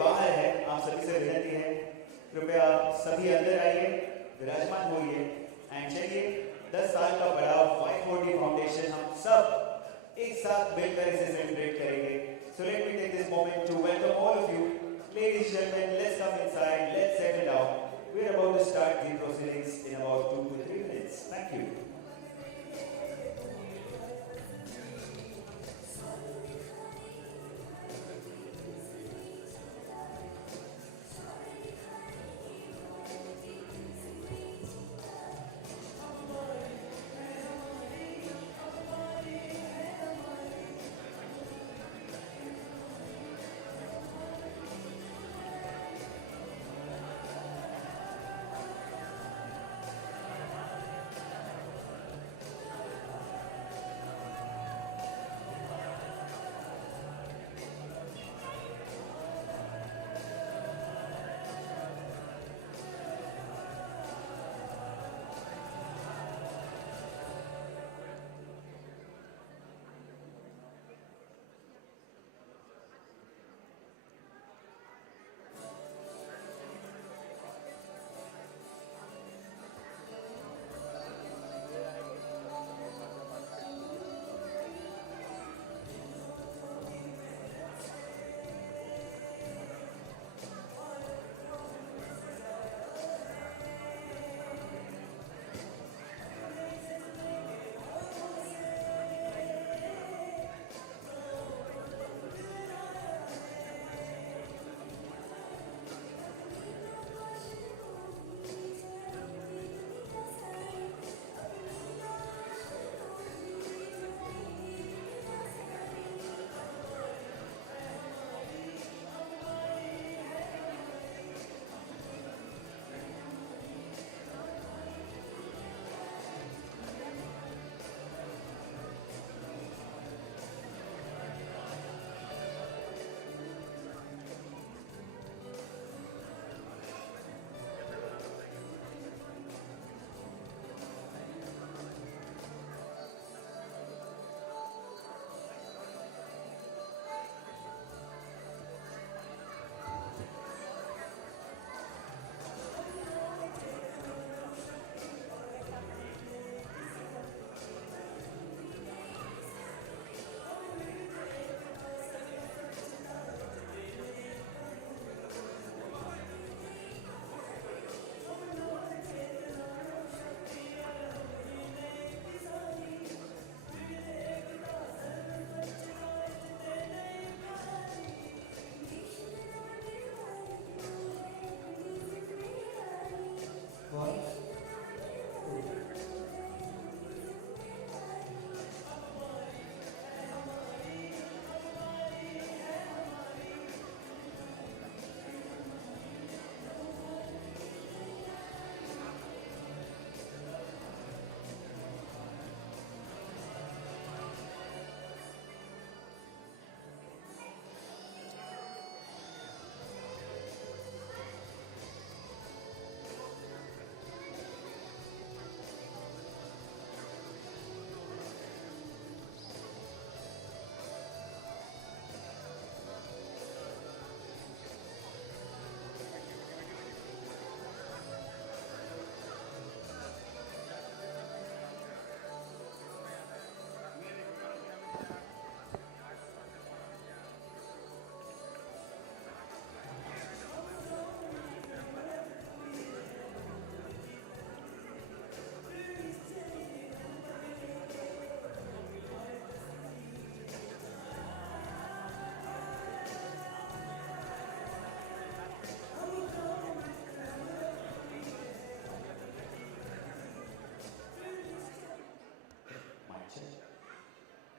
बाहर है, आप सभी से विनती है, कृपया सभी अंदर आइए, विराजमान होइए, एंड चलिए 10 साल का बड़ा Y4D फाउंडेशन हम सब एक साथ मिलकर इसे सेलिब्रेट करेंगे. So let me take this moment to welcome all of you. Ladies and gentlemen, let's come inside, let's settle down. We're about to start the proceedings in about 2 to 3 minutes. Thank you.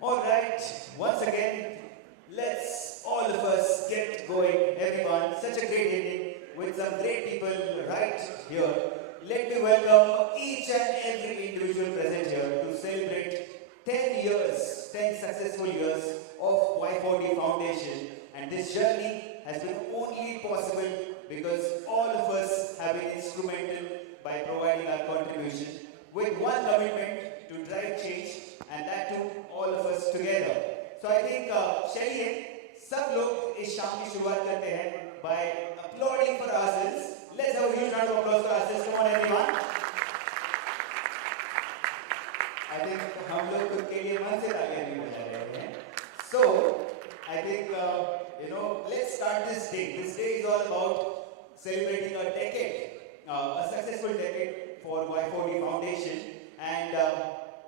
All right, once again, let's all of us get going, everyone. Such a great evening with some great people right here. Let me welcome each and every individual present here to celebrate 10 years, 10 successful years of Y4D Foundation. And this journey has been only possible because all of us have been instrumental by providing our contribution with one commitment to drive change, and that too all of us together. So I think चलिए सब लोग इस शाम की शुरुआत करते हैं by applauding for ourselves. Let's have a huge round of applause for ourselves. Come on, everyone. I think हम लोग खुद के लिए मन से तालियां भी बजा रहे हैं. So, I think let's start this day. This day is all about celebrating a decade, a successful decade for Y4D Foundation, and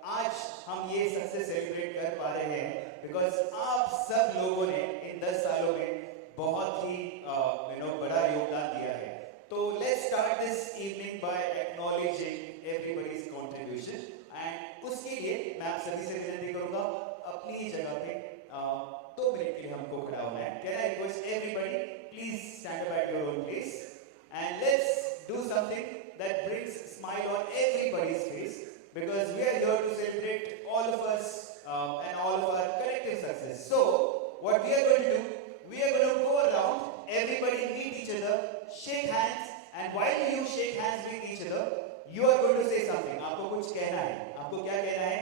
आज हम ये सक्सेस सेलिब्रेट कर पा रहे हैं because आप सब लोगों ने इन 10 सालों में बहुत ही बड़ा योगदान दिया है. तो let's start this evening by acknowledging everybody's contribution. And उसके लिए मैं आप सभी से विनती करूँगा अपनी ही जगह पे 2 मिनट के लिए हमको खड़ा होना है. Can I request everybody please stand up at your own place and let's do something that brings a smile on everybody's face because we are here to celebrate all of us and all of our collective success. So what we are going to do, we are going to go around, everybody meet each other, shake hands, and while you shake hands with each other, you are going to say something. आपको कुछ कहना है. आपको क्या कहना है?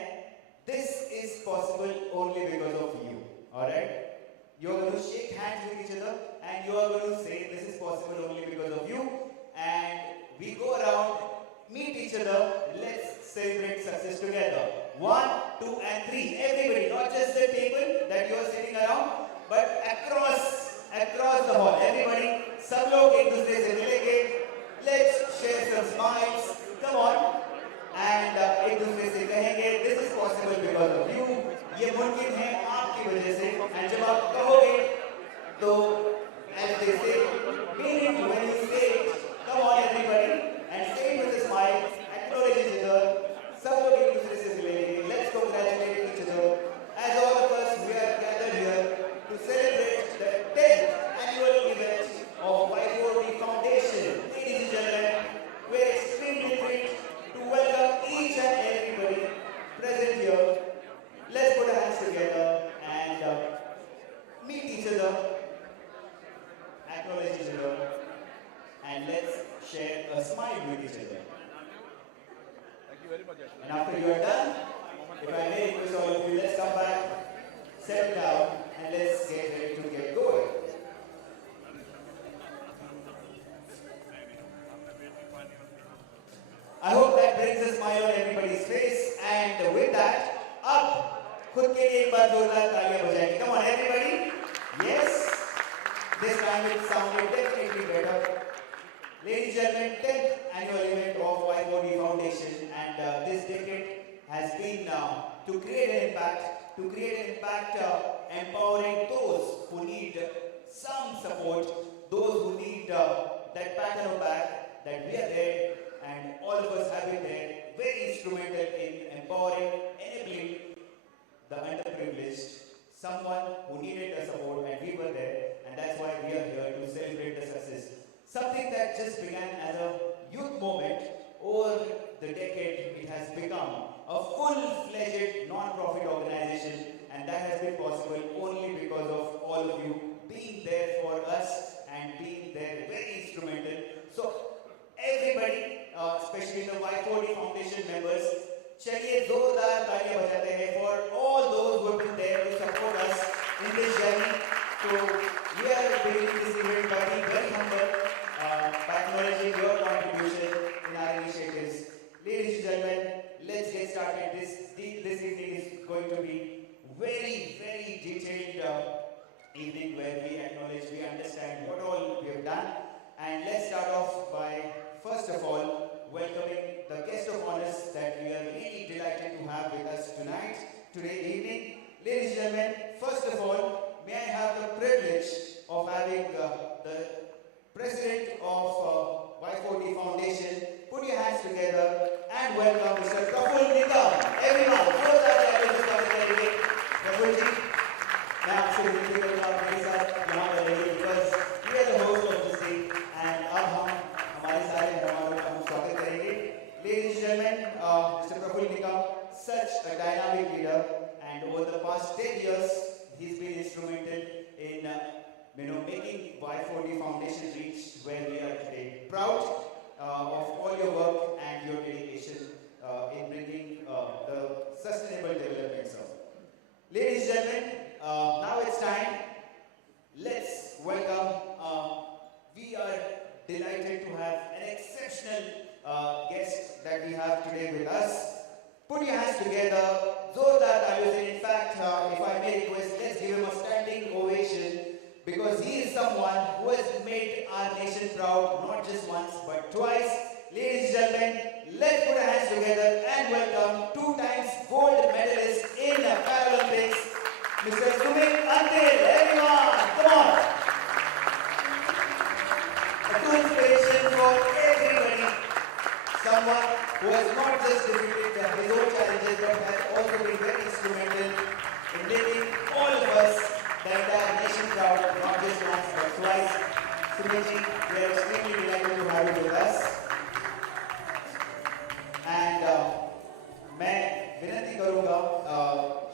This is possible only because of you. Alright? You are going to shake hands with each other and you are going to say this is possible only because of you. And we go around, meet each other, let's celebrate success together. 1, 2 and 3. Everybody, not just the table that you are sitting around, but across the hall. Everybody, सब लोग एक दूसरे से मिलेंगे. Let's share some smiles. Come on. And एक दूसरे से कहेंगे this is possible because of you. ये मुमकिन है आपकी वजह से. And जब आप कहोगे तो as they say, mean it when you say it. Come on everybody and say it with a smile. Acknowledge each other. सब लोग एक दूसरे से मिलेंगे. Let's congratulate each other. As all of us we are gathered here to celebrate the 10th annual event of Y4D Foundation. Ladies and gentlemen, we are extremely thrilled to welcome each and everybody present here. Let's put our hands together and meet each other, acknowledge each other, and let's share a smile with each other. Thank you very much. And after you are done, if I may request all of you, let's come back, settle down, and let's get ready to get going. I hope that brings a smile on everybody's face. And with that, अब खुद के लिए एक बार जोरदार तालियां बजाएंगे. Come on, everybody. Yes. This time it sounded definitely better. Ladies and gentlemen, 10th annual event of Y4D Foundation, and this decade has been to create an impact, empowering those who need some support, those who need that pat on the back, that we are there. And all of us have been there, very instrumental in empowering, enabling the underprivileged, someone who needed the support, and we were there, and that's why we are here to celebrate the success. Something that just began as a youth movement, over the decade it has become a full-fledged non-profit organization, and that has been possible only because of all of you being there for us and being there very instrumental. So everybody, especially the Y4D Foundation members, चलिए जोरदार तालियां बजाते हैं for all those who have been there to support us in this journey. So we are beginning this event by being very humble, by acknowledging your contribution in our initiatives. Ladies and gentlemen, let's get started. This evening is going to be very detailed evening where we acknowledge, we understand what all we have done, and let's start off by first of all welcoming the guest of honors that we are really delighted to have with us today evening. Ladies and gentlemen, first of all, may I have the privilege of having the president of Y4D Foundation. Put your hands together and welcome Mr. Conclave. Everyone, Conclave ji, मैं आपसे विनती करूँगा आप मेरे साथ यहाँ रहिए because we are the host of this day and अब हम हमारे सारे मेहमानों का हम स्वागत करेंगे. Ladies and gentlemen, Mr. Conclave, such a dynamic leader, and over the past 10 years, he's been instrumental in making Y4D Foundation reach where we are today. Proud of all your work and your dedication in bringing the sustainable development. Ladies and gentlemen, now it's time. Let's welcome have today with us. Put your hands together. Zordar Talusin. In fact, if I may request, let's give him a standing ovation because he is someone who has made our nation proud not just once but twice. Ladies and gentlemen, let's put our hands together and welcome 2 times gold medalist in the Paralympics, Mr. Sumit Antil. Everyone, come on. A true inspiration for everybody. Someone who has not just defeated his own challenges but has also been very instrumental in making all of us, the entire nation proud, not just once but twice. Sumitji, we are extremely delighted to have you with us. And मैं विनती करूँगा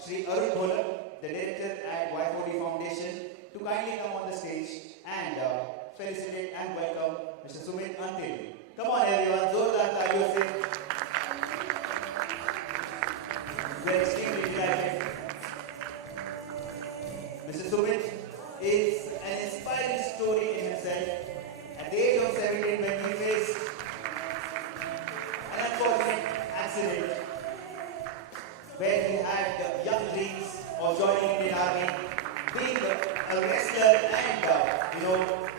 Shri the director at Y4D Foundation, to kindly come on the stage and felicitate and welcome Mr. Sumit Antil. Come on everyone, जोरदार तालियों से. We are extremely delighted. Mr. Sumit is an inspiring story in himself. At the age of 17, when he faced an unfortunate accident where he had young dreams of joining Indian Army, being a wrestler and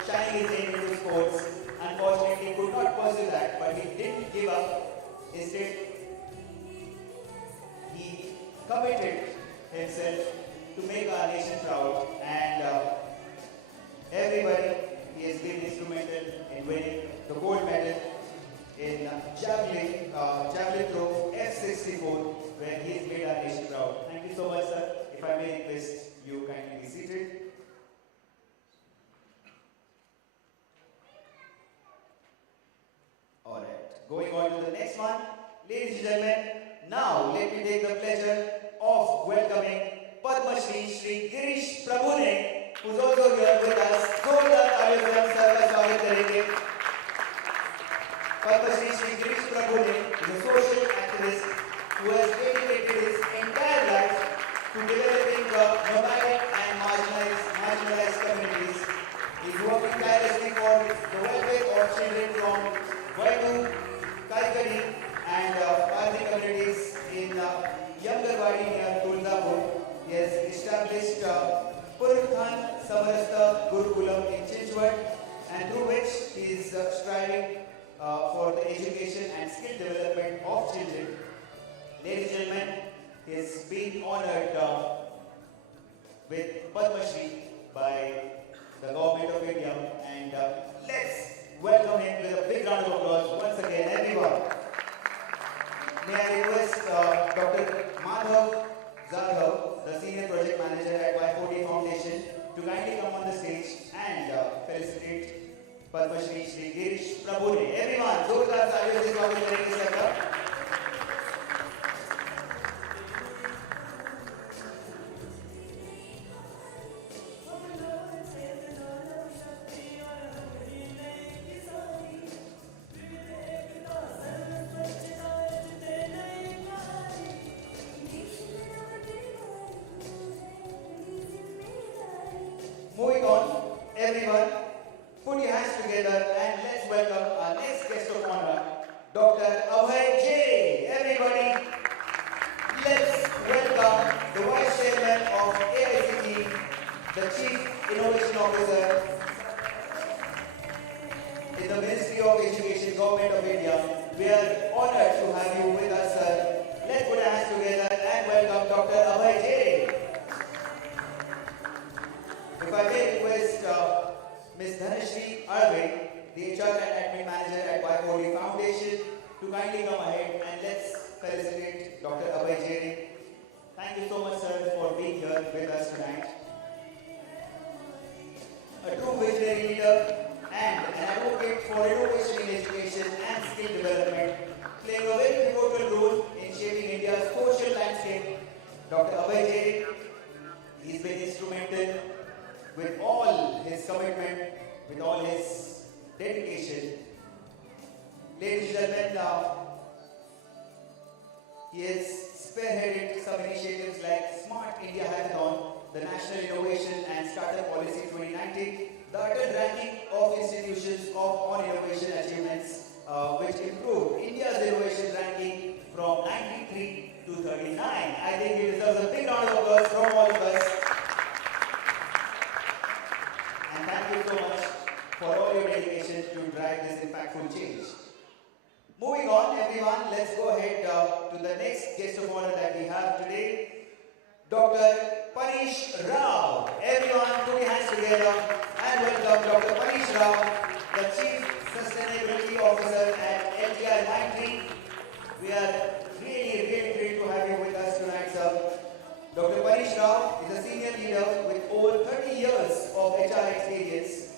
shining his name into sports. Unfortunately, he could not pursue that, but he didn't give up. Instead, he committed himself to make our nation proud, and everybody, he has been instrumental in winning the gold medal in javelin throw F64, where he has made our nation proud. Thank you so much, sir. If I may request you kindly be seated. All right, going on to the next one. Ladies and gentlemen, now let me take the pleasure of welcoming Padma Shri Girish Prabhune, who's also here with us. जोरदार तालियों से हम sir का स्वागत करेंगे. Padma Shri Girish Prabhune is a social activist who has dedicated his entire life to developing the nomadic and marginalized communities. He is working tirelessly for the welfare of children from Vaidu, Kaikadi and Parthi communities in Yangarwadi near Tulzapur. He has established Puruthan Samarastha Gurukulam in Chinchwad, and through which he is striving for the education and skill development of children. Ladies and gentlemen, he has been honored with Padma Shri by the government of India, and let's welcome him with a big round of applause once again, everyone. May I request Dr. Madhav Zadhav, the Senior Project Manager at Y4D Foundation, to kindly come on the stage and felicitate Padma Shri Shri Girish Prabhune. Everyone, जोरदार तालियों से स्वागत करेंगे sir का. Moving on, everyone, put your hands together and let's welcome our next guest of honor, Dr. Abhay J. Everybody, let's welcome the Vice Chairman of AICT, the Chief Innovation Officer in the Ministry of Education, Government of India. We are honored to have you with us, sir. Let's put our hands together and welcome Dr. Abhay J. If I may request Ms. Dhanashri Arvind, the HR and Admin Manager at Y4D Foundation, to kindly come ahead and let's felicitate Dr. Abhay J. Thank you so much, sir, for being here with us tonight. A true visionary leader and an advocate for innovation in education and skill development, playing a very pivotal role in shaping India's social landscape. Dr. Abhay J. He's been instrumental with all his commitment, with all his dedication. Ladies and gentlemen, he has spearheaded some initiatives like Smart India Hackathon, the National Innovation and Startup Policy 2019, the utter ranking of institutions on innovation achievements, which improved India's innovation ranking 93 to 39. I think he deserves a big round of applause from all of us. And thank you so much for all your dedication to drive this impactful change. Moving on, everyone, let's go ahead to the next guest of honor that we have today, Dr. Panish Rao. Everyone, put your hands together and welcome Dr. Panish Rao, the Chief Sustainability Officer at LTI Mindtree. We are really great to have you with us tonight, sir. Dr. Panish Rao is a senior leader with over 30 years of HR experience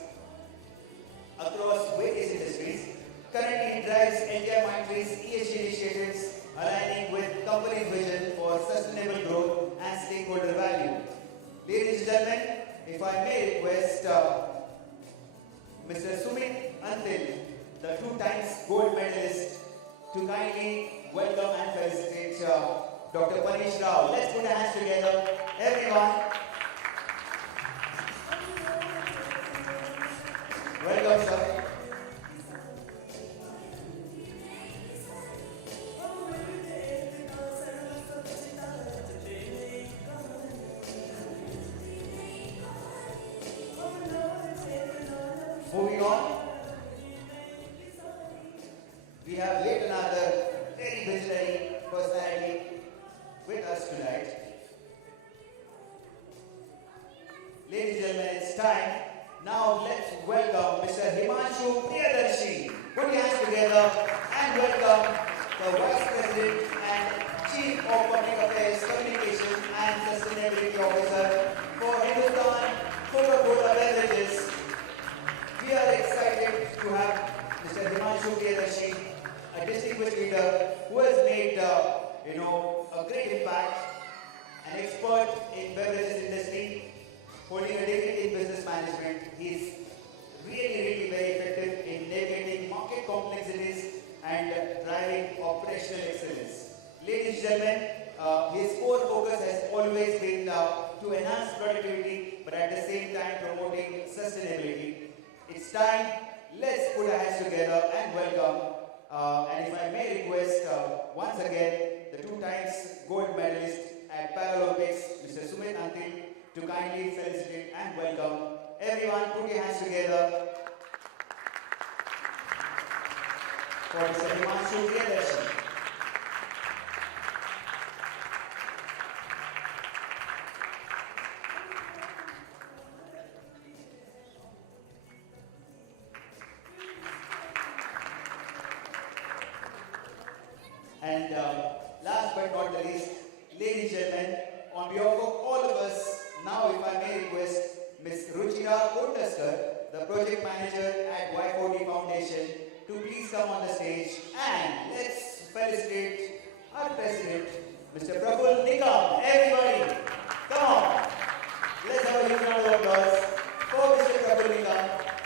across various industries. Currently, he drives LTI Mindtree's ESG initiatives, aligning with company's vision for sustainable growth and stakeholder value. Ladies and gentlemen, if I may request Mr. Sumit Antil, the 2 times gold medalist, to kindly welcome and felicitate Dr. Panish Rao. Let's put our hands together, everyone. Welcome, sir. Moving on, we have yet another very visionary personality with us tonight. Ladies and gentlemen, it's time. Now let's welcome Mr. Himanshu Priyadarshi. Put your hands together and welcome the Vice President and Chief of Public Affairs, Communication and Sustainability Officer for Hindustan Coca-Cola Beverages. We are excited to have Mr. Himanshu Priyadarshi, a distinguished leader who has made a great impact, an expert in beverages industry, holding a degree in business management. He is really very effective in navigating market complexities and driving operational excellence. Ladies and gentlemen, his core focus has always been to enhance productivity, but at the same time promoting sustainability. It's time, let's put our hands together and welcome, and if I may request once again, the 2 times gold medalist at Paralympics, Mr. Sumit Antil, to kindly felicitate and welcome. Everyone, put your hands together for Mr. Himanshu Priyadarshi. And last but not the least, ladies and gentlemen, on behalf of all of us, now if I may request Ms. Ruchira Kotaskar, the Project Manager at Y4D Foundation, to please come on the stage and let's felicitate our President, Mr. Praful Nikam. Everybody, come on. Let's have a huge round of applause for Mr. Praful Nikam,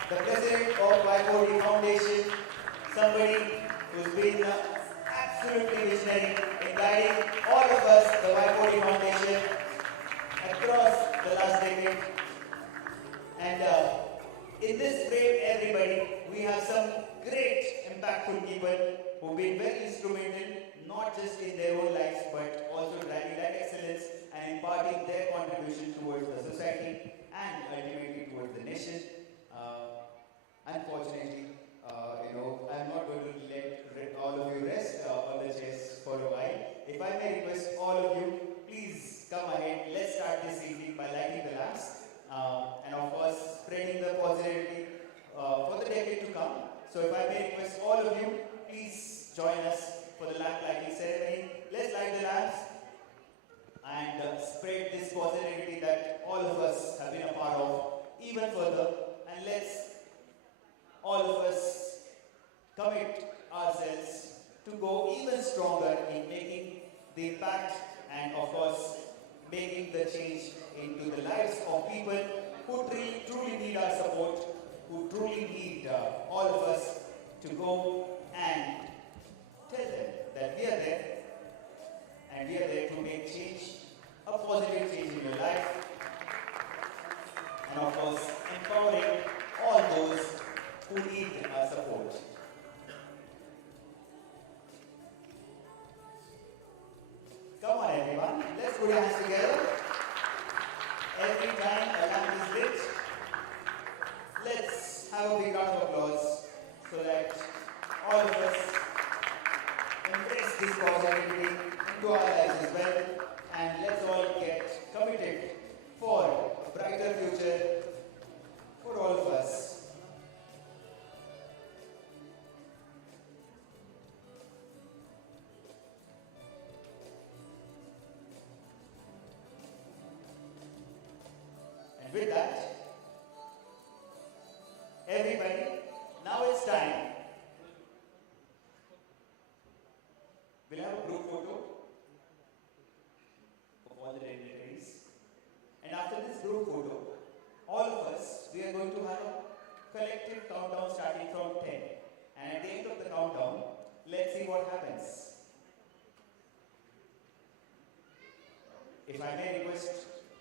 the President of Y4D Foundation, somebody who's been absolutely visionary in guiding all of us, the Y4D Foundation, across the last decade. And in this frame, everybody, we have some great impactful people who've been very instrumental, not just in their own lives, but also driving that excellence and imparting their contribution towards the society and ultimately towards the nation. Unfortunately, I'm not going to let all of you rest on the chairs for a while. If I may request all of you, please come ahead. Let's start this evening by lighting the lamps and of course spreading the positivity for the decade to come. So if I may request all of you, please join us for the lamp lighting ceremony. Let's light the lamps and spread this positivity that all of us have been a part of even further, and let's all of us commit ourselves to go even stronger in making the impact and of course making the change into the lives of people who truly need our support, who truly need all of us to go and tell them that we are there and we are there to make change, a positive change in your life, and of course empowering all those who need our support. put your hands together. Every time a lamp is lit, let's have a big round of applause so that all of us embrace this positivity into our lives as well, and let's all get committed for a brighter future for all of us. And with that, everybody, now it's time. We'll have a group photo of all the dignitaries. And after this group photo, all of us, we are going to have a collective countdown starting from 10. And at the end of the countdown, let's see what happens. If I may request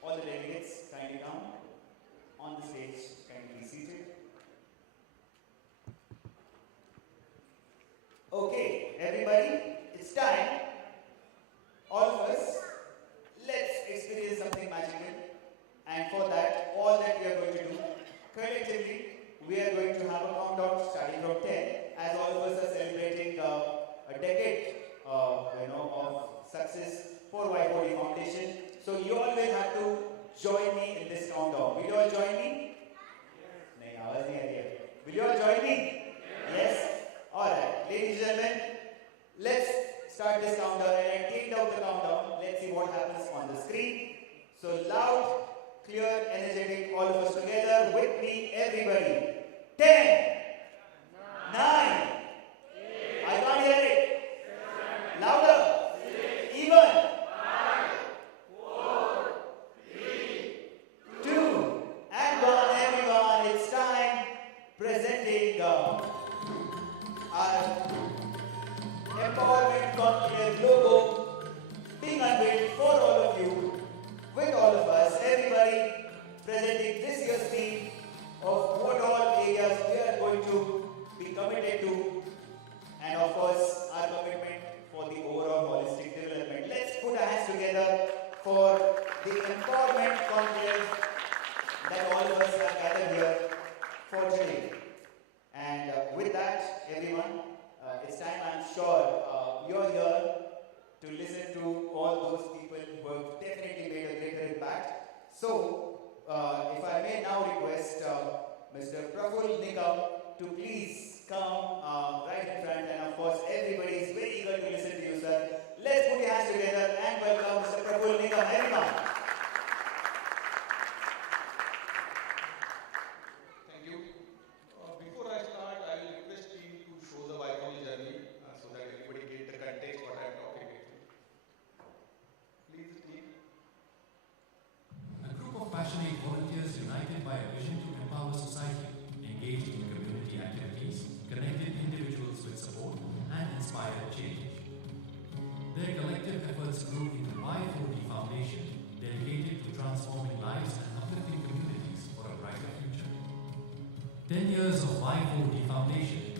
all the delegates, kindly come on the stage, kindly be seated. Okay, everybody, it's time. All of us, let's experience something magical. And for that, all that we are going to do, collectively, we are going to have a countdown starting from 10, as all of us are celebrating a decade, of success for Y4D Foundation. So you all will have to join me in this countdown. Will you all join me? Nahin, awaaz nahi aa rahi hai. Will you all join me? Yes? Alright, ladies and gentlemen, let's start this countdown, and at the end of the countdown, let's see what happens on the screen. So loud, clear, energetic, all of us together with me, everybody. 10, 9, I can't hear it. Louder, even. 2, and gone, everyone. It's time presenting our Empowerment Conclave logo being unveiled for all of you, with all of us, everybody presenting this year's theme of what all areas we are going to be committed to, and of course our commitment for the overall holistic development. Let's put our hands together for the Empowerment Conclave that all of us have gathered here for today. And with that, everyone, it's time, I'm sure, you're here to listen to all those people who have definitely made a greater impact. So, if I may now request Mr. Praful Nikam to please come right in front, and of course everybody is very eager to listen to you, sir. Let's put your hands together and welcome Mr. Praful Nikam, everyone. Thank you. Before I start, I will request you to show the Y4D journey so that everybody get the context what I am talking about. Please, team. A group of passionate volunteers united by a vision to empower society, engaged in community activities, connected individuals with support, and inspired change. Their collective efforts grew into Y4D Foundation, dedicated to transforming lives and uplifting communities for a brighter future. 10 years of Y4D Foundation,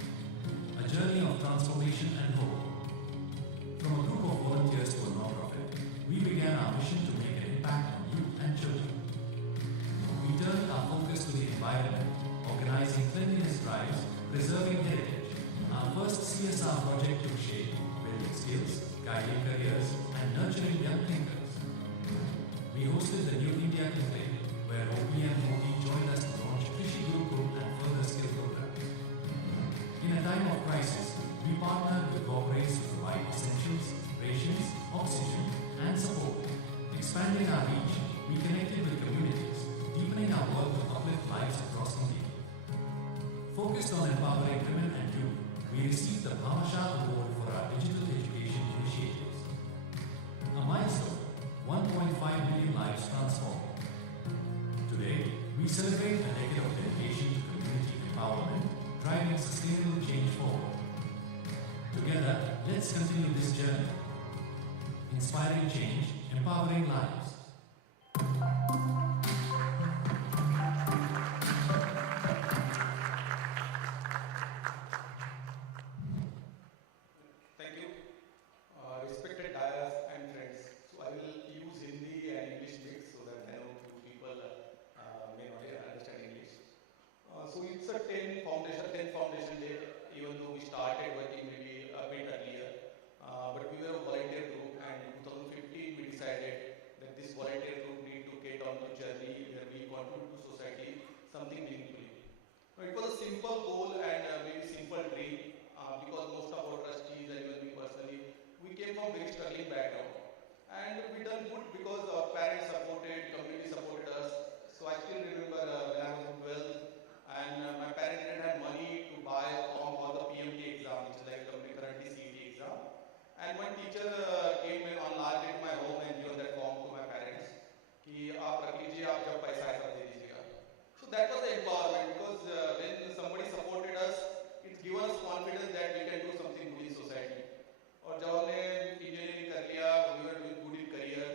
a journey of transformation and hope. From a group of volunteers to a non-profit, we began our mission to make an impact on youth and children. We turned our focus to the environment, organizing cleanliness drives, preserving heritage. Our first CSR project took shape, building skills, guiding careers, and nurturing young thinkers. We hosted the New India Conclave, where OPM Modi joined us to launch Shri and further skill programs. In a time of crisis, we partnered with corporates to provide essentials, rations, oxygen, and support. Expanding our reach, we connected with communities, deepening our work to uplift lives across India. Focused on empowering women and youth, we received the Bhamasha Award for our digital education initiatives. A milestone, 1.5 million lives transformed. Today, we celebrate a decade of dedication to community empowerment, driving sustainable change forward. Together, let's continue this journey. Inspiring change, empowering lives. Thank you. Respected dayas and friends. So I will use Hindi background. And we done good because our parents supported, community supported us. So I still remember when I was in 12th, and my parents didn't have money to buy a form for the PMT exam, which is like currently CET exam. And one teacher came in on last day to my home and given that form to my parents कि आप रख लीजिए, आप जब पैसा है सब दे दीजिएगा. So that was the empowerment because when somebody supported us, it's given us confidence that we can do something good in society. और जब हमने इंजीनियरिंग कर लिया, we were doing good in career.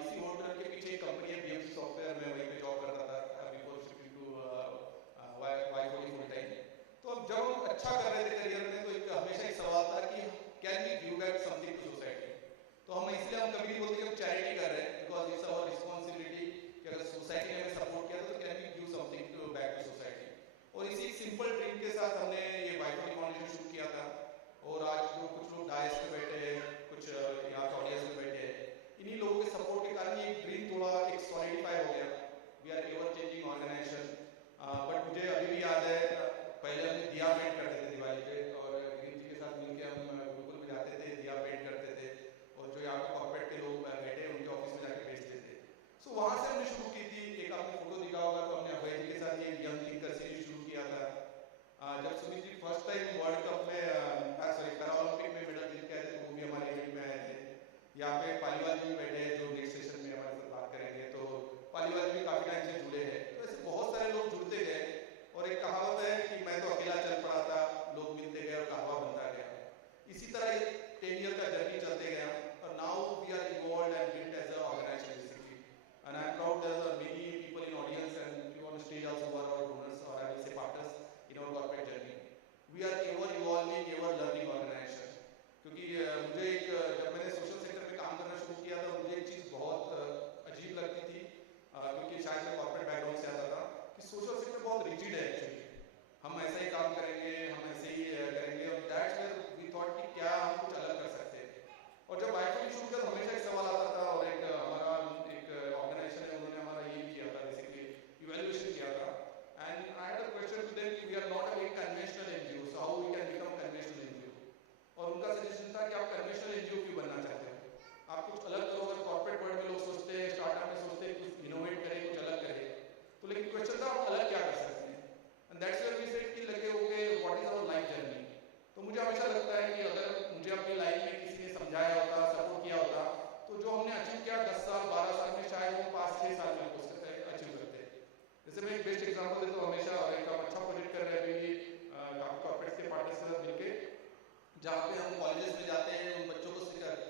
इसी होटल के पीछे एक कंपनी है BMC सॉफ्टवेयर में, वहीं पे जॉब करता था before shifting to Y4D full time. तो अब जब हम अच्छा कर रहे थे करियर में तो एक हमेशा एक सवाल था कि can we give back something to society. तो हम इसलिए हम कभी नहीं बोलते कि हम चैरिटी कर रहे हैं बिकॉज इट्स आवर रिस्पॉन्सिबिलिटी कि अगर सोसाइटी ने हमें सपोर्ट किया तो can we give something to back to society. और इसी सिंपल ड्रीम के साथ हमने ये Y4D फाउंडेशन शुरू किया था. और आज जो कुछ लोग डायस पे बैठे हैं, कुछ यहाँ ऑडियंस में बैठे हैं, इन्हीं लोगों के सपोर्ट के कारण ये ड्रीम थोड़ा एक सॉलिडिफाई हो गया. We are ever changing organisation. But मुझे अभी भी याद है पहले हम दिया पेंट करते थे दिवाली पे और गिरीश जी के साथ मिलकर हम गुरुकुल में जाते थे, दिया पेंट करते थे और जो यहाँ पे कॉर्पोरेट के लोग बैठे उनके ऑफिस में जाके बेचते थे. सो वहाँ से हमने शुरू की थी. एक आपने फोटो दिखा होगा तो हमने अभय जी के साथ ये यंग थिंकर सीरीज शुरू किया था. जब Sumit ji first time world cup में पैरालंपिक में मेडल जीत के आए थे तो वो भी हमारे इवेंट में आए थे. यहाँ पे पालीवाल जी भी बैठे हैं जो नेक्स्ट सेशन में हमारे साथ बात करेंगे. तो पालीवाल जी भी काफी टाइम से जुड़े हैं. तो ऐसे बहुत सारे लोग जुड़ते गए और एक कहावत है कि मैं तो अकेला चल पड़ा था, लोग मिलते गए और कहवा बनता गया. इसी तरह 10 ईयर का जर्नी चलते गया और now we are evolved and built as a organisation basically. And I am proud that there are many people in audience and you on stage also are our donors और I will say partners in our corporate journey. We are ever evolving, ever learning organisation. क्योंकि मुझे एक जब मैंने social sector में काम करना शुरू किया था मुझे एक चीज़ बहुत अजीब लगती थी क्योंकि शायद मैं कॉर्पोरेट बैकग्राउंड से आता था कि सोशल सेक्टर बहुत रिजिड है एक्चुअली. हम ऐसा ही काम करेंगे, हम ऐसे ही करेंगे और दैट्स वेयर वी थॉट कि क्या हम कुछ अलग कर सकते हैं. और जब Y4D शुरू किया तो हमेशा एक सवाल आता था और एक हमारा एक ऑर्गेनाइजेशन है उन्होंने हमारा ये किया था बेसिकली इवैल्यूएशन किया था. And I had a question to them कि we are not a very conventional NGO, so how we can become conventional NGO. और उनका सजेशन था कि आप कन्वेंशनल एनजीओ क्यों बनना चाहते हो, आप कुछ अलग करो. अगर कॉर्पोरेट वर्ल्ड में लोग सोचते हैं, स्टार्टअप में सोचते हैं कुछ इनोवेट करें, कुछ अलग करें, तो लेकिन क्वेश्चन था आप अलग क्या कर सकते हैं. And that's where we said कि लगे okay what is our life journey. तो मुझे हमेशा लगता है कि अगर मुझे अपनी लाइफ में किसी ने समझाया होता, सपोर्ट किया होता, तो जो हमने अचीव किया 10 साल 12 साल में शायद वो 5-6 साल में अचीव करते. जैसे मैं एक बेस्ट एग्जांपल देता हूँ हमेशा, और एक अच्छा प्रोजेक्ट कर रहे हैं अभी काफी कॉर्पोरेट्स के पार्टनर्स के साथ मिलकर, जहाँ पे हम कॉलेजेस में जाते हैं, उन बच्चों को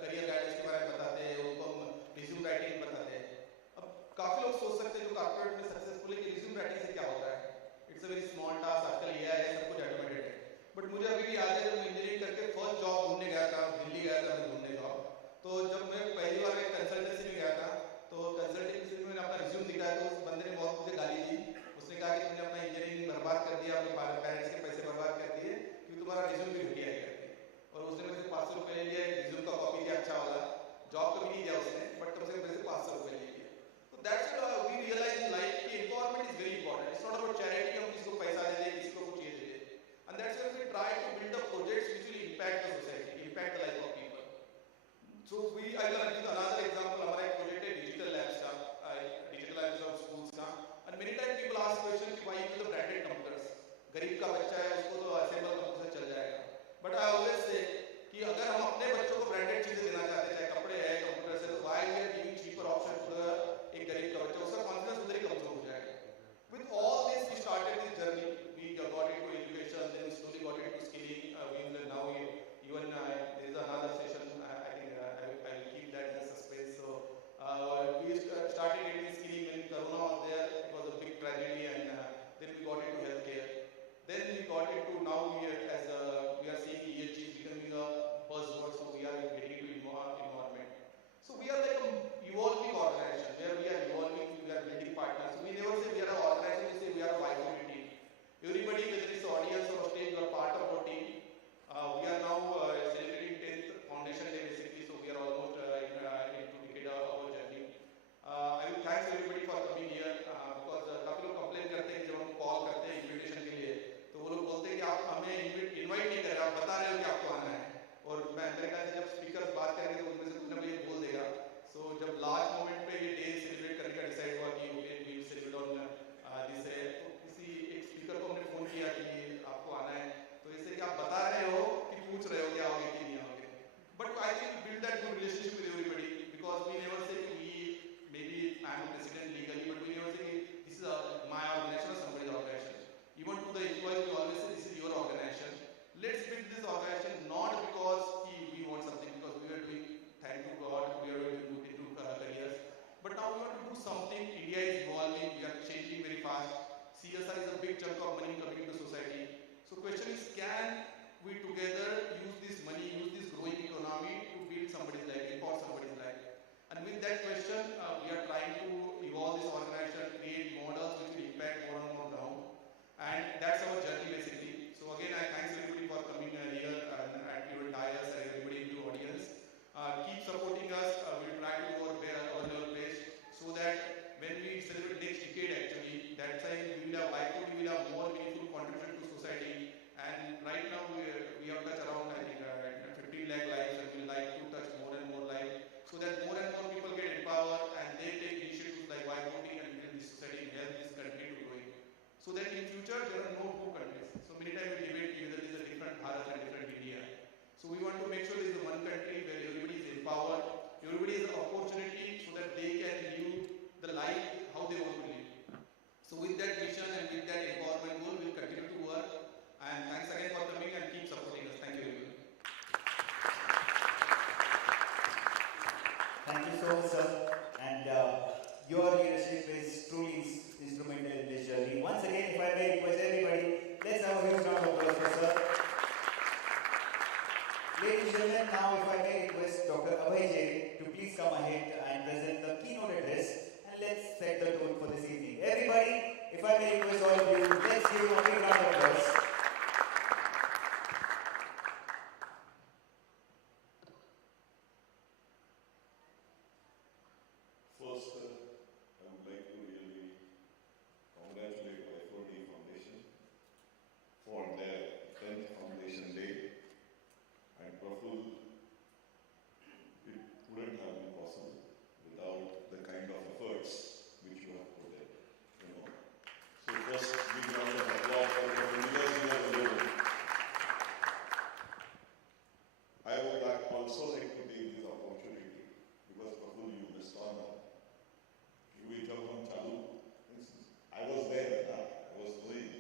करियर गाइडेंस के बारे में बताते हैं, now, if I may request Dr. Abhay J to please come ahead and present the keynote address, and let's set the tone for this evening. Everybody, if I may request all of you, let's give him a big round of applause. First, I would like to really congratulate Y4D Foundation for their 10th Foundation Day. And Praful, it wouldn't have been possible without the kind of efforts which you have put in. So first, big round of applause for Praful because you have delivered. I would also like to take this opportunity because Praful, you missed on. We jump on Chalu. I was there. I was knowing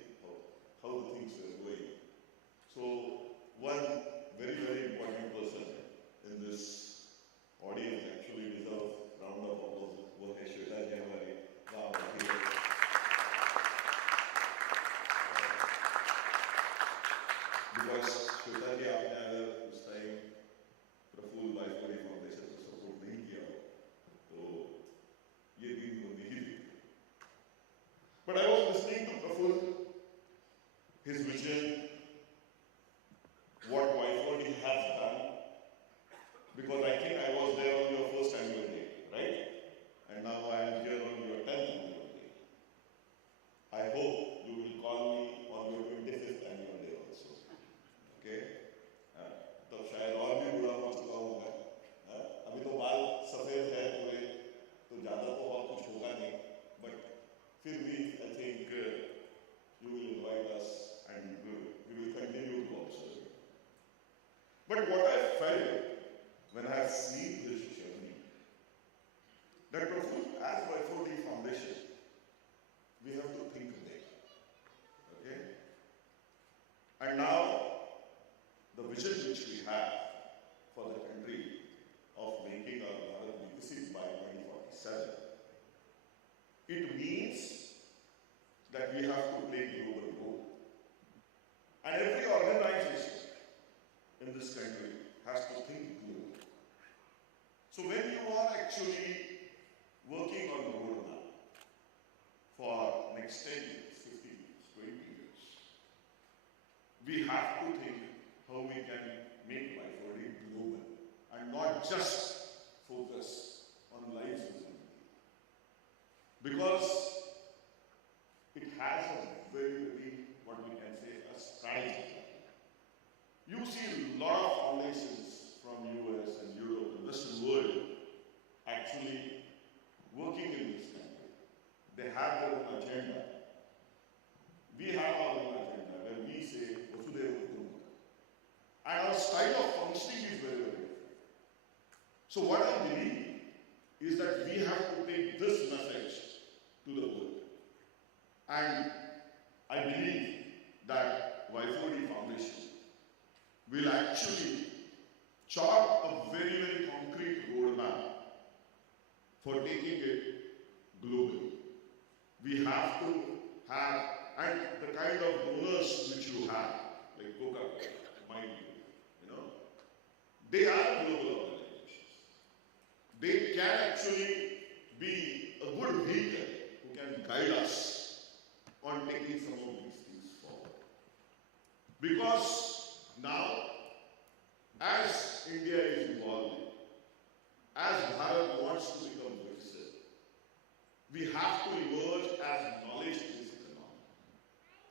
how the things were going. So one very, very important person in this audience actually deserves round of applause. वो है श्वेता जी हमारे वहाँ बैठी है. Because Shweta जी आपने अगर उस time Praful Y4D foundation को सपोर्ट नहीं किया तो ये दिन वो नहीं दिखते. But I was listening to Praful, his vision, what Y4D has done, because I think I was there on your first annual day, right? And now I am here on your 10th annual day. I hope you will call me on your 25th annual day also. Okay? तो शायद और भी बुरा हो चुका होगा. अभी तो बाल सफेद है पूरे, तो ज़्यादा तो और कुछ होगा नहीं. But फिर भी I think you will invite us and we will continue to observe. But what I felt when I have seen this journey, that as Y4D Foundation, we have to think big. Okay? And now, the vision which we have for the country of making our Bharat Vikasit by 2047, it means that we have to play global role. And every organization in this country has to think global. So when you are actually working on the roadmap for next 10 years, 15 years, 20 years, we have to think how we can make Y4D global and not just focus on lives within it. Because it has a very, very, what we can say, a strategy. You see a lot of foundations from US and Europe and Western world actually working in this country. They have their own agenda. We have our own agenda where we say Vasudhaiva Kutumbakam. And our style of functioning is very, very different. So what I believe is that we have to take this message to the world. And I believe that Y4D Foundation will actually chart a very, very concrete roadmap for taking it globally. We have to have, and the kind of donors which you have, like Coca-Cola, they are global organizations. They can actually be a good vehicle who can guide us on taking some of these things forward. Because now, as India is evolving, as Bharat wants to become Viksit, we have to emerge as knowledge-based economy.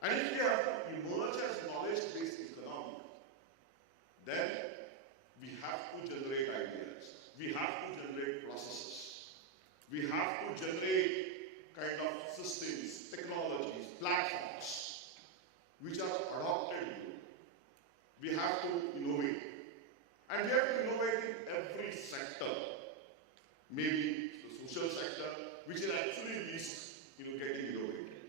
And if we have to emerge as knowledge-based economy, then we have to generate ideas. We have to generate processes. We have to generate kind of systems, technologies, platforms, which are adopted. We have to innovate. And we have to innovate in every sector. Maybe the social sector, which is actually least getting innovated.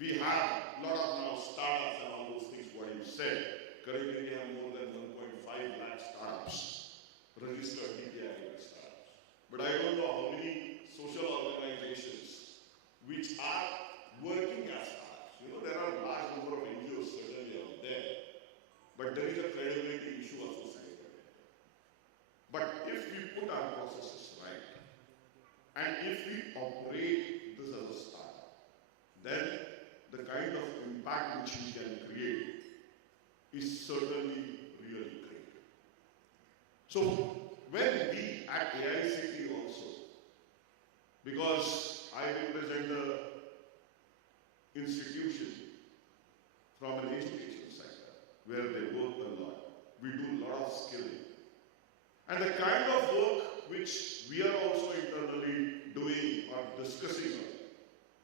We have a lot of now startups and all those things, what you said. Currently we have more than 1.5 lakh startups, registered DPI startups. But I don't know how many social organizations which are working as startups. There are a large number of NGOs certainly out there, but there is a credibility issue associated with it. if we operate this as a startup, then the kind of impact which we can create is certainly really great. So when we at AICT also, because I represent the institution from an education sector where they work a lot, we do a lot of skilling. And the kind of work which we are also internally doing or discussing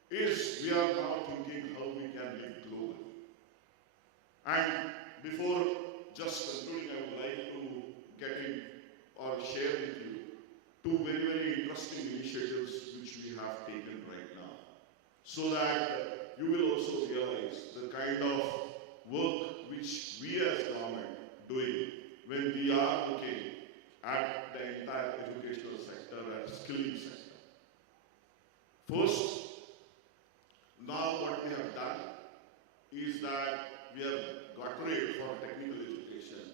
is we are now thinking how we can live globally. And before just concluding, I would like to get in or share with you two very, very interesting initiatives which we have taken right now, so that you will also realize the kind of work which we as government doing when we are looking at the entire educational sector and skilling sector. First, now what we have done is that we have got rid for technical education,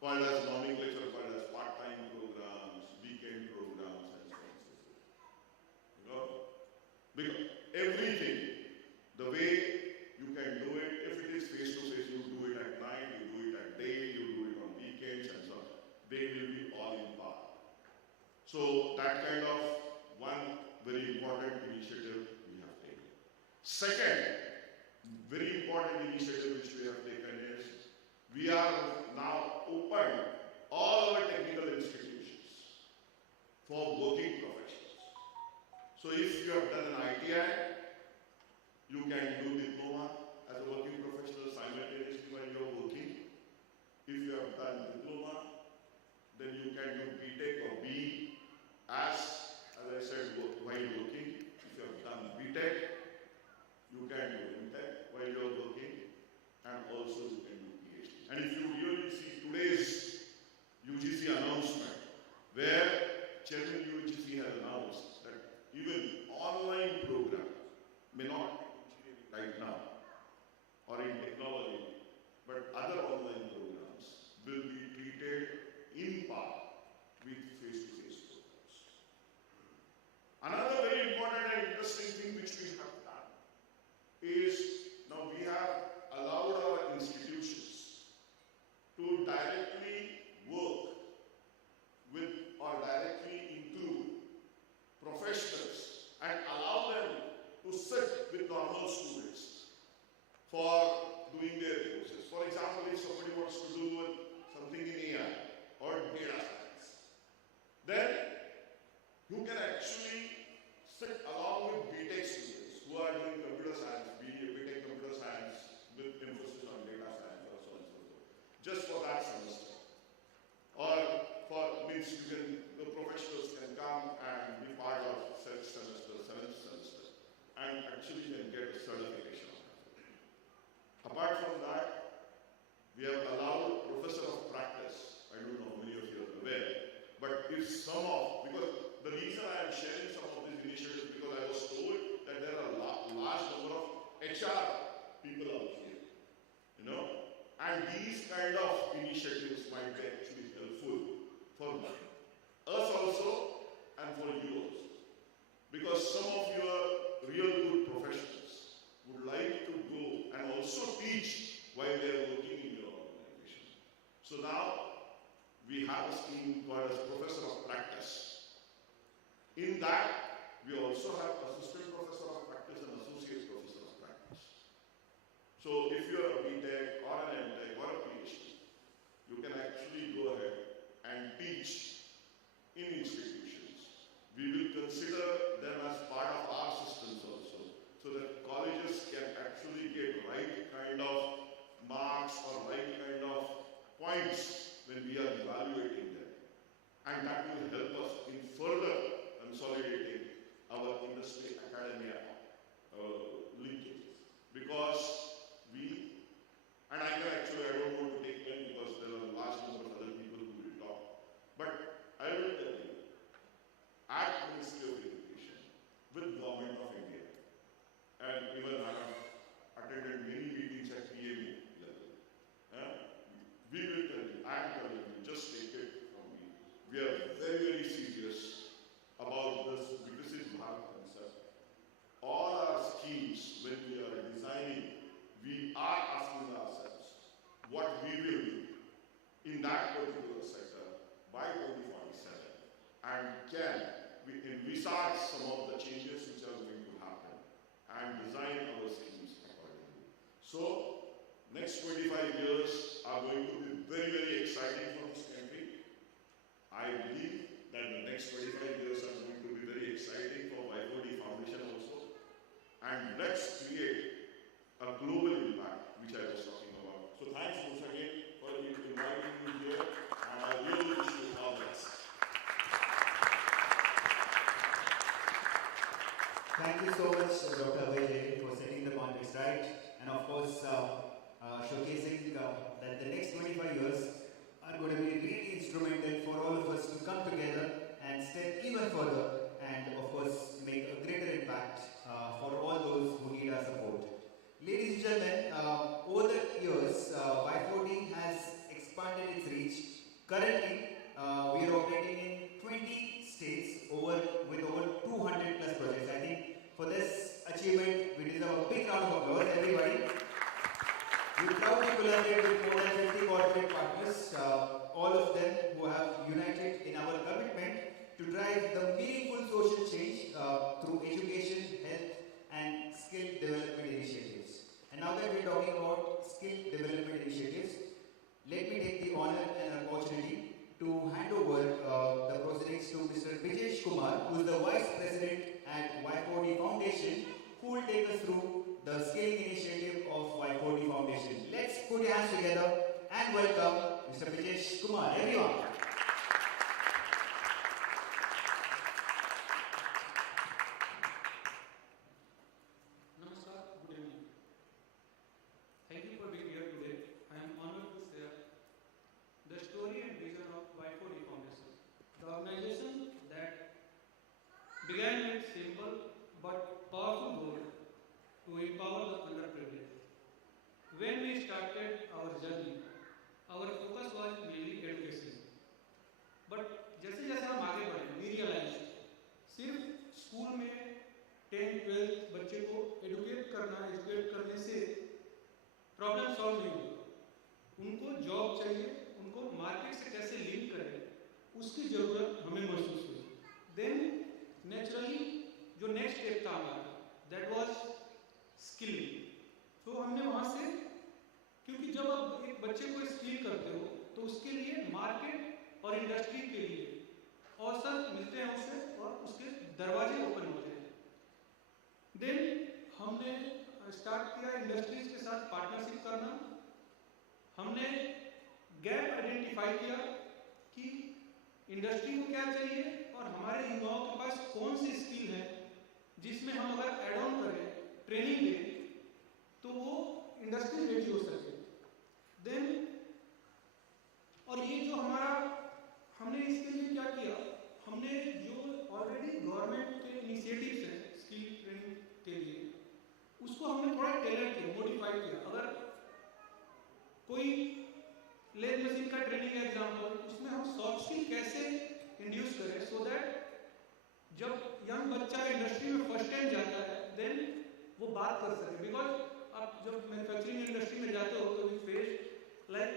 called as nomenclature, called as part-time programs, weekend programs, and so on and so forth. You know, because everything, the way you can do it, if it is face-to-face, you do it at night, you do it at day, you do it on weekends, and so on. They will be all in part. So that kind of one very important initiative we have taken. Second, very important initiative which we have taken is we are now open all our technical institutions for working professionals. So if you have done an ITI, you can do diploma as a working professional simultaneously while you are working. If you have done diploma, then you can do BTech or B as I said, while working. If you have done BTech, you can do MTech while you are working, and also you can do PhD. And if you really see today's UGC announcement, where Chairman UGC has announced that even online program may not be right now or in technology, but other online programs will be treated in part with face-to-face programs. Another very important and interesting thing which we have done is now we have allowed our institutions to directly work with or directly include professionals and allow them to sit with normal students for doing their courses. For example, if somebody wants to do something in AI or data science, then you can actually sit along with BTech students who are doing computer science, BTech computer science with emphasis on data science or so on and so forth, just for that semester. Or means the professionals can come and be part of 7th semester, and actually can get a certification. Apart from that, we have allowed professor of practice. I don't know how many of you are aware, but if because the reason I am sharing some of these initiatives because I was told that there are a large number of HR people out here, you know, and these kind of initiatives might be actually helpful for us also and for you also, because some of your real good professionals would like to go and also teach while they are working in your organization. So now we have a scheme called as Professor of Practice. In that, we also have Assistant Professor of Practice and Associate Professor of Practice. So if you are a BTech or an MTech or a PhD, you can actually go ahead and teach in institutions. We will consider them as part of our systems also, so that colleges can actually get right kind of marks or right kind of points when we are evaluating them. And that will help us in further consolidating our industry academia linkages. Because and I don't want to take time because there are a large number of other people who will talk. But I will tell you, at Ministry of Education, with Government of India, and even I have attended many meetings at PMU level, we will tell you, I am telling you, just take it from me. We are very, and can we envisage some of the changes which are going to happen and design our schemes accordingly. So, next 25 years are going to be very, very exciting for this country. I believe that the next 25 years are going to be very exciting for Y4D Foundation also. And let's create a global impact, which I was talking about. So thanks once again for inviting me here, and I really wish you all the best. Thank you so much, Dr. Abhay, for setting the context right, and of course, showcasing that the next 25 years are going to be really instrumental for all of us to come together and step even further, and of course, make a greater impact for all those who need our support. Ladies and gentlemen, over the years, Y4D has expanded its reach. Currently, we are operating in 20 states with over 200 plus projects. I think for this achievement, we deserve a big round of applause, everybody. We proudly collaborate with more than 50 corporate partners, all of them who have united in our commitment to drive the meaningful social change through education, health, and skill development initiatives. And now that we're talking about skill development initiatives, let me take the honor and opportunity to hand over the proceedings to Mr. Bijesh Kumar, who is the Vice President at Y4D Foundation, who will take us through the scaling initiative of Y4D Foundation. Let's put your hands together and welcome Mr. Bijesh Kumar. Everyone. Namaskar, good evening. Thank you for being here today. I am honored to share the story and vision of Y4D Foundation, the organization that began with simple but powerful goal to empower the underprivileged. When we started our journey, our focus was mainly education. But जैसे जैसे हम आगे बढ़े, we realized सिर्फ school में 10-12 बच्चे को educate करने से प्रॉब्लम सॉल्व नहीं होगा। उनको जॉब चाहिए, उनको मार्केट से कैसे लिंक करें, उसकी जरूरत हमें महसूस हुई। देन नेचुरली जो नेक्स्ट स्टेप था हमारा, दैट वाज स्किलिंग। तो हमने वहाँ से, क्योंकि जब आप एक बच्चे को स्किल करते हो तो उसके लिए मार्केट और इंडस्ट्री के लिए अवसर मिलते हैं उसे, और उसके दरवाजे ओपन होते हैं। देन हमने स्टार्ट किया इंडस्ट्रीज के साथ पार्टनरशिप करना। हमने गैप आइडेंटिफाई किया कि इंडस्ट्री को क्या चाहिए और हमारे युवाओं के पास कौन सी स्किल है जिसमें हम अगर एड ऑन करें, ट्रेनिंग दें, तो वो इंडस्ट्री रेडी हो सके। देन और ये जो हमने इसके लिए क्या किया, हमने जो ऑलरेडी गवर्नमेंट के इनिशिएटिव्स हैं स्किल ट्रेनिंग के लिए, उसको हमने थोड़ा टेलर किया, मॉडिफाई किया। अगर कोई लेथ मशीन का ट्रेनिंग एग्जाम्पल, उसमें हम सॉफ्ट स्किल कैसे इंड्यूस करें सो दैट जब यंग बच्चा इंडस्ट्री में फर्स्ट टाइम जाता है, देन वो बात कर सके। बिकॉज आप जब मैन्युफैक्चरिंग इंडस्ट्री में जाते हो तो फेस लाइक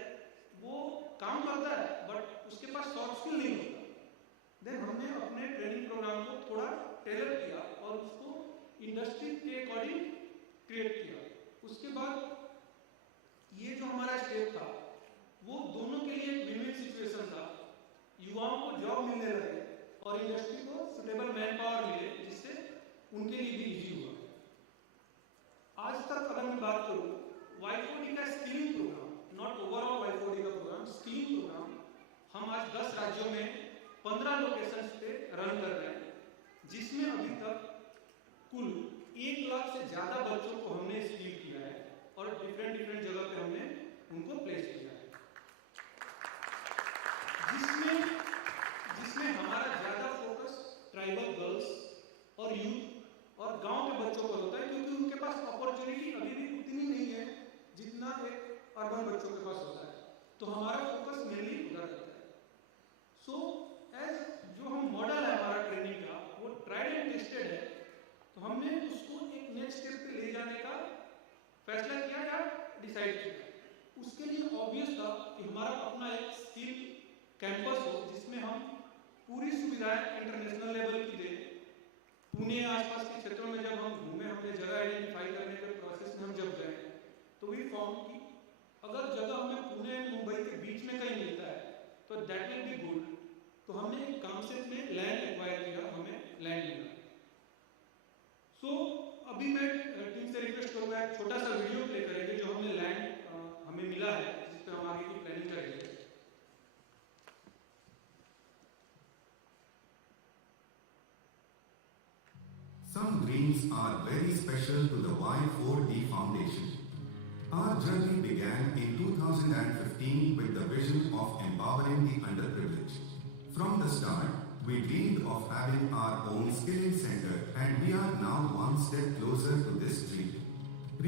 वो काम करता है बट उसके पास सॉफ्ट स्किल नहीं होता। देन हमने अपने ट्रेनिंग प्रोग्राम को थोड़ा टेलर किया और उसको इंडस्ट्री के अकॉर्डिंग क्रिएट किया। उसके बाद ये जो हमारा स्टेप था वो दोनों के लिए एक विन-विन सिचुएशन था। युवाओं को जॉब मिलने लगे और इंडस्ट्री को सुटेबल मैन पावर मिले, जिससे उनके लिए भी इजी हुआ। आज तक अगर मैं बात करूँ Y4D का skilling programme, not overall Y4D का प्रोग्राम, स्किलिंग प्रोग्राम हम आज 10 राज्यों में 15 लोकेशंस पे रन कर रहे हैं, जिसमें अभी तक कुल 1 लाख से ज़्यादा बच्चों को हमने स्किल किया है और डिफरेंट जगह पे हमने उनको प्लेस किया है, जिसमें हमारा ज़्यादा फोकस ट्राइबल गर्ल्स और यूथ और गांव के बच्चों पर होता है, क्योंकि उनके पास अपॉर्चुनिटी अभी भी उतनी नहीं है जितना एक अर्बन बच्चों के पास होता है। तो हमारा फोकस मेनली उधर रहता है। सो एज जो हम मॉडल है हमारा ट्रेनिंग का, वो ट्राइड एंड टेस्टेड है, तो हमने उसको एक नेक्स्ट स्टेप पे ले जाने का फैसला किया या डिसाइड किया। उसके लिए ऑब्वियस था कि हमारा अपना एक स्किल कैंपस हो, जिसमें हम पूरी सुविधाएं इंटरनेशनल लेवल की दें। पुणे आसपास के क्षेत्रों में जब हम घूमे, हमने जगह आइडेंटिफाई करने के प्रोसेस में हम जब गए तो वी फाउंड कि अगर जगह हमें पुणे मुंबई के बीच में कहीं मिलता है तो दैट विल बी गुड। तो हमने एक कांसेप्ट में लैंड एक्वायर किया, हमें लैंड मिला। सो अभी मैं टीम से रिक्वेस्ट करूंगा एक छोटा सा वीडियो प्ले करेंगे जो हमने लैंड हमें मिला है, जिस पर हम आगे की प्लानिंग करेंगे। Some dreams are very special to the Y4D Foundation. Our journey began in 2015 with the vision of empowering the underprivileged. From the start, we dreamed of having our own skilling center, and we are now one step closer to this dream.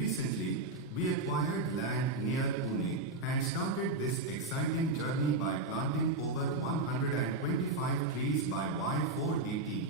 Recently, we acquired land near Pune and started this exciting journey by planting over 125 trees by Y4D team.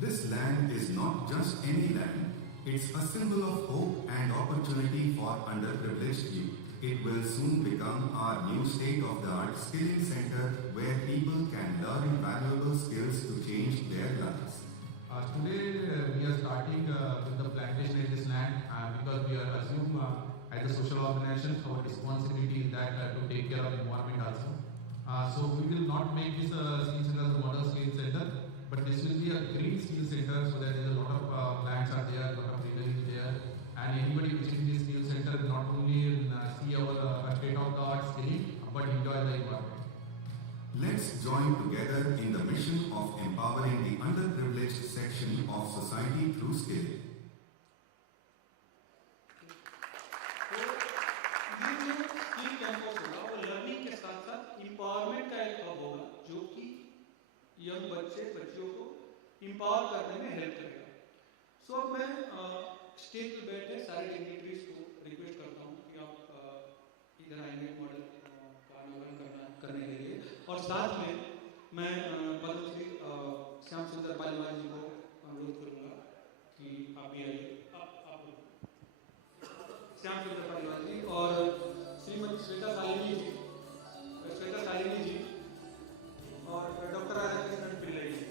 This land is not just any land, it's a symbol of hope and opportunity for underprivileged youth. It will soon become our new state-of-the-art skilling center where people can learn valuable skills to change their lives. Today we are starting with the plantation in this land because we are assume as a social organization our responsibility in that to take care of environment also. So we will not make this skill center as a model skill center, but this will be a green skill center so that there is a lot of plants are there, a lot of greenery is there, and anybody visiting this skill center will not only see our state-of-the-art skilling but enjoy the environment. Let's join together in the mission of empowering the underprivileged section of society through skilling. तो ये जो skill campus होगा वो learning के साथ साथ empowerment का एक हब होगा जो कि यंग बच्चियों को एम्पावर करने में हेल्प करेगा। सो मैं स्टेज पे बैठे सारे डिग्निटरीज को रिक्वेस्ट करता हूँ कि आप इधर आएंगे मॉडल का अनावरण करने के लिए, और साथ में मैं पद्मश्री श्याम सुंदर पालीवाल जी को अनुरोध करूँगा कि आप भी आइए। आप श्याम सुंदर पालीवाल जी और श्रीमती श्वेता शालिनी जी और डॉक्टर राधाकृष्णन पिल्लई जी।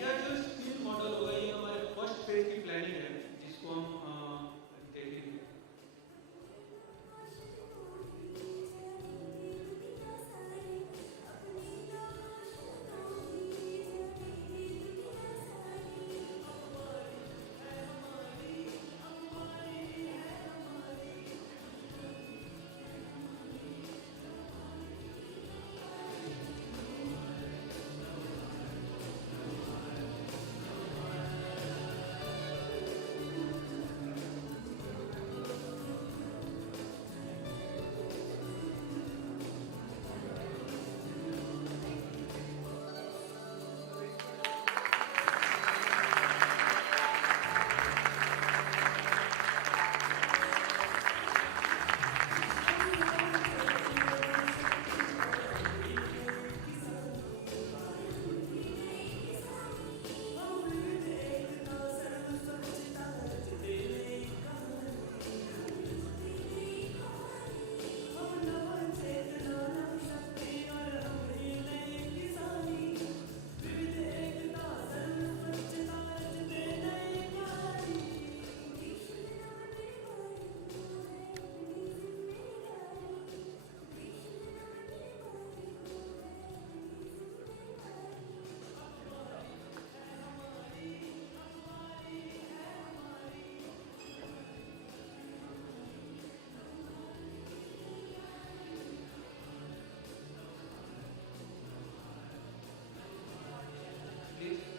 यह जो स्किल मॉडल होगा ये हमारे फर्स्ट फेज की प्लानिंग है जिसको हम देखेंगे।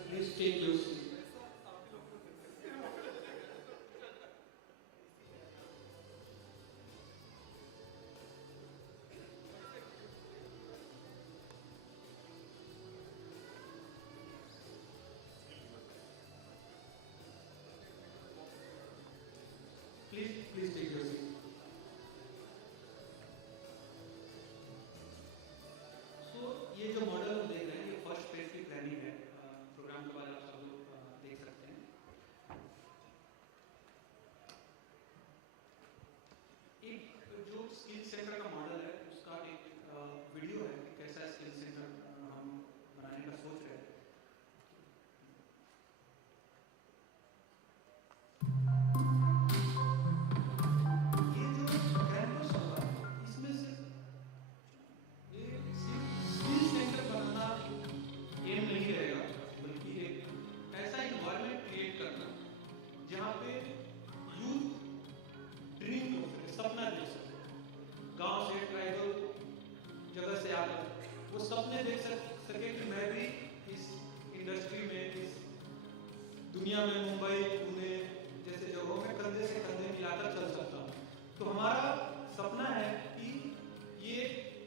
Please take your seat. Please take your seat. So ये जो मॉडल हम देख रहे हैं ये फर्स्ट फेज की प्लानिंग है प्रोग्राम के बारे में आप सब लोग देख सकते हैं। एक जो स्किल सेंटर का मॉडल है उसका एक वीडियो है कि कैसा स्किल सेंटर हम बनाने का सोच रहे हैं। ये जो कैंपस होगा इसमें से ये स्किल सेंटर बनाना एम नहीं रहेगा, बल्कि एक ऐसा इन्वायरमेंट क्रिएट करना जहाँ पे यूथ ड्रीम कर सके, सपना देख सके, गांव से ट्राइबल जगह से आकर वो सपने देख सके कि मैं भी इस इंडस्ट्री में, इस दुनिया में मुंबई पुणे जैसे जगहों में कंधे से कंधे मिलाकर चल सकता हूँ। तो हमारा सपना है कि ये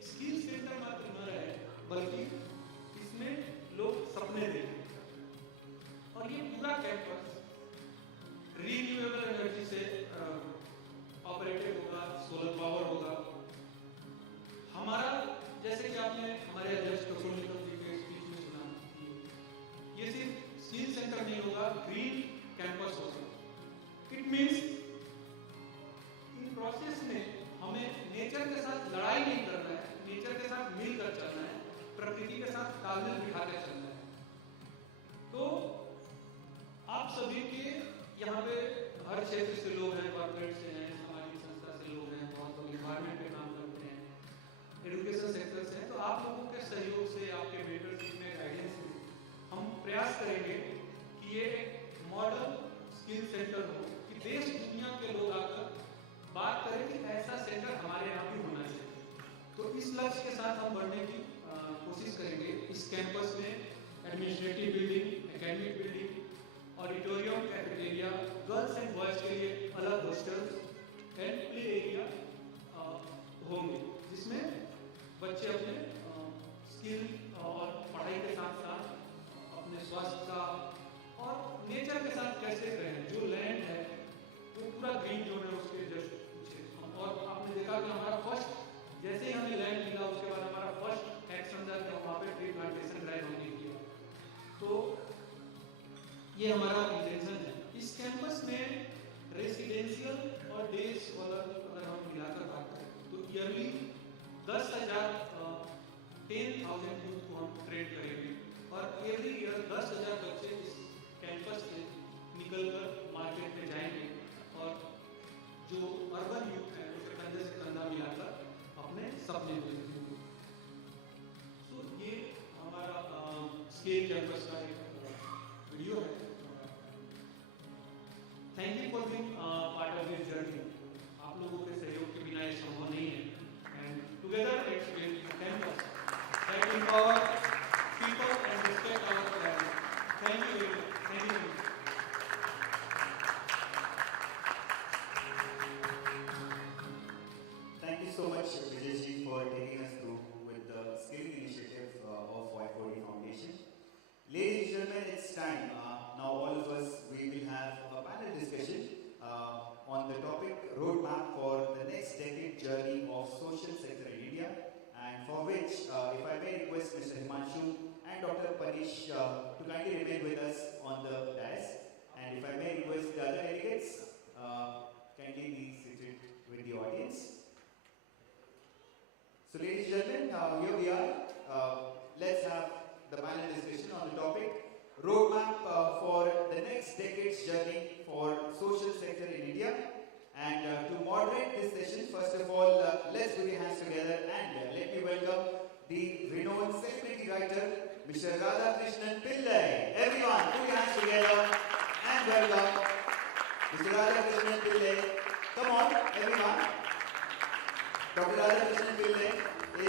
स्किल सेंटर मात्र न रहे, बल्कि इसमें लोग सपने देखें और ये पूरा कैंपस रिन्यूएबल एनर्जी से ऑपरेटेड होगा, सोलर पावर होगा। हमारा जैसे कि आपने हमारे अध्यक्ष जी के स्पीच में सुना, ये सिर्फ स्किल सेंटर नहीं होगा, ग्रीन कैंपस होगा। इट मीन्स इन प्रोसेस में हमें नेचर के साथ लड़ाई नहीं करना है, नेचर के साथ मिलकर चलना है, प्रकृति के साथ तालमेल बिठा के चलना है। तो आप सभी के यहाँ पे हर क्षेत्र से लोग हैं, कॉर्पोरेट से हैं, सामाजिक संस्था से लोग हैं, बहुत लोग इन्वायरमेंट पे काम करते हैं, एजुकेशन सेक्टर से हैं। तो आप लोगों के सहयोग से, आपके मेंटरशिप में, गाइडेंस में हम प्रयास करेंगे कि ये मॉडल स्किल सेंटर हो, कि देश दुनिया के लोग आकर बात करें कि ऐसा सेंटर हमारे यहाँ भी होना चाहिए। तो इस लक्ष्य के साथ हम बढ़ने की कोशिश करेंगे। इस कैंपस में administrative building, academic building, auditorium, cafeteria, girls and boys के लिए अलग हॉस्टल्स एंड प्ले एरिया होंगे, जिसमें बच्चे अपने स्किल और पढ़ाई के साथ साथ अपने स्वास्थ्य का और नेचर के साथ कैसे रहें। जो लैंड है वो पूरा ग्रीन जोन है, उसके जस्ट पीछे। और आपने देखा कि हमारा फर्स्ट जैसे ही हमें लैंड मिला उसके बाद हमारा फर्स्ट एक्शन था कि वहाँ पे ट्री प्लांटेशन ड्राइव हमने किया। तो ये हमारा इंटेंशन है। इस कैंपस में रेसिडेंशियल और डे स्कॉलर अगर हम मिलाकर बात करें तो ईयरली 10,000 यूथ को हम ट्रेन करेंगे और एवरी ईयर 10,000 बच्चे इस कैंपस से निकलकर मार्केट में जाएंगे और जो अर्बन यूथ है उसे कंधे से कंधा मिलाकर अपने सपने देखेंगे। तो ये हमारा स्केल कैंपस का एक वीडियो है। Thank you for being part of this journey. आप लोगों के सहयोग के बिना ये संभव नहीं है। And together let's build a campus that empower people and respect our planet. Thank you very much. Thank you. Thank you so much, Vijay for taking us through with the skilling initiative of Y4D Foundation. Ladies and gentlemen, it's time. Now all of us, we will have a panel discussion on the topic roadmap for the next decade journey of social sector in India. And for which, if I may request Mr. Himanshu and Dr. Panish to kindly remain with us on the dais. And if I may request the other delegates, kindly be seated with the audience. So ladies and gentlemen, here we are. Let's have the panel discussion on the topic roadmap for the next decade's journey for social sector in India. And to moderate this session, first of all, let's put your hands together and let me welcome the renowned celebrity writer, Mr. Radhakrishnan Pillai. Everyone, put your hands together and welcome Mr. Radhakrishnan Pillai. Come on, everyone. Dr. Radhakrishnan Pillai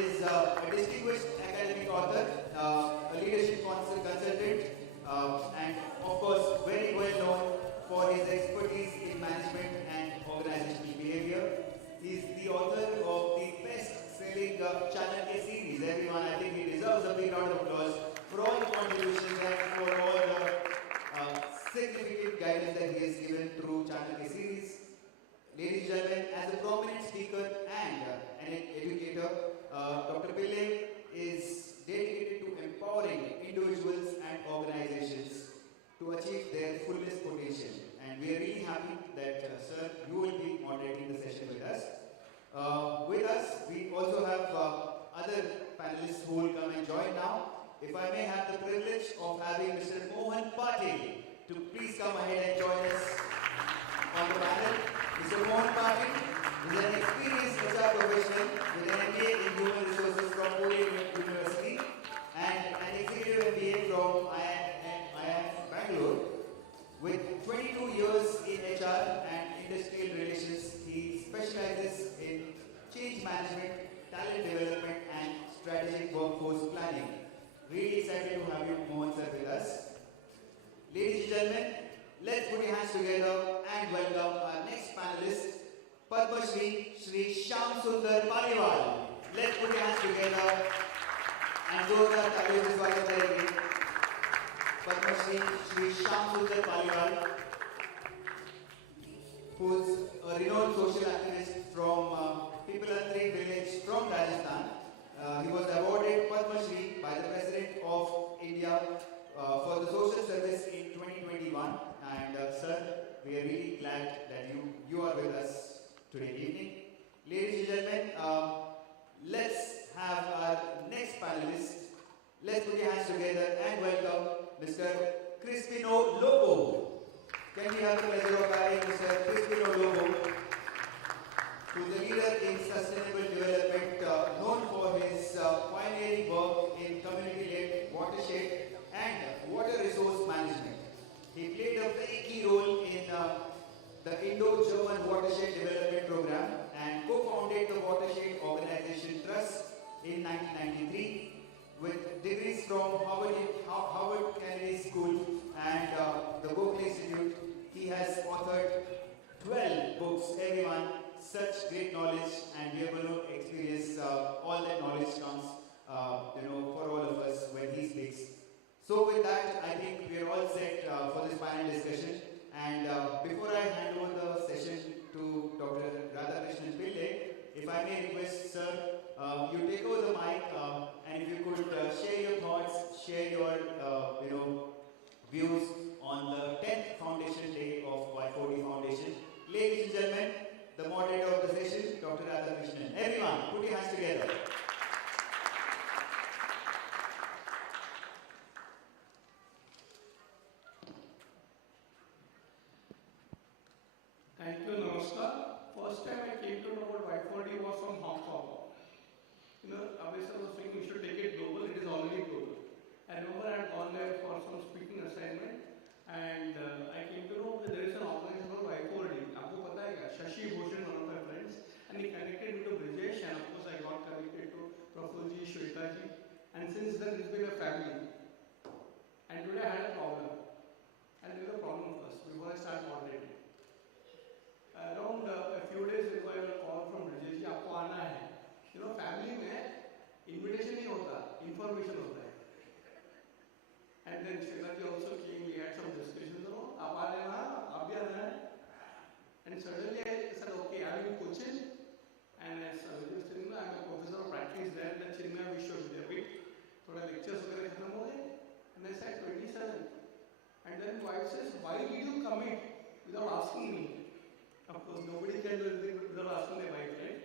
is a distinguished academic author, a leadership consultant, and of course, very well known for his expertise in management and organizational behavior. He is the author of the best-selling Channel K series. Everyone, I think he deserves a big round of applause for all the contributions and for all the significant guidance that he has given through Channel K series. Ladies and achieved their fullest potential. And we are really happy that, sir, you will be moderating the session with us. We also have other panelists who will come and join now. If I may have the privilege of having Mr. Mohan Patil to please come ahead and join us on the panel. Mr. Mohan Patil is an experienced HR professional with an MBA in Human Resources from Pune University and an executive MBA from IIM Bangalore. With 22 years in HR and industrial relations, he specializes in change management, talent development, and strategic workforce planning. Really excited to have you, Mohan sir, with us. Ladies and gentlemen, let's put your hands together and welcome our next panelist, Padma Shri, Shri Shyam Sundar Paliwal. Let's put your hands together and जोरदार तालियों से स्वागत करेंगे Padma Shri, Shri Shyam Sundar Paliwal, who's a renowned social activist from Pipalantri village from Rajasthan. He was awarded Padma Shri by the President of India for the social service in 2021. And sir, we are really glad that you are with us today evening. Ladies and gentlemen, let's have our next panelist. Let's put your hands together and welcome Mr. Crispino Lobo. Can we have the pleasure of having Mr. Crispino Lobo, who is a leader in sustainable development, known for his pioneering work in community-led watershed and water resource management. He played a very key role in the Indo-German Watershed Development Program and co-founded the Watershed Organization Trust in 1993. With degrees from Howard Kennedy School and the Berkeley Institute, he has authored 12 books. Everyone, such great knowledge, and we are going to experience all that knowledge comes, for all of us when he speaks. So with that, I think we are all set for this panel discussion. And before I hand over the session to Dr. Radhakrishnan Pillai, if I may request, sir, you take over the mic, and if you could share your thoughts, share your views on the 10th Foundation Day of Y4D Foundation. Ladies and gentlemen, the moderator of the session, Dr. Radhakrishnan. Everyone, put your hands together. Thank you, Namaskar. First time I came to know about Y4D was from Hong Kong. Abhisar was saying we should take it global, it is already global. I remember I had gone there for some speaking assignment and I came to know that there is an organization called Y4D. Aapko pata hai kya? Shashi Bhushan, one of my friends, and he connected me to Brijesh, and of course I got connected to Prafulji, Shwetaji, and since then it's been a family. And today I had a problem. I'll give the problem first before I start moderating. Around a few days ago, I got a call from Brijesh ji, आपको आना है. Family में invitation नहीं होता, information होता है. And then Shwetaji also came. We had some discussions. आप आ रहे हैं, आप भी आ रहे हैं. And suddenly I said, okay, I'm in Cochin, and as Brijesh was telling me, I'm a professor of practice there at Chinmaya Vishwavidyapit. थोड़ा lectures वगैरह खत्म हो गए. And I said 27. And then wife says, why did you commit without asking me? Of course, nobody can do anything without asking their wife, right?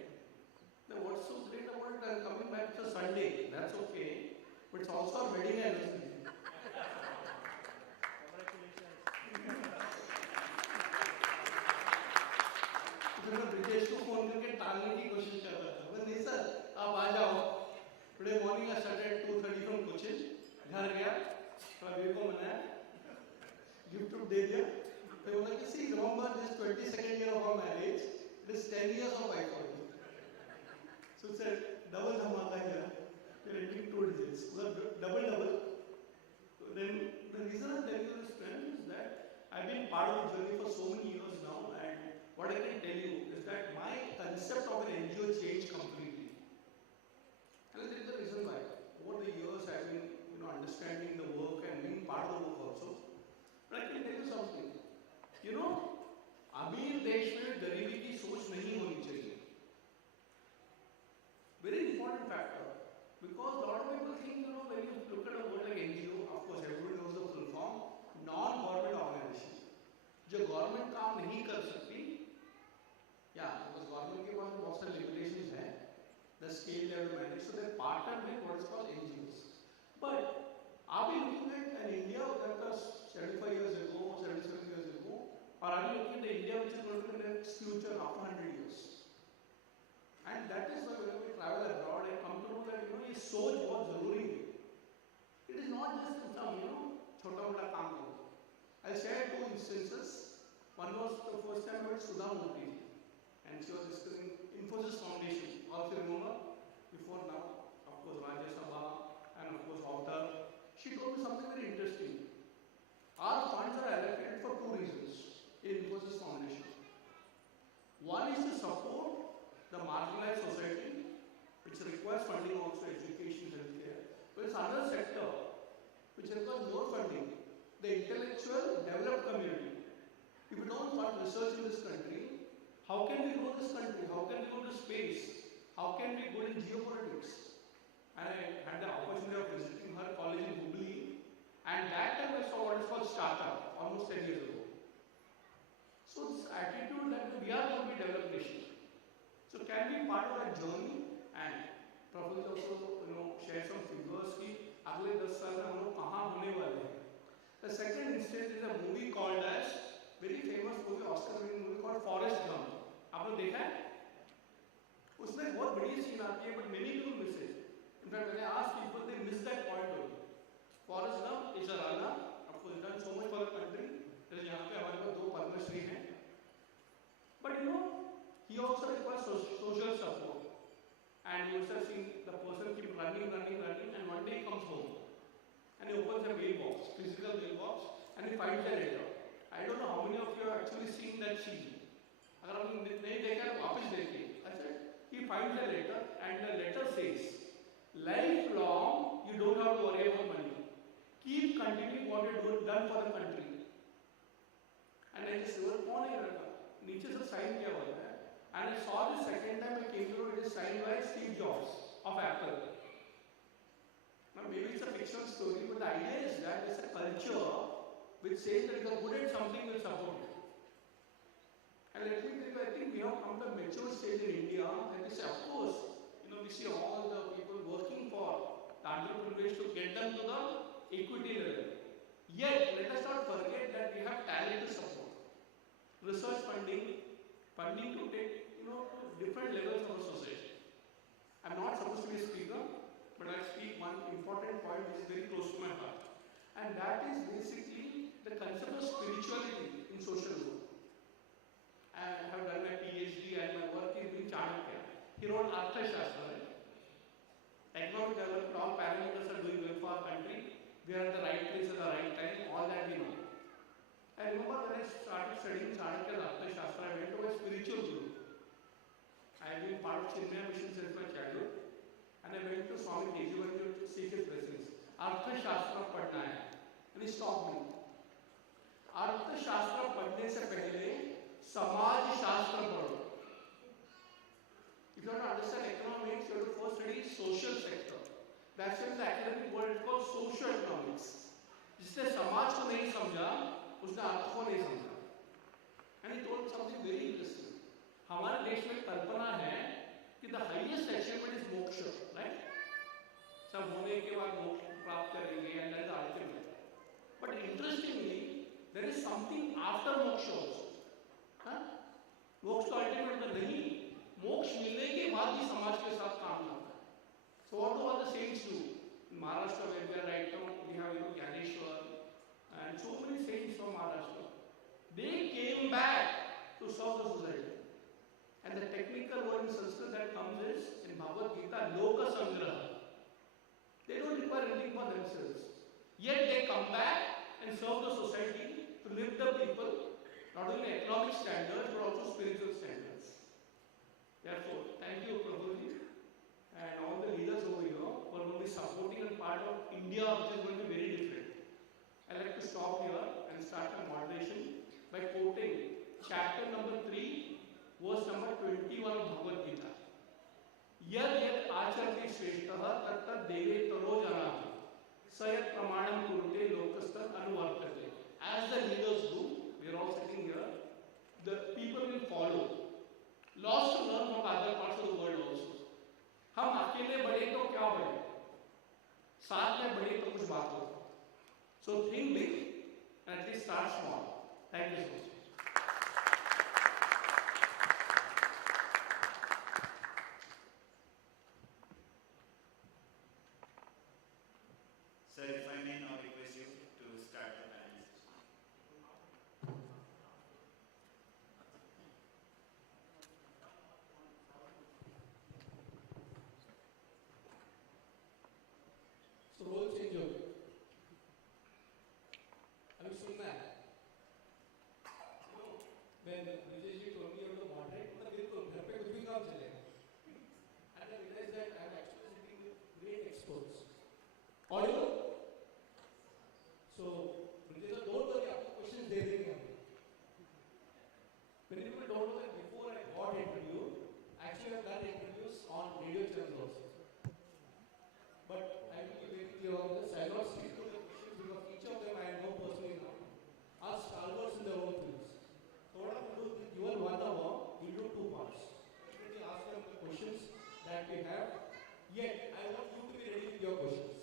Now, what's so great about coming back to Sunday? That's okay, but it's also our wedding anniversary. Brijesh को phone करके टालने की कोशिश कर रहा था. नहीं sir, आप आ जाओ. Today morning I started 2:30 from Cochin. घर गया, थोड़ा वीर को मनाया, गिफ्ट दे दिया. They were like, see, remember this 22nd year of our marriage, this 10 years of Y4D. So it's a double dhamaka here. We're entering 2 digits. Double. Then the reason I'm telling you this, friend, is that I've been part of the journey for so many years now, and what I can tell you is that my concept of an NGO changed completely. And there is a reason why. Over the years, I've been, understanding the work and being part of the work also. But I can tell you something. अमीर देश में गरीबी की सोच नहीं होनी चाहिए. Very important factor, because a lot of people think, when you look at a word like NGO, of course everybody knows the full form, non-government the scale they have to manage. So they partner with what is called NGOs. But are we looking at an India that was 75 years ago, 77 years ago, or are we looking at the India which is going to be in the next future after 100 years? And that is why when we travel abroad, I come to know that ये सोच बहुत जरूरी है. It is not just some छोटा मोटा काम करो. I'll share two instances. One was the first time I met Sudha Murthy, and she was discussing Infosys Foundation. All of you remember? Before now, of course, Rajya Sabha and of course author. She told me something very interesting. Our funds are allocated for two reasons in Infosys Foundation. One is to support the marginalized society, which requires funding also education, healthcare. But it's another sector which requires more funding, the intellectual developed community. If we don't fund research in this country, how can we grow this country? How can we go to space? How can we go in geopolitics? And I had the opportunity of visiting her college in Hubli, and that time I saw what is called startup, almost 10 years ago. So this attitude that we are going to be developed nation. So can we part of that journey? And Prabhu also share some figures कि अगले 10 साल में हम लोग कहाँ होने वाले हैं. The second instance is a movie called as very famous movie, Oscar-winning movie called Forrest Gump. आपने देखा है? उसमें बहुत बड़ी सीन आती है, but many people miss it. In fact, when I ask people, they miss that point only. Forrest Gump is a runner. Of course, done so much for the country. यहाँ पे हमारे पास 2 पद्मश्री हैं. But he also requires social support. And you must have seen the person keep running, and one day he comes home. And he opens a mailbox, physical mailbox, and he finds a letter. I don't know how many of you have actually seen that scene. अगर आपने नहीं देखा तो वापस देखिए. He finds a letter, and the letter says, lifelong you don't have to worry about money. Keep continuing what you have done for the country. And I just wrote कौन है लड़का? नीचे से साइन किया हुआ है. And I saw this second time I came to know it is signed by Steve Jobs of Apple. Now maybe it's a fictional story, but the idea is that it's a culture which says that if you are good at something, we'll support it. And let me tell you, I think we have come to a mature stage in India, and we say, of course, we see all the people working for the underprivileged to get them to the equity level. Yet, let us not forget that we have talent to support. Research funding to take, different levels of a society. I'm not supposed to be a speaker, but I'll speak one important point which is very close to my heart. And that is basically the concept of spirituality in social work. I have done my PhD and my work is in Chanakya. He wrote Arthashastra, right? Economic development, all parameters are doing well for our country. We are at the right place at the right time, all that we know. I remember when I started studying Chanakya Arthashastra, I went to a spiritual group. I have been part of Chinmaya mission since my childhood, and I went to Swami Kejivanji to seek his blessings. Arthashastra padhna hai. And he stopped me. Arthashastra padhne se pehle Samaj Shastra padho. If you want to understand economics, you have to first study social sector. That's why in the academic world it's called social economics. जिसने समाज को नहीं समझा, उसने अर्थ को नहीं समझा. And he told something very interesting. हमारे देश में कल्पना है कि the highest achievement is moksha, right? सब होने के बाद मोक्ष प्राप्त करेंगे, and that is the ultimate. But interestingly, there is something after moksha also. मोक्ष तो अल्टीमेट तो नहीं, मोक्ष मिलने के बाद ही समाज के साथ काम करता है. So what do all the saints do? In Maharashtra, where we are right now, we have Gyaneshwar and so many saints from Maharashtra. They came back to serve the society. And the technical word in Sanskrit that comes is in Bhagavad Gita, Loka Sangraha. They don't require anything for themselves. Yet they come back and serve the society to lift the people. Not only economic standards, but also spiritual standards. Therefore, thank you, Prabhuji, and all the leaders over here who are going to be supporting and part of India, which is going to be very different. I'd like to stop here and start my moderation by quoting chapter number 3, verse number 21 of Bhagavad Gita. Yad yad acharati shrestah tat deve taro janaha sayat pramanam kurute lokastat anuvartate. As the leaders do, we are all sitting here, the people will follow. Lots to learn from other parts of the world also. हम So think big and at least start small. Thank you so much. Sir, if I may now request you to start the panel session. So role change हो गया. अभी सुनना है. When Vijay ji told me you have to moderate, मतलब बिल्कुल घर पे कुछ भी काम चलेगा. And I realized that I am actually sitting with great experts. Audible? So, Vijay sir, don't worry, आपको questions दे देंगे हम. Many people don't know that before I got interviewed, actually I've done interviews on radio channels also. But I will be very clear on this. I will not speak to the questions because each of them I know personally now are stalwarts in their own fields. So what I'm going to do is you all 1 hour, we'll do 2 parts. Definitely ask them the questions that we have. Yet, I want you to be ready with your questions.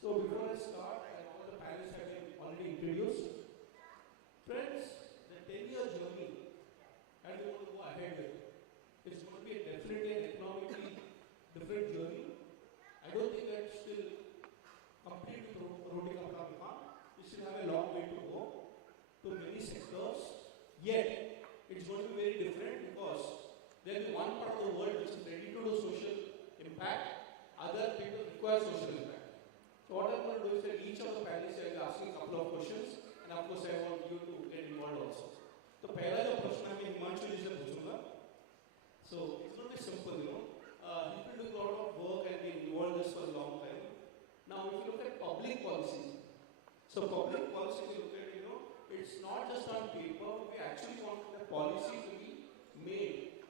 So before I start, and all the panelists have been already introduced. Friends, the 10-year journey that we want to go ahead with, it's going to be definitely an economically different journey. I don't think that's still complete with Roti Kapda Vikan. We still have a long way to go to many sectors. Yet, it's going to be very different because there will be one part of the world which is ready to do social impact, other people require social impact. So what I'm going to do is that each of the panelists will be asking a couple of questions, and of course I want you to get involved also. So पहला जो प्रश्न मैं हिमांशु जी से पूछूंगा. So it's going to be simple, you know. He's been doing a lot of work and been involved in this for a long time. Now, if you look at public policy, so public policy, if you look at, you know, it's not just on paper. We actually want the policy to be made,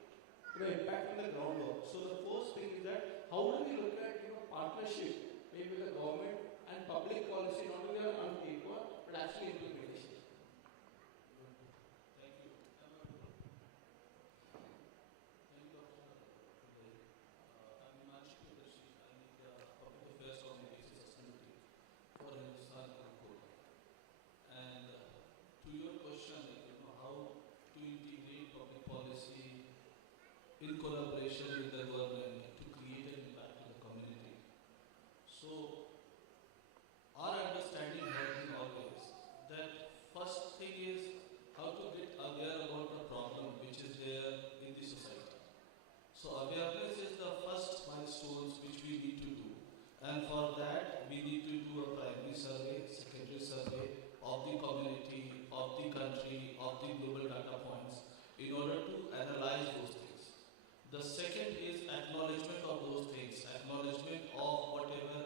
you know, impact on the groundwork. So the first thing is that how do we look at, you know, partnership maybe with the government and public policy not only on paper but actually implementation. Thank you. Thank you, Dr. I'm Himanshu Kaal. I lead the Public Affairs Communication Sustainability for Hindustan Conclave. And to your question, like, you know, how to integrate public policy in collaboration with the government to create an impact in the community. So, our understanding has been always that first thing is how to get aware about the problem which is there in the society. So awareness is the first milestones which we need to do, and for that we need to do a primary survey, secondary survey of the community, of the country, of the global data points in order to analyze those things. The second is acknowledgement of those things, acknowledgement of whatever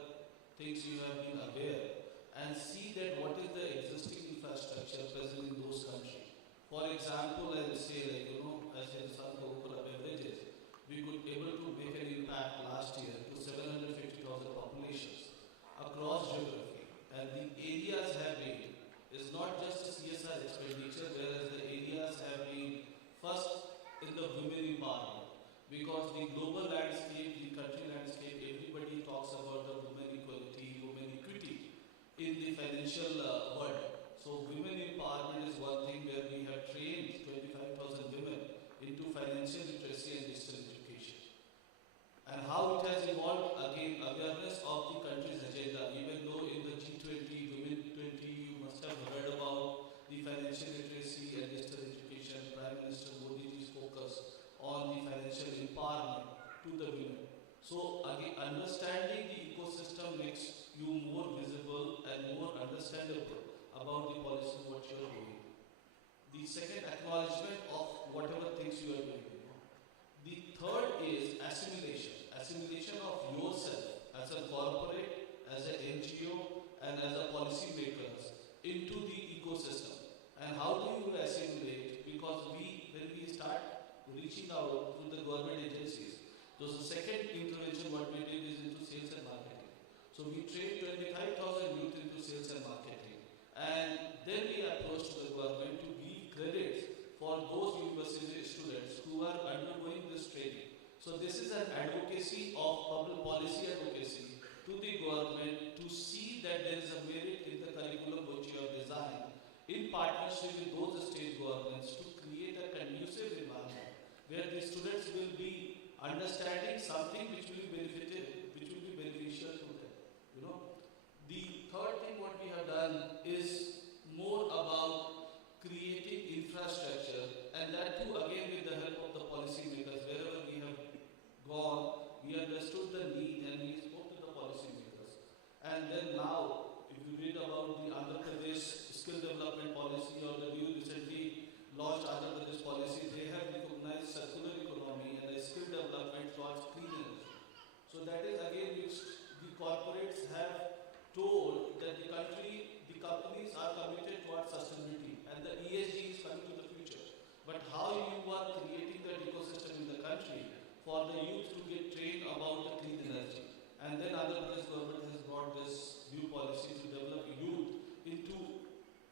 things you have been aware, and see that what is the existing infrastructure present in those countries. For example, I will say, like, you know, as in some Coca-Cola beverages, we could able to make an impact last year to 750,000 populations across geography, and the areas have been, is not just a CSR expenditure, whereas the areas have been first in the women empowerment, because the global landscape, the country landscape, everybody talks about the women equality, women equity in the financial world. So women empowerment is one thing where we have trained 25,000 women into financial literacy and digital education. And how it has evolved, again, awareness of the country's agenda. Even though in the G20, Women 20, you must have heard about the financial literacy and digital education. Prime Minister Modi's focus on the financial empowerment to the women. So again, understanding the ecosystem makes you more visible and more understandable about the policy what you are doing. The second, acknowledgement of whatever things you are doing. The third is assimilation. Assimilation of yourself as a corporate, as an NGO, and as a policy makers into the ecosystem. And how do you assimilate? Because when we start reaching out to the government agencies, so the second intervention what we did is into sales and marketing. So we trained 25,000 youth into sales and marketing. And then we approached the government to give credits for those university students who are undergoing this training. So this is an advocacy of public policy advocacy to the government to see that there is a merit And then Andhra Pradesh government has brought this new policy to develop youth into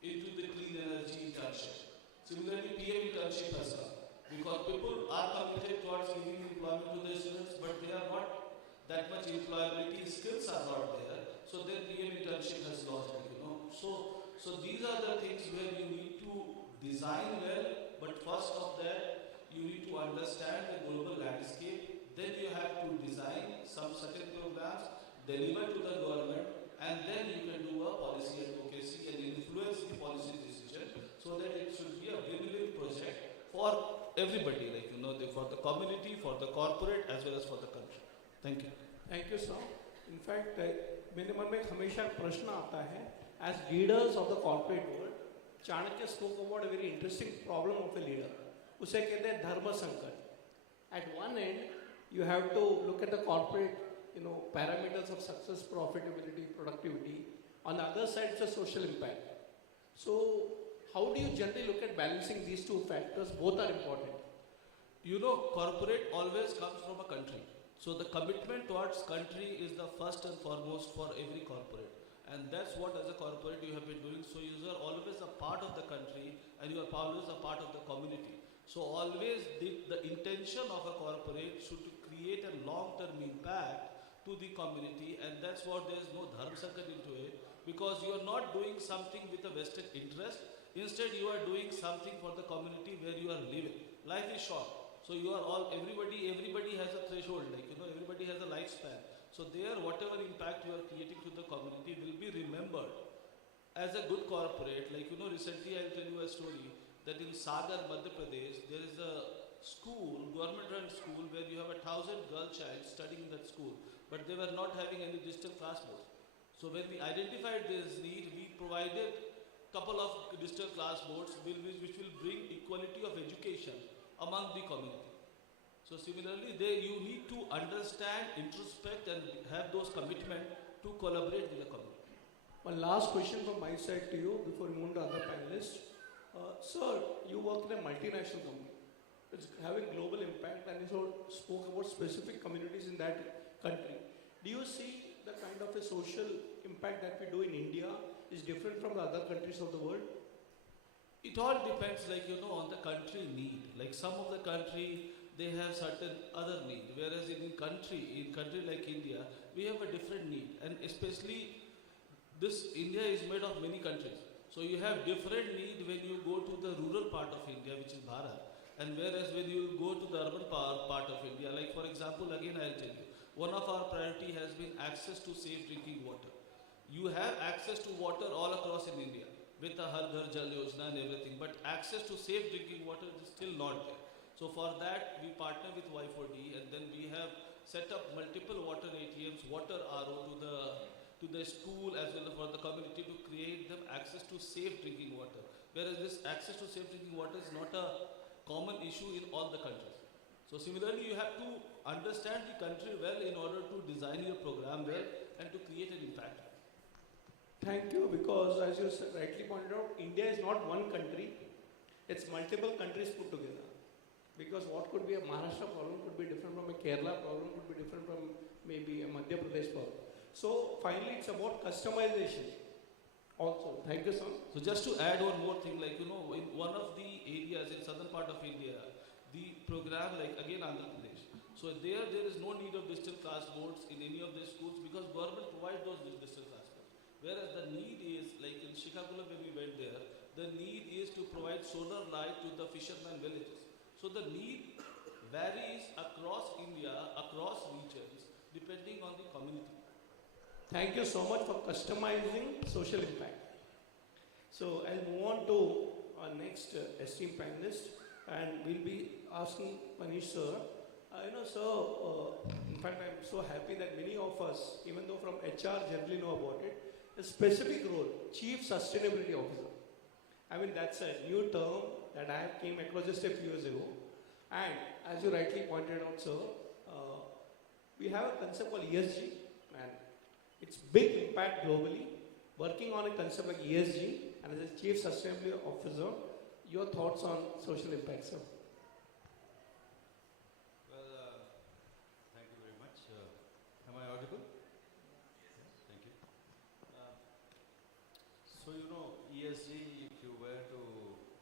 the clean energy internship. Similarly, PM internship has come because people are committed towards giving employment to their students, but they are not that much employability skills are not there. So then PM internship has launched it, you know. So these are the things where you need to design well, but first of that you need to understand the global landscape. Then you have to design some certain programs, deliver to the government, and then you can do a policy advocacy and influence the policy decision so that it should be a win-win project for everybody, like, you know, for the community, for the corporate, as well as for the country. Thank you. Thank you, sir. In fact, मेरे मन में हमेशा प्रश्न आता है, as leaders of the corporate world, Chanakya spoke about a very interesting problem of a leader. उसे कहते हैं धर्म संकट. At one end, you have to look at the corporate, you know, parameters of success, profitability, productivity. On the other side, it's a social impact. So, how do you generally look at balancing these two factors? Both are important. You know, corporate always comes from a country. So the commitment towards country is the first and foremost for every corporate. And that's what as a corporate you have been doing. So you are always a part of the country and you are always a part of the community. So always the intention of a corporate should create a long-term impact to the community, and that's what there is no dharma sankat into it, because you are not doing something with a vested interest. Instead you are doing something for the community where you are living. Life is short. So you are all, everybody has a threshold, like, you know, everybody has a lifespan. So there, whatever impact you are creating to the community will be remembered as a good corporate. Like, you know, recently I'll tell you a story that in Sagar, Madhya Pradesh, there is a school, government-run school, where you have 1,000 girl child studying in that school, but they were not having any digital classboards. So when we identified this need, we provided couple of digital classboards which will bring equality of education among the community. So similarly, you need to understand, introspect, and have those commitment to collaborate with the community. One last question from my side to you before we move to other panelists. Sir, you work in a multinational company. It's having global impact, and you spoke about specific communities in that country. Do you see the kind of a social impact that we do in India is different from the other countries of the world? It all depends, like, you know, on the country need. Like some of the country, they have certain other need, whereas in country like India, we have a different need, and especially this India is made of many countries. So you have different need when you go to the rural part of India, which is Bharat, and whereas when you go to the urban part of India, like for example, again I'll tell you, one of our priority has been access to safe drinking water. You have access to water all across in India with the Har Ghar Jal Yojana and everything, but access to safe drinking water is still not there. So for that, we partner with Y4D, and then we have set up multiple water ATMs, water RO to the school as well as for the community to create them access to safe drinking water. Whereas this access to safe drinking water is not a common issue in all the countries. So similarly, you have to understand the country well in order to design your program well and to create an impact. Thank you, because as you rightly pointed out, India is not one country, it's multiple countries put together. Because what could be a Maharashtra problem could be different from a Kerala problem, could be different from maybe a Madhya Pradesh problem. So finally, it's about customization also. Thank you, sir. So just to add one more thing, like, you know, in one of the areas in southern part of India, the program, like again Andhra Pradesh. So there is no need of digital classboards in any of the schools because government provides those digital classboards. Whereas the need is, like in Shikakulam when we went there, the need is to provide solar light to the fishermen villages. So the need varies across India, across regions, depending on the community. Thank you so much for customizing social impact. So I'll move on to our next esteemed panelist, and we'll be asking Manish sir. Sir, in fact, I'm so happy that many of us, even though from HR generally know about it, a specific role, Chief Sustainability Officer. I mean, that's a new term that I came across just a few years ago. And as you rightly pointed out, sir, we have a concept called ESG, and it's big impact globally. Working on a concept like ESG, and as a Chief Sustainability Officer, your thoughts on social impact, sir? Well, thank you very much. Am I audible? So ESG, if you were to,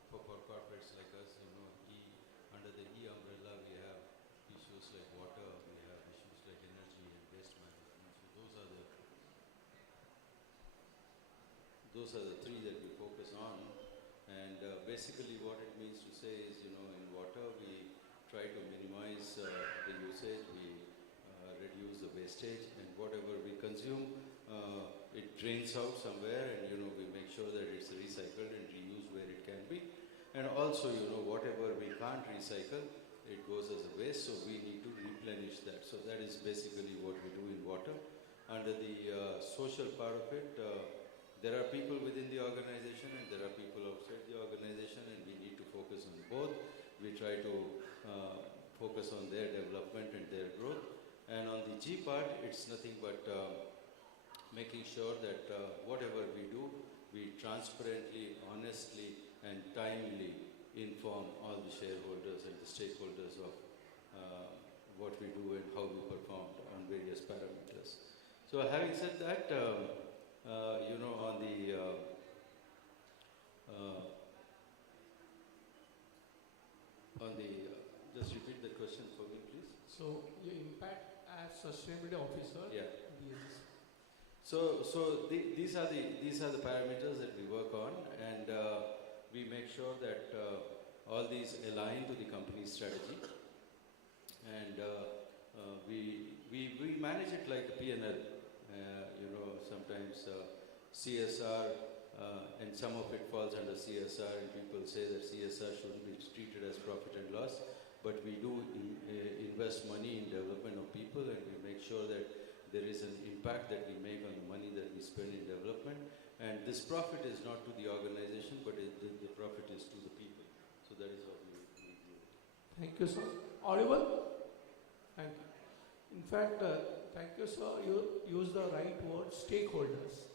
for corporates like us, under the E umbrella, we have issues like water, we have issues like energy and waste management. So those are the three that we focus on. And basically what it means to say is, in water we try to minimize the usage, we reduce the wastage, and whatever we consume, it drains out somewhere, and we make sure that it's recycled and reused where it can be. And also, whatever we can't recycle, it goes as a waste, so we need to replenish that. So that is basically what we do in water. Under the social part of it, there are people within the organization and there are people outside the organization, and we need to focus on both. We try to focus on their development and their growth. And on the G part, it's nothing but making sure that whatever we do, we transparently, honestly, and timely inform all the shareholders and the stakeholders of what we do and how we performed on various parameters. So having said that, just repeat the question for me, please. So your impact as sustainability officer. Yeah. Yes. So these are the parameters that we work on, and we make sure that all these align to the company's strategy, and we manage it like the P&L. Sometimes CSR, and some of it falls under CSR, and people say that CSR shouldn't be treated as profit and loss, but we do invest money in development of people, and we make sure that there is an impact that we make on the money that we spend in development, and this profit is not to the organization, but the profit is to the people. So that is how we do it. Thank you, sir. Audible? Thank you. In fact, thank you, sir. You use the right word, stakeholders.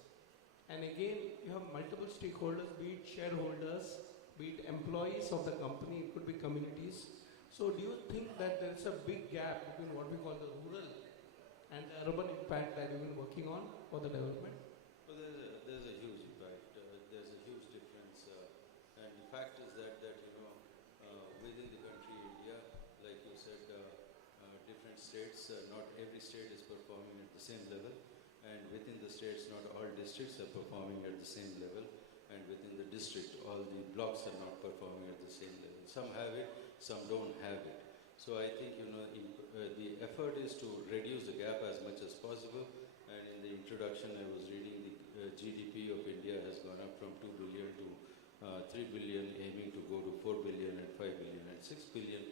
And again, you have multiple stakeholders, be it shareholders, be it employees of the company, it could be communities. So do you think that there is a big gap between what we call the rural and the urban impact that you've been working on for the development? Well, there's a huge impact. There's a huge difference. And the fact is that within the country, India, like you said, different states, not every state is performing at the same level. And within the states, not all districts are performing at the same level. And within the district, all the blocks are not performing at the same level. Some have it, some don't have it. So I think, the effort is to reduce the gap as much as possible. And in the introduction, I was reading the GDP of India has gone up from 2 billion to 3 billion, aiming to go to 4 billion and 5 billion and 6 billion.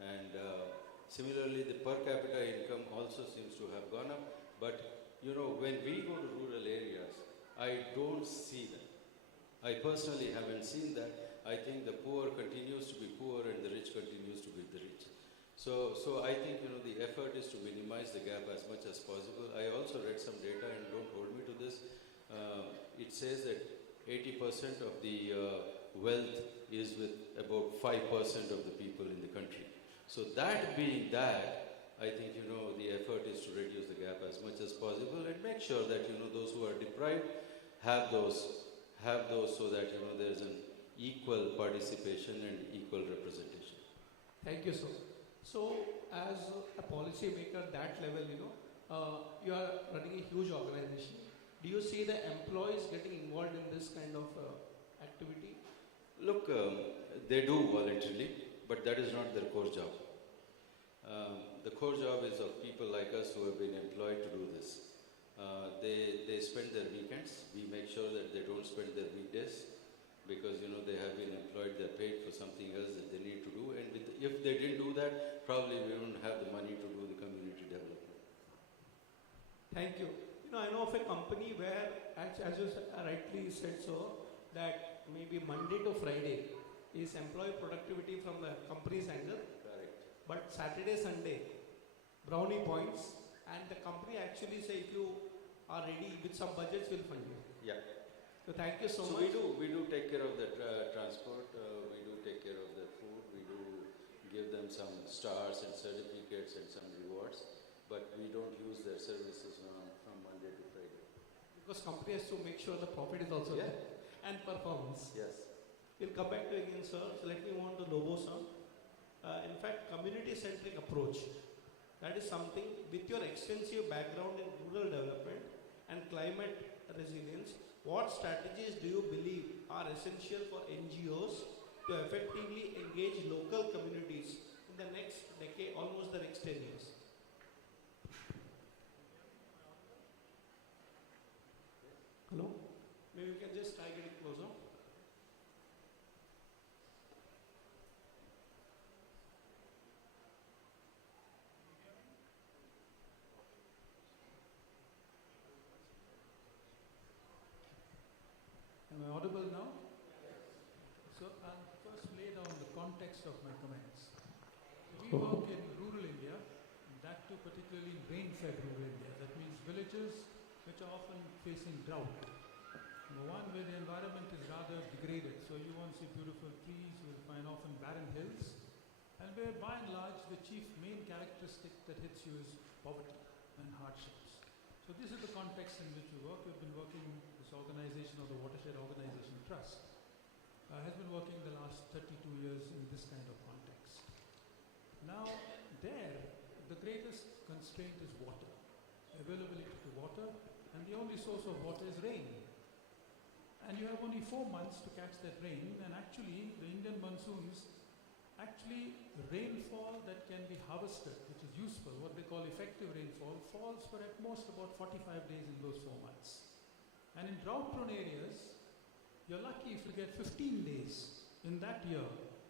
And similarly, the per capita income also seems to have gone up. But when we go to rural areas, I don't see that. I personally haven't seen that. I think the poor continues to be poor and the rich continues to be the rich. So I think, the effort is to minimize the gap as much as possible. I also read some data, and don't hold me to this. It says that 80% of the wealth is with about 5% of the people in the country. So that being that, I think, the effort is to reduce the gap as much as possible and make sure that, those who are deprived have those so that, there's an equal participation and equal representation. Thank you, sir. So, as a policy maker at that level, you are running a huge organization. Do you see the employees getting involved in this kind of activity? Look, they do voluntarily, but that is not their core job. The core job is of people like us who have been employed to do this. They spend their weekends. We make sure that they don't spend their weekdays because, they have been employed, they're paid for something else that they need to do. And if they didn't do that, probably we wouldn't have the money to do the community development. Thank you. I know of a company where, as you rightly said so, that maybe Monday to Friday is employee productivity from the company's angle. Correct. But Saturday, Sunday, brownie points, and the company actually say if you are ready with some budgets, we'll fund you. Yeah. So thank you so much. We do take care of the transport, we do take care of the food, we do give them some stars and certificates and some rewards, but we don't use their services from Monday to Friday. Because company has to make sure the profit is also there. and performance. Yes. We'll come back to you again, sir. So let me move on to Lobo, sir. In fact, community-centric approach. That is something with your extensive background in rural development and climate resilience. What strategies do you believe are essential for NGOs to effectively engage local communities in the next decade, almost the next 10 years? Hello? Maybe we can just try getting closer. Am I audible now? So I'll first lay down the context of my comments. We work in rural India, and that too particularly in rain-fed rural India. That means villages which are often facing drought. Number one, where the environment is rather degraded. So you won't see beautiful trees, you'll find often barren hills. And where by and large the chief main characteristic that hits you is poverty and hardships. So this is the context in which we work. We've been working, this organization or the Watershed Organization Trust has been working the last 32 years in this kind of context. Now there, the greatest constraint is water, availability to water, and the only source of water is rain. And you have only 4 months to catch that rain, and actually the Indian monsoons, actually rainfall that can be harvested, which is useful, what they call effective rainfall, falls for at most about 45 days in those 4 months. And in drought-prone areas, you're lucky if you get 15 days in that year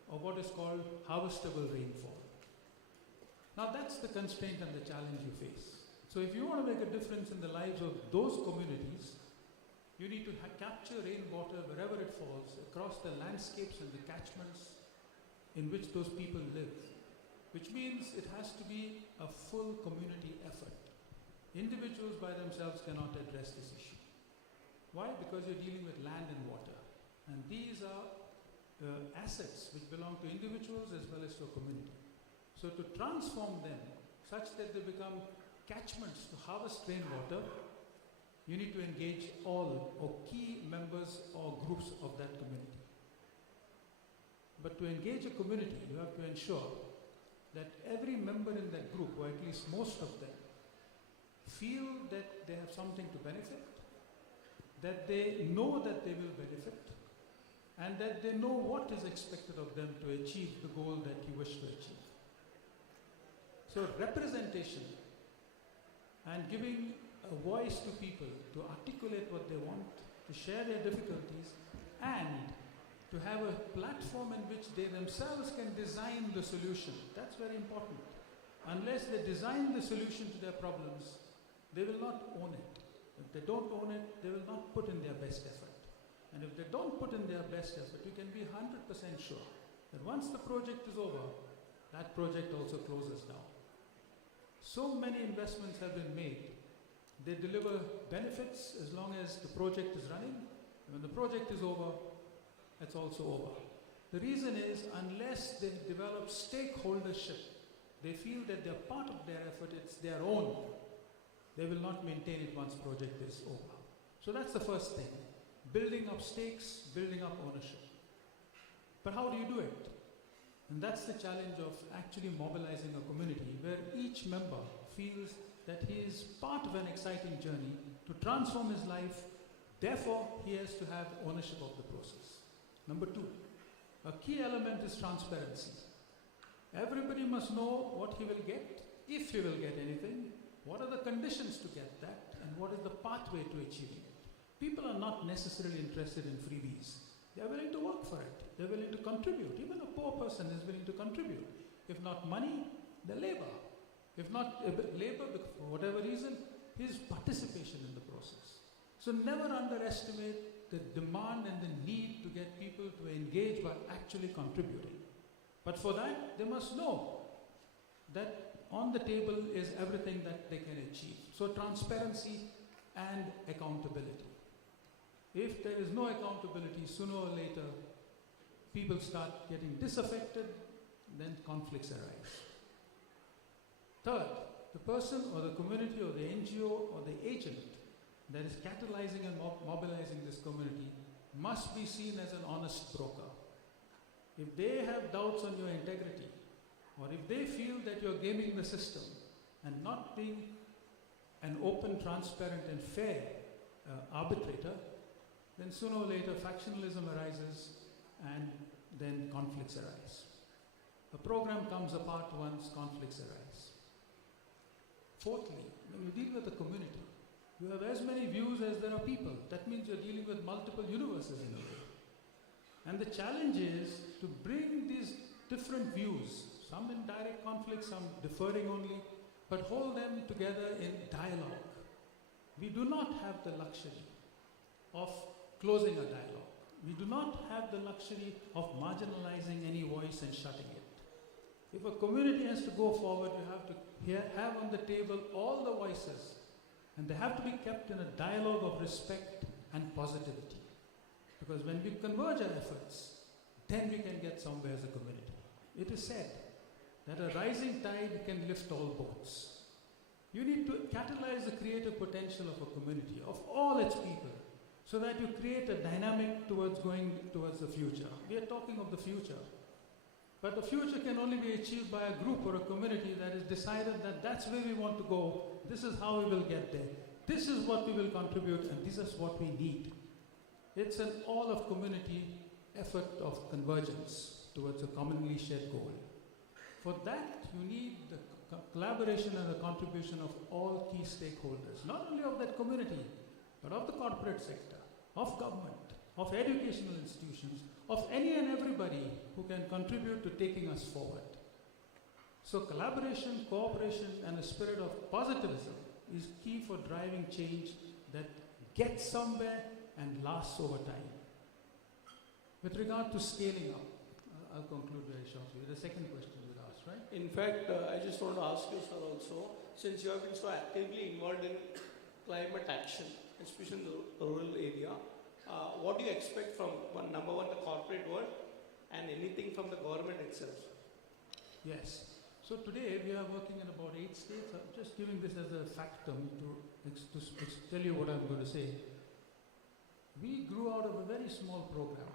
of what is called harvestable rainfall. Now that's the constraint and the challenge you face. So if you want to make a difference in the lives of those communities, you need to capture rainwater wherever it falls, across the landscapes and the catchments in which those people live, which means it has to be a full community effort. Individuals by themselves cannot address this issue. Why? Because you're dealing with land and water. And these are assets which belong to individuals as well as to a community. So to transform them such that they become catchments to harvest rainwater, you need to engage all or key members or groups of that community. But to engage a community, you have to ensure that every member in that group, or at least most of them, feel that they have something to benefit, that they know that they will benefit, and that they know what is expected of them to achieve the goal that you wish to achieve. So representation and giving a voice to people to articulate what they want, to share their difficulties, and to have a platform in which they themselves can design the solution. That's very important. Unless they design the solution to their problems, they will not own it. If they don't own it, they will not put in their best effort. And if they don't put in their best effort, you can be 100% sure that once the project is over, that project also closes down. So many investments have been made. They deliver benefits as long as the project is running. And when the project is over, it's also over. The reason is, unless they develop stakeholdership, they feel that they're part of their effort, it's their own, they will not maintain it once project is over. So that's the first thing. Building up stakes, building up ownership. But how do you do it? And that's the challenge of actually mobilizing a community where each member feels that he is part of an exciting journey to transform his life. Therefore, he has to have ownership of the process. Number 2, a key element is transparency. Everybody must know what he will get, if he will get anything, what are the conditions to get that, and what is the pathway to achieving it. People are not necessarily interested in freebies. They are willing to work for it. They are willing to contribute. Even a poor person is willing to contribute. If not money, the labor. If not labor, for whatever reason, his participation in the process. So never underestimate the demand and the need to get people to engage by actually contributing. But for that, they must know that on the table is everything that they can achieve. So transparency and accountability. If there is no accountability, sooner or later, people start getting disaffected, then conflicts arise. Third, the person or the community or the NGO or the agent that is catalyzing and mobilizing this community must be seen as an honest broker. If they have doubts on your integrity, or if they feel that you're gaming the system and not being an open, transparent and fair arbitrator, then sooner or later factionalism arises and then conflicts arise. A program comes apart once conflicts arise. Fourthly, when you deal with a community, you have as many views as there are people. That means you're dealing with multiple universes in a way. And the challenge is to bring these different views, some in direct conflict, some differing only, but hold them together in dialogue. We do not have the luxury of closing a dialogue. We do not have the luxury of marginalizing any voice and shutting it. If a community has to go forward, you have to have on the table all the voices, and they have to be kept in a dialogue of respect and positivity. Because when we converge our efforts, then we can get somewhere as a community. It is said that a rising tide can lift all boats. You need to catalyze the creative potential of a community, of all its people, so that you create a dynamic towards going towards the future. We are talking of the future. But the future can only be achieved by a group or a community that has decided that that's where we want to go, this is how we will get there, this is what we will contribute, and this is what we need. It's an all of community effort of convergence towards a commonly shared goal. For that, you need the collaboration and the contribution of all key stakeholders, not only of that community, but of the corporate sector, of government, of educational institutions, of any and everybody who can contribute to taking us forward. So collaboration, cooperation, and a spirit of positivism is key for driving change that gets somewhere and lasts over time. With regard to scaling up, I'll conclude very shortly. The second question you asked, right? In fact, I just want to ask you, sir, also, since you have been so actively involved in climate action, especially in the rural area, what do you expect from, number one, the corporate world, and anything from the government itself? Yes. So today we are working in about 8 states. I'm just giving this as a factum to tell you what I'm going to say. We grew out of a very small program.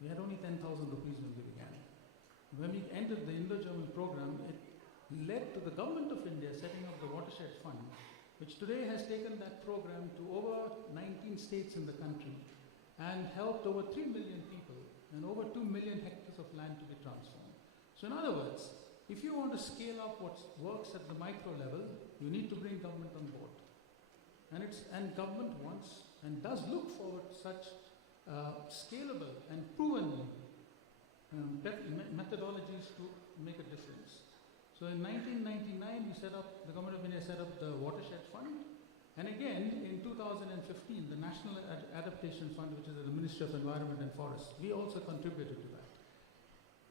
We had only 10,000 rupees when we began. When we entered the Indo-German program, it led to the government of India setting up the Watershed Fund, which today has taken that program to over 19 states in the country and helped over 3 million people and over 2 million hectares of land to be transformed. So in other words, if you want to scale up what works at the micro level, you need to bring government on board. And government wants and does look forward to such scalable and proven methodologies to make a difference. So in 1999, the government of India set up the Watershed Fund. And again, in 2015, the National Adaptation Fund, which is the Ministry of Environment and Forests, we also contributed to that.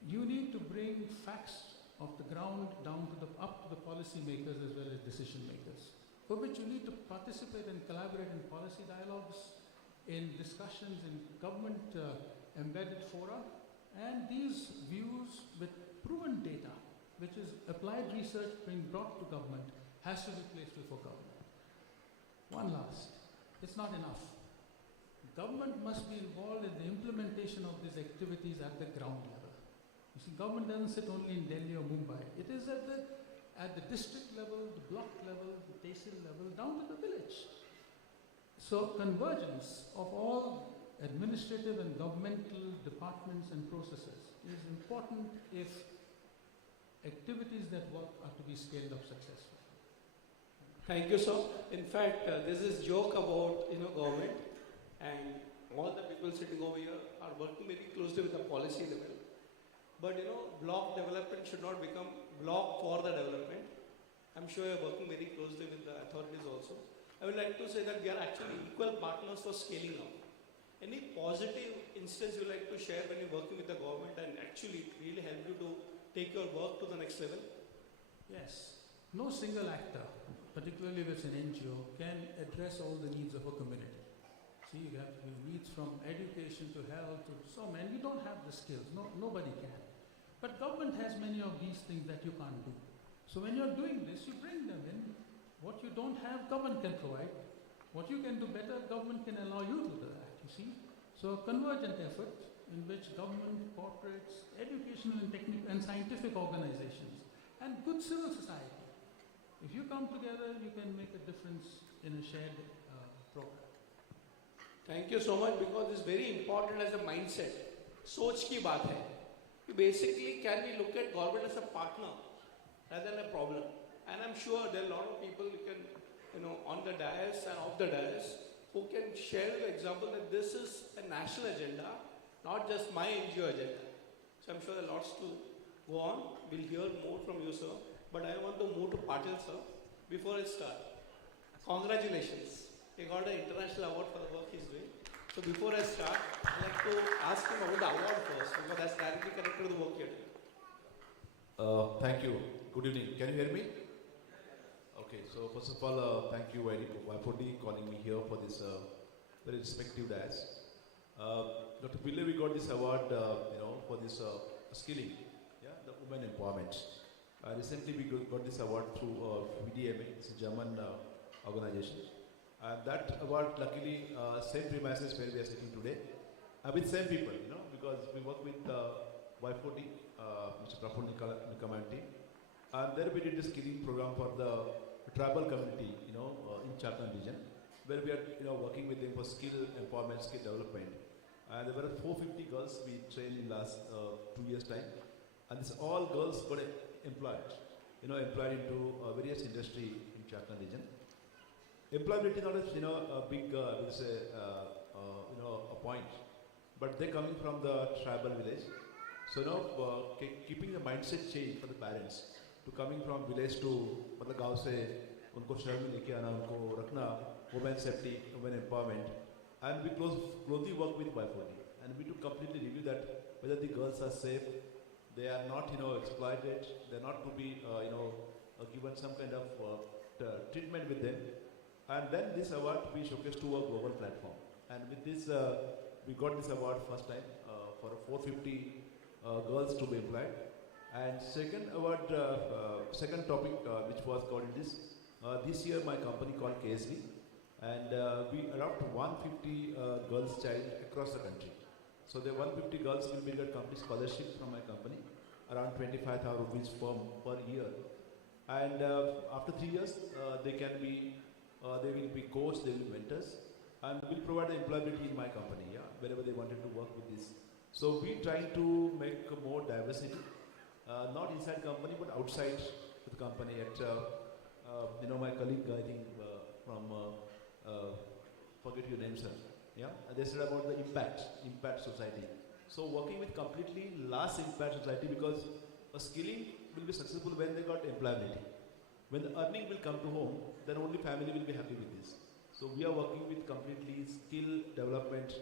You need to bring facts of the ground down to up to the policy makers as well as decision makers, for which you need to participate and collaborate in policy dialogues, in discussions in government embedded fora, and these views with proven data, which is applied research being brought to government, has to be placed before government. One last, it's not enough. Government must be involved in the implementation of these activities at the ground level. You see, government doesn't sit only in Delhi or Mumbai. It is at the district level, the block level, the tehsil level, down to the village. So convergence of all administrative and governmental departments and processes is important if activities that work are to be scaled up successfully. Thank you, sir. In fact, this is joke about government, and all the people sitting over here are working very closely with the policy level. But block development should not become block for the development. I'm sure you're working very closely with the authorities also. I would like to say that we are actually equal partners for scaling up. Any positive instance you like to share when you're working with the government and actually it really help you to take your work to the next level? Yes. No single actor, particularly if it's an NGO, can address all the needs of a community. See, you have needs from education to health to so many. We don't have the skills. Nobody can. But government has many of these things that you can't do. So when you're doing this, you bring them in. What you don't have, government can provide. What you can do better, government can allow you to do that, you see. So a convergent effort in which government, corporates, educational and technical and scientific organizations, and good civil society, if you come together, you can make a difference in a shared program. Thank you so much, because it's very important as a mindset. सोच की बात है कि basically can we look at government as a partner rather than a problem? And I'm sure there are a lot of people who can, on the dais and off the dais, who can share the example that this is a national agenda, not just my NGO agenda. So I'm sure there are lots to go on. We'll hear more from you, sir. But I want to move to Patil, sir. Before I start, congratulations. He got an international award for the work he's doing. So before I start, I'd like to ask him about the award first, because that's directly connected to the work you're doing. Thank you. Good evening. Can you hear me? Okay, so first of all, thank you, Y4D, calling me here for this very respective dais. Dr. Pillai, we got this award, for this skilling, the women empowerment. Recently, we got this award through VDMA, it's a German organization. That award, luckily, same premises where we are sitting today, with same people, because we work with Y4D, Mr. Praful Nikamanti, and there we did the skilling program for the tribal community, in Chakan region, where we are, working with them for skill empowerment, skill development. And there were 450 girls we trained in last 2 years' time, and this all girls got employed, employed into various industry in Chakan region. Employability is not a big, a point, but they're coming from the tribal village. So now, keeping the mindset change for the parents to coming from village to मतलब गांव से उनको शहर में लेके आना, उनको रखना, women safety, women empowerment, and we closely work with Y4D, and we do completely review that whether the girls are safe, they are not exploited, they are not to be given some kind of treatment with them. And then this award we showcased to a global platform. And with this, we got this award first time for 450 girls to be employed. And second award, second topic which was got in this year my company called KSV. And we adopt 150 girls child across the country. So the 150 girls will be get complete scholarship from my company, around 25,000 rupees per year. And after 3 years, they can be they will be coached, they will be mentors, and will provide the employability in my company, wherever they wanted to work with this. So we trying to make more diversity, not inside company but outside the company. At my colleague, I think from forget your name, sir. They said about the impact society. So working with completely less impact society, because a skilling will be successful when they got employability. When the earning will come to home, then only family will be happy with this. So we are working with completely skill development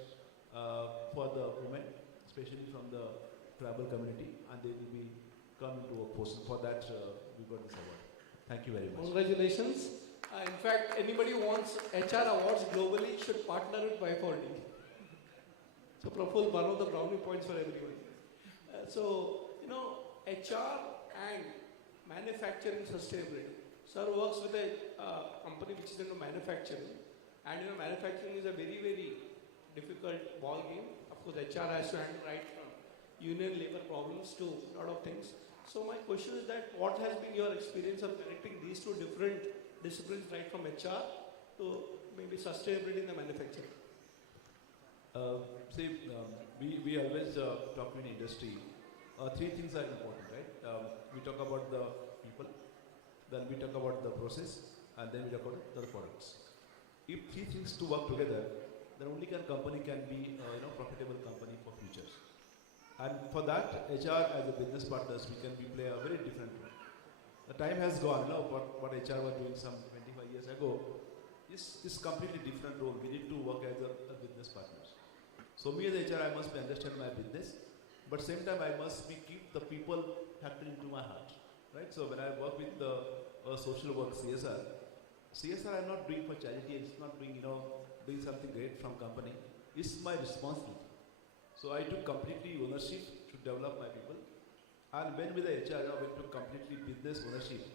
for the women, especially from the tribal community, and they will be coming to workforce. For that, we got this award. Thank you very much. Congratulations. In fact, anybody who wants HR awards globally should partner with Y4D. So propose one of the brownie points for everyone. HR and manufacturing sustainability. Sir works with a company which is into manufacturing, and manufacturing is a very, very difficult ball game. Of course, HR has to handle right from union labor problems to a lot of things. So my question is that what has been your experience of connecting these two different disciplines, right from HR to maybe sustainability in the manufacturing? We always talk in industry. Three things are important, right? We talk about the people, then we talk about the process, and then we talk about the products. If three things to work together, then only company can be profitable company for futures. And for that, HR as a business partners, we can play a very different role. The time has gone. What HR was doing some 25 years ago is completely different role. We need to work as a business partners. So me as HR, I must understand my business, but same time I must keep the people factor into my heart, right? So when I work with the social work CSR I'm not doing for charity. It's not doing doing something great from company. It's my responsibility. So I took completely ownership to develop my people, and when with the HR, I went to completely business ownership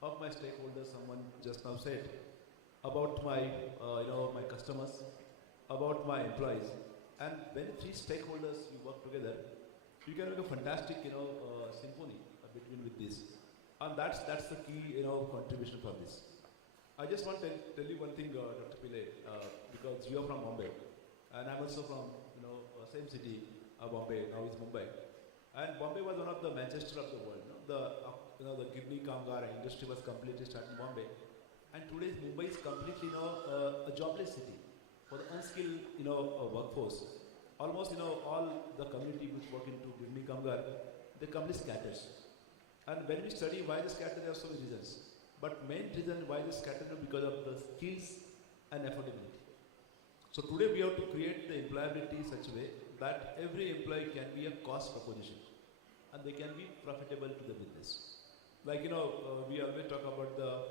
of my stakeholders. Someone just now said about my my customers, about my employees. And when three stakeholders you work together, you can make a fantastic, symphony between with this. And that's the key, contribution for this. I just want to tell you one thing, Dr. Pillai, because you are from Bombay, and I'm also from, same city, Bombay. Now it's Mumbai, and Bombay was one of the Manchester of the world. The Gidney Kamgar industry was completely started in Bombay, and today's Mumbai is completely, a jobless city for the unskilled, workforce. Almost, all the community which work into Gidney Kamgar, the company scatters. And when we study why they scatter, there are so many reasons. But main reason why they scatter is because of the skills and affordability. So today we have to create the employability in such a way that every employee can be a cost proposition and they can be profitable to the business. Like, we always talk about the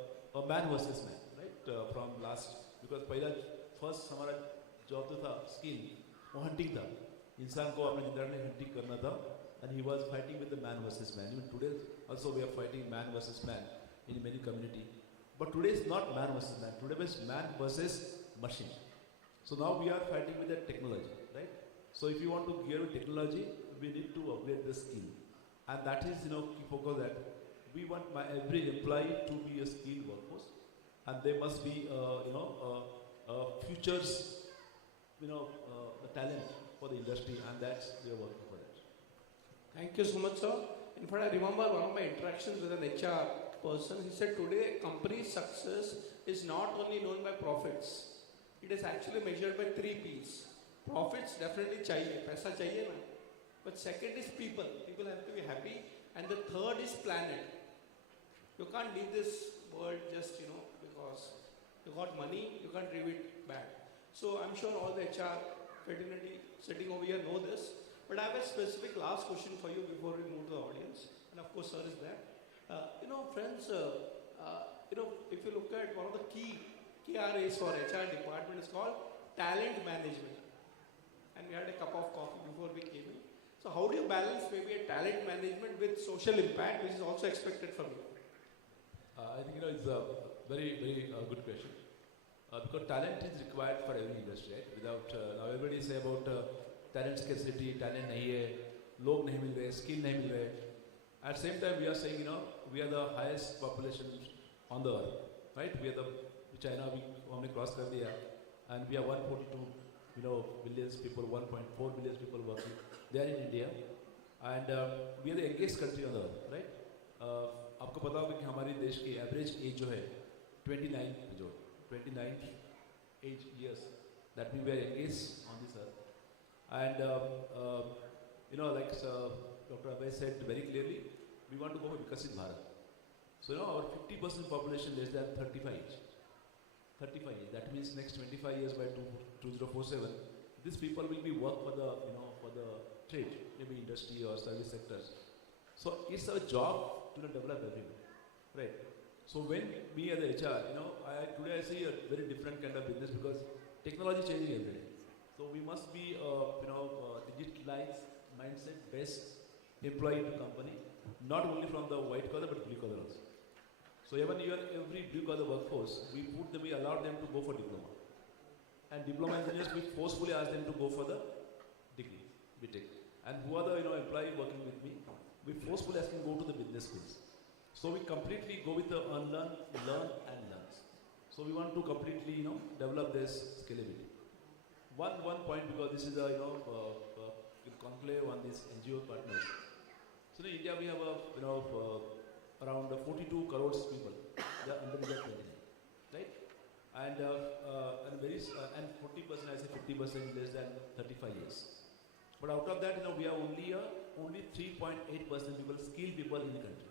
man versus man, right? From last, because first हमारा job तो था skill, वो hunting था. इंसान को अपने जिंदगी में hunting करना था, and he was fighting with the man versus man. Even today also we are fighting man versus man in many community. But today is not man versus man. Today is man versus machine. So now we are fighting with the technology, right? So if you want to gear with technology, we need to upgrade the skill. And that is, key focus that we want every employee to be a skilled workforce. And they must be, futures, the talent for the industry, and that's we are working for that. Thank you so much, sir. In fact, I remember one of my interactions with an HR person. He said today company's success is not only known by profits. It is actually measured by 3 P's. Profits definitely chahiye, paisa chahiye na. But second is people. People have to be happy. And the third is planet. You can't leave this world just, because you got money, you can't leave it back. So I'm sure all the HR fraternity sitting over here know this. But I have a specific last question for you before we move to the audience. And of course, sir is there. Friends, if you look at one of the key KRAs for HR department is called talent management. And we had a cup of coffee before we came in. So how do you balance maybe a talent management with social impact, which is also expected from you? I think it's a very, very good question. Because talent is required for every industry, right? Without, now everybody say about talent scarcity, talent nahi hai, log nahi mil rahe, skill nahi mil rahe. At the same time, we are saying, we are the highest population on the earth, right? We are the China, we हमने cross कर दिया, and we are 142, billions people, 1.4 billion people working. They are in India, and we are the youngest country on the earth, right? आपको पता होगा कि हमारे देश की average age जो है 29 age years that we were youngest on this earth, and like Dr. Abhay said very clearly, we want to go for Vikasit Bharat. So our 50% population less than 35 age. 35 years. That means next 25 years by 2047, these people will be work for the for the trade, maybe industry or service sectors. So it's our job to develop everyone, right? So when me as a HR, today I see a very different kind of business because technology changing every day. So we must be digitalized mindset based employee to company, not only from the white collar but blue collar also. So even every blue collar workforce, we allow them to go for diploma. And diploma engineers, we forcefully ask them to go for the degree, BTech. And who are the employee working with me, we forcefully ask them to go to the business schools. So we completely go with the unlearn, learn and learn. So we want to completely develop this scalability. One point, because this is a conclave on these NGO partners. So in India we have around 42 crores people. They are under the 29, right? And 40%, I say 50% less than 35 years. But out of that, we have only 3.8% people, skilled people in the country.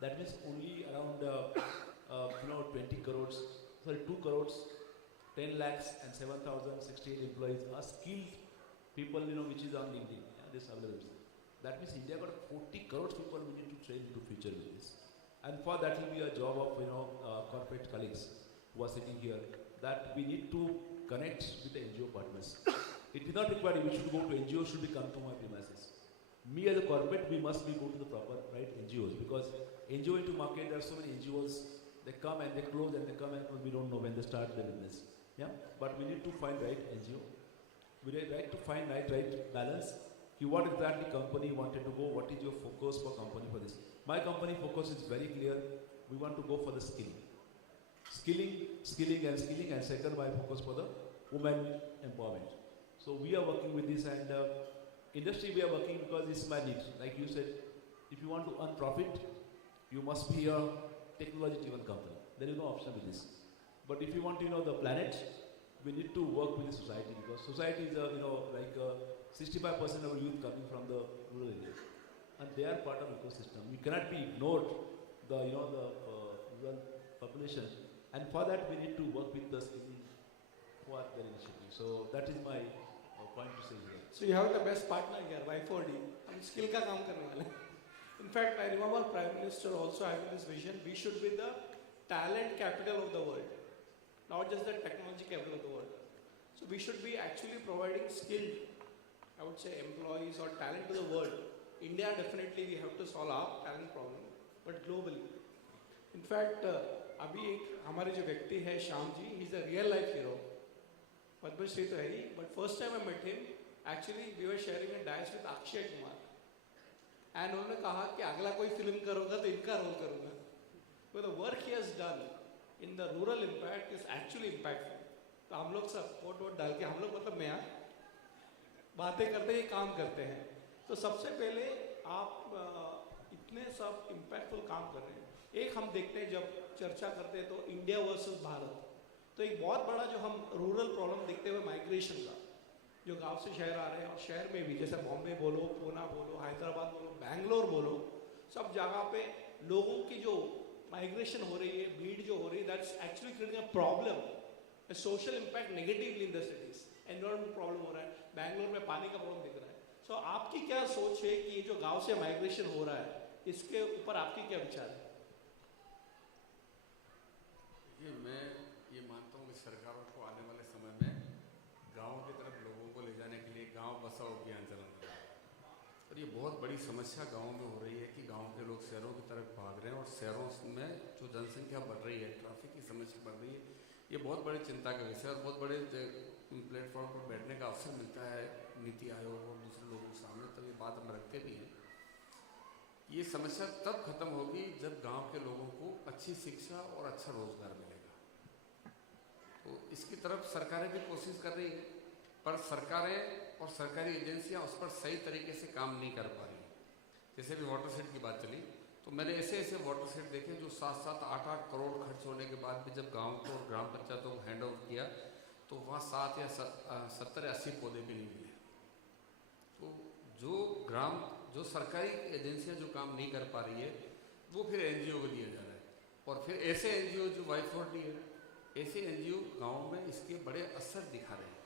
That means only around 2 crores, 10 lakhs and 7,068 employees are skilled people, which is on LinkedIn. This available. That means India got 40 crores people we need to train into future with this. And for that will be a job of corporate colleagues who are sitting here, that we need to connect with the NGO partners. It is not required we should go to NGO, should we come to my premises. Me as a corporate, we must go to the proper NGOs, because NGO into market, there are so many NGOs, they come and they close and they come and close, we don't know when they start their business. Yeah, but we need to find right NGO. We like to find right balance. What exactly company wanted to go? What is your focus for company for this? My company focus is very clear. We want to go for the skilling. Skilling, and second, my focus for the women empowerment. So we are working with this, and industry we are working because it's my need. Like you said, if you want to earn profit, you must be a technology-driven company. There is no option with this. But if you want to know the planet, we need to work with the society, because society is 65% of youth coming from the rural areas, and they are part of ecosystem. We cannot be ignored the rural population, and for that we need to work with the skilling who are their initiative. So that is my point to say here. So you have the best partner here, Y4D. हम skill का काम करने वाले. In fact, I remember Prime Minister also having this vision. We should be the talent capital of the world, not just the technology capital of the world. So we should be actually providing skilled, I would say, employees or talent to the world. India definitely we have to solve our talent problem, but globally. In fact, अभी एक हमारे जो व्यक्ति है Shyam ji, he is a real life hero. Padmashri तो है ही, but first time I met him, actually we were sharing a dais with Akshay Kumar, and उन्होंने कहा कि अगला कोई फिल्म करूँगा तो इनका रोल करूँगा. So the work he has done in the rural impact is actually impactful. तो हम लोग सब वोट डाल के हम लोग मतलब मैं बातें करते ही काम करते हैं. तो सबसे पहले आप इतने सब इम्पैक्टफुल काम कर रहे हैं. एक हम देखते हैं जब चर्चा करते हैं तो इंडिया वर्सेस भारत, तो एक बहुत बड़ा जो हम रूरल प्रॉब्लम देखते हुए माइग्रेशन का, जो गांव से शहर आ रहे हैं, और शहर में भी जैसे बॉम्बे बोलो, पूना बोलो, हैदराबाद बोलो, बैंगलोर बोलो, सब जगह पे लोगों की जो माइग्रेशन हो रही है, भीड़ जो हो रही है, that's actually creating a problem, a social impact negatively in the cities. Environment problem हो रहा है, बैंगलोर में पानी का प्रॉब्लम दिख रहा है. सो आपकी क्या सोच है कि ये जो गांव से माइग्रेशन हो रहा है, इसके ऊपर आपकी क्या विचार है? मैं ये मानता हूँ कि सरकारों को आने वाले समय में गाँव की तरफ लोगों को ले जाने के लिए गाँव बसाओ अभियान चलाना है. और ये बहुत बड़ी समस्या गाँव में हो रही है कि गाँव के लोग शहरों की तरफ भाग रहे हैं, और शहरों में जो जनसंख्या बढ़ रही है, ट्रैफिक की समस्या बढ़ रही है. ये बहुत बड़ी चिंता का विषय है, और बहुत बड़े प्लेटफॉर्म पर बैठने का अवसर मिलता है नीति आयोग और दूसरे लोगों के सामने, तब ये बात हम रखते भी हैं. ये समस्या तब खत्म होगी जब गांव के लोगों को अच्छी शिक्षा और अच्छा रोजगार मिलेगा. तो इसकी तरफ सरकारें भी कोशिश कर रही हैं, पर सरकारें और सरकारी एजेंसियां उस पर सही तरीके से काम नहीं कर पा रही. जैसे भी वाटर सेट की बात चली, तो मैंने ऐसे वाटर सेट देखे जो 7-7, 8-8 करोड़ खर्च होने के बाद भी जब गांव को और ग्राम पंचायतों को हैंड ओवर किया, तो वहाँ 7 या 70 या 80 पौधे भी नहीं मिले. तो जो सरकारी एजेंसियां जो काम नहीं कर पा रही है, वो फिर एनजीओ को दिया जा रहा है. और फिर ऐसे एनजीओ जो Y4D है, ऐसे एनजीओ गाँव में इसके बड़े असर दिखा रहे हैं.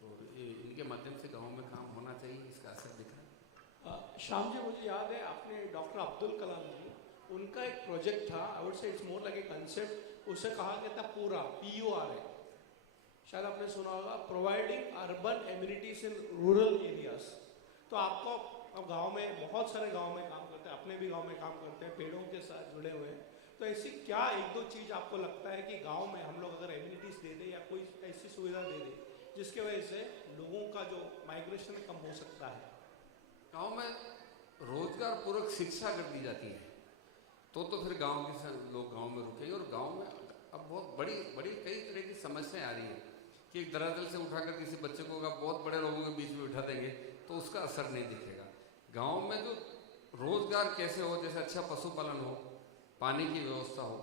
तो इनके माध्यम से गाँव में काम होना चाहिए, इसका असर दिख रहा है. श्याम जी, मुझे याद है आपने डॉक्टर अब्दुल कलाम जी, उनका एक प्रोजेक्ट था, I would say it's more like a concept, उसे कहा गया था पूरा PUR है, शायद आपने सुना होगा, providing urban amenities in rural areas. तो आपको अब गांव में बहुत सारे गांव में काम करते हैं, अपने भी गांव में काम करते हैं, पेड़ों के साथ जुड़े हुए हैं. तो ऐसी क्या 1-2 चीज़ आपको लगता है कि गांव में हम लोग अगर एम्यूनिटीज दे दें या कोई ऐसी सुविधा दे दें जिसके वजह से लोगों का जो माइग्रेशन कम हो सकता है? गांव में रोजगार पूर्वक शिक्षा कर दी जाती है तो फिर गांव के लोग गांव में रुकेंगे. और गांव में अब बहुत बड़ी कई तरह की समस्याएं आ रही है कि एक दरअसल से उठाकर किसी बच्चे को अगर बहुत बड़े लोगों के बीच में उठा देंगे तो उसका असर नहीं दिखेगा. गांव में जो रोजगार कैसे हो, जैसे अच्छा पशुपालन हो, पानी की व्यवस्था हो,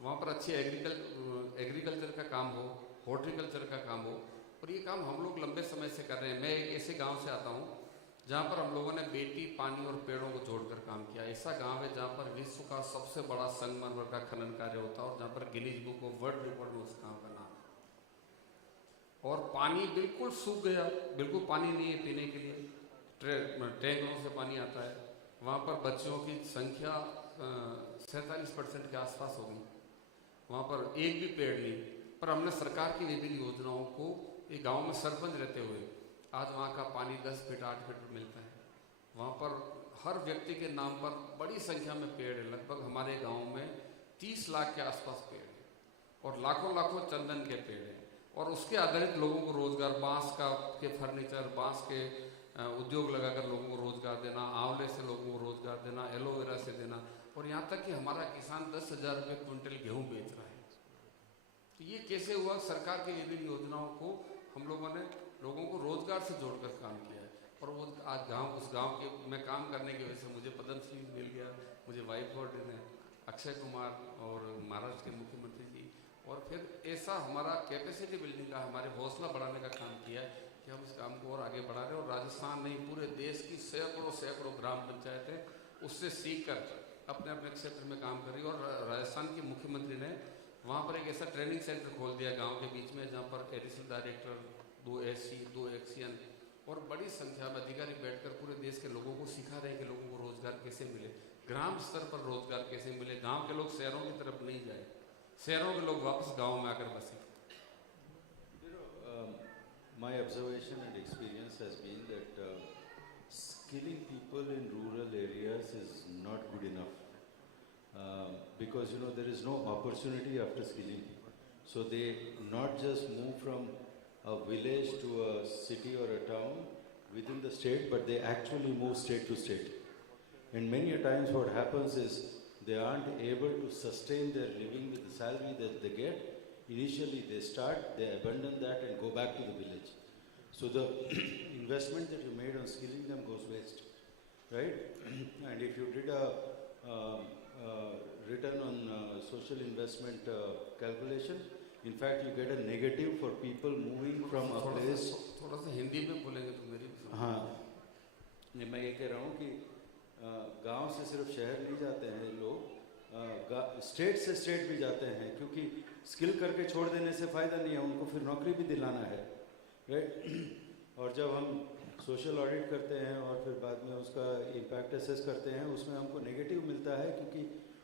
वहाँ पर अच्छी एग्रीकल्चर का काम हो, हॉर्टिकल्चर का काम हो. और ये काम हम लोग लंबे समय से कर रहे हैं. मैं एक ऐसे गांव से आता हूँ जहाँ पर हम लोगों ने बेटी, पानी और पेड़ों को जोड़कर काम किया. ऐसा गांव है जहाँ पर विश्व का सबसे बड़ा संगमरमर का खनन कार्य होता है, और जहाँ पर Guinness book of world record में उस काम का नाम है. और पानी बिल्कुल सूख गया, बिल्कुल पानी नहीं है पीने के लिए, टैंकरों से पानी आता है. वहाँ पर बच्चों की संख्या 47% के आसपास होगी. वहाँ पर एक भी पेड़ नहीं. पर हमने सरकार की विभिन्न योजनाओं को, एक गांव में सरपंच रहते हुए आज वहाँ का पानी 10 फीट 8 फीट मिलता है. वहाँ पर हर व्यक्ति के नाम पर बड़ी संख्या में पेड़ है. लगभग हमारे गांव में 30 लाख के आसपास पेड़ है, और लाखों चंदन के पेड़ हैं. और उसके आधारित लोगों को रोजगार, बांस के फर्नीचर, बांस के उद्योग लगाकर लोगों को रोजगार देना, आंवले से लोगों को रोजगार देना, एलोवेरा से देना, और यहाँ तक कि हमारा किसान 10,000 रुपये क्विंटल गेहूँ बेच रहा है। तो ये कैसे हुआ? सरकार की विभिन्न योजनाओं को हम लोगों ने लोगों को रोजगार से जोड़कर काम किया है। और वो आज उस गांव के में काम करने की वजह से मुझे पद्मश्री मिल गया, मुझे Y4D ने, अक्षय कुमार और महाराष्ट्र के मुख्यमंत्री जी, और फिर ऐसा हमारा कैपेसिटी बिल्डिंग का, हमारे हौसला बढ़ाने का काम किया है कि हम इस काम को और आगे बढ़ा रहे हैं। और राजस्थान नहीं, पूरे देश की सैकड़ों ग्राम पंचायतें उससे सीख कर अपने अपने क्षेत्र में काम कर रही है। और राजस्थान के मुख्यमंत्री ने वहाँ पर एक ऐसा ट्रेनिंग सेंटर खोल दिया गांव के बीच में, जहाँ पर एडिशनल डायरेक्टर, 2 SC, 2 एक्सियन और बड़ी संख्या में अधिकारी बैठकर पूरे देश के लोगों को सिखा रहे हैं कि लोगों को रोजगार कैसे मिले, ग्राम स्तर पर रोजगार कैसे मिले, गांव के लोग शहरों की तरफ नहीं जाए, शहरों के लोग वापस गाँव में आकर बसे। My observation and experience has been that skilling people in rural areas is not good enough because there is no opportunity after skilling. So they not just move from a village to a city or a town within the state, but they actually move state to state. And many a times what happens is they aren't able to sustain their living with the salary that they get. Initially they start, they abandon that and go back to the village. So the investment that you made on skilling them goes waste, right? And if you did a return on social investment calculation, in fact you get a negative for people moving from a place. थोड़ा सा हिंदी में बोलेंगे तो मेरी। हाँ, मैं ये कह रहा हूँ कि गांव से सिर्फ शहर नहीं जाते हैं लोग, स्टेट से स्टेट भी जाते हैं, क्योंकि स्किल करके छोड़ देने से फ़ायदा नहीं है, उनको फिर नौकरी भी दिलाना है, राइट? और जब हम सोशल ऑडिट करते हैं और फिर बाद में उसका इम्पैक्ट असेस करते हैं, उसमें हमको नेगेटिव मिलता है क्योंकि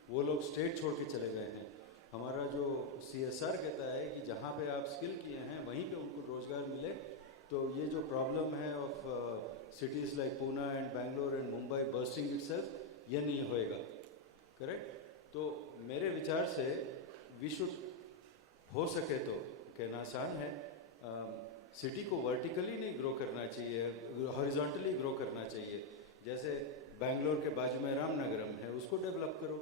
वो लोग स्टेट छोड़ के चले गए हैं। हमारा जो CSR कहता है कि जहाँ पे आप स्किल किए हैं वहीं पे उनको रोज़गार मिले, तो ये जो प्रॉब्लम है of cities like Poona and Bangalore and Mumbai bursting itself, ये नहीं होएगा, करेक्ट? तो मेरे विचार से वी शुड, हो सके तो, कहना आसान है, सिटी को वर्टिकली नहीं ग्रो करना चाहिए, हॉरिजॉन्टली ग्रो करना चाहिए। जैसे बैंगलोर के बाजू में रामनगरम है, उसको डेवलप करो,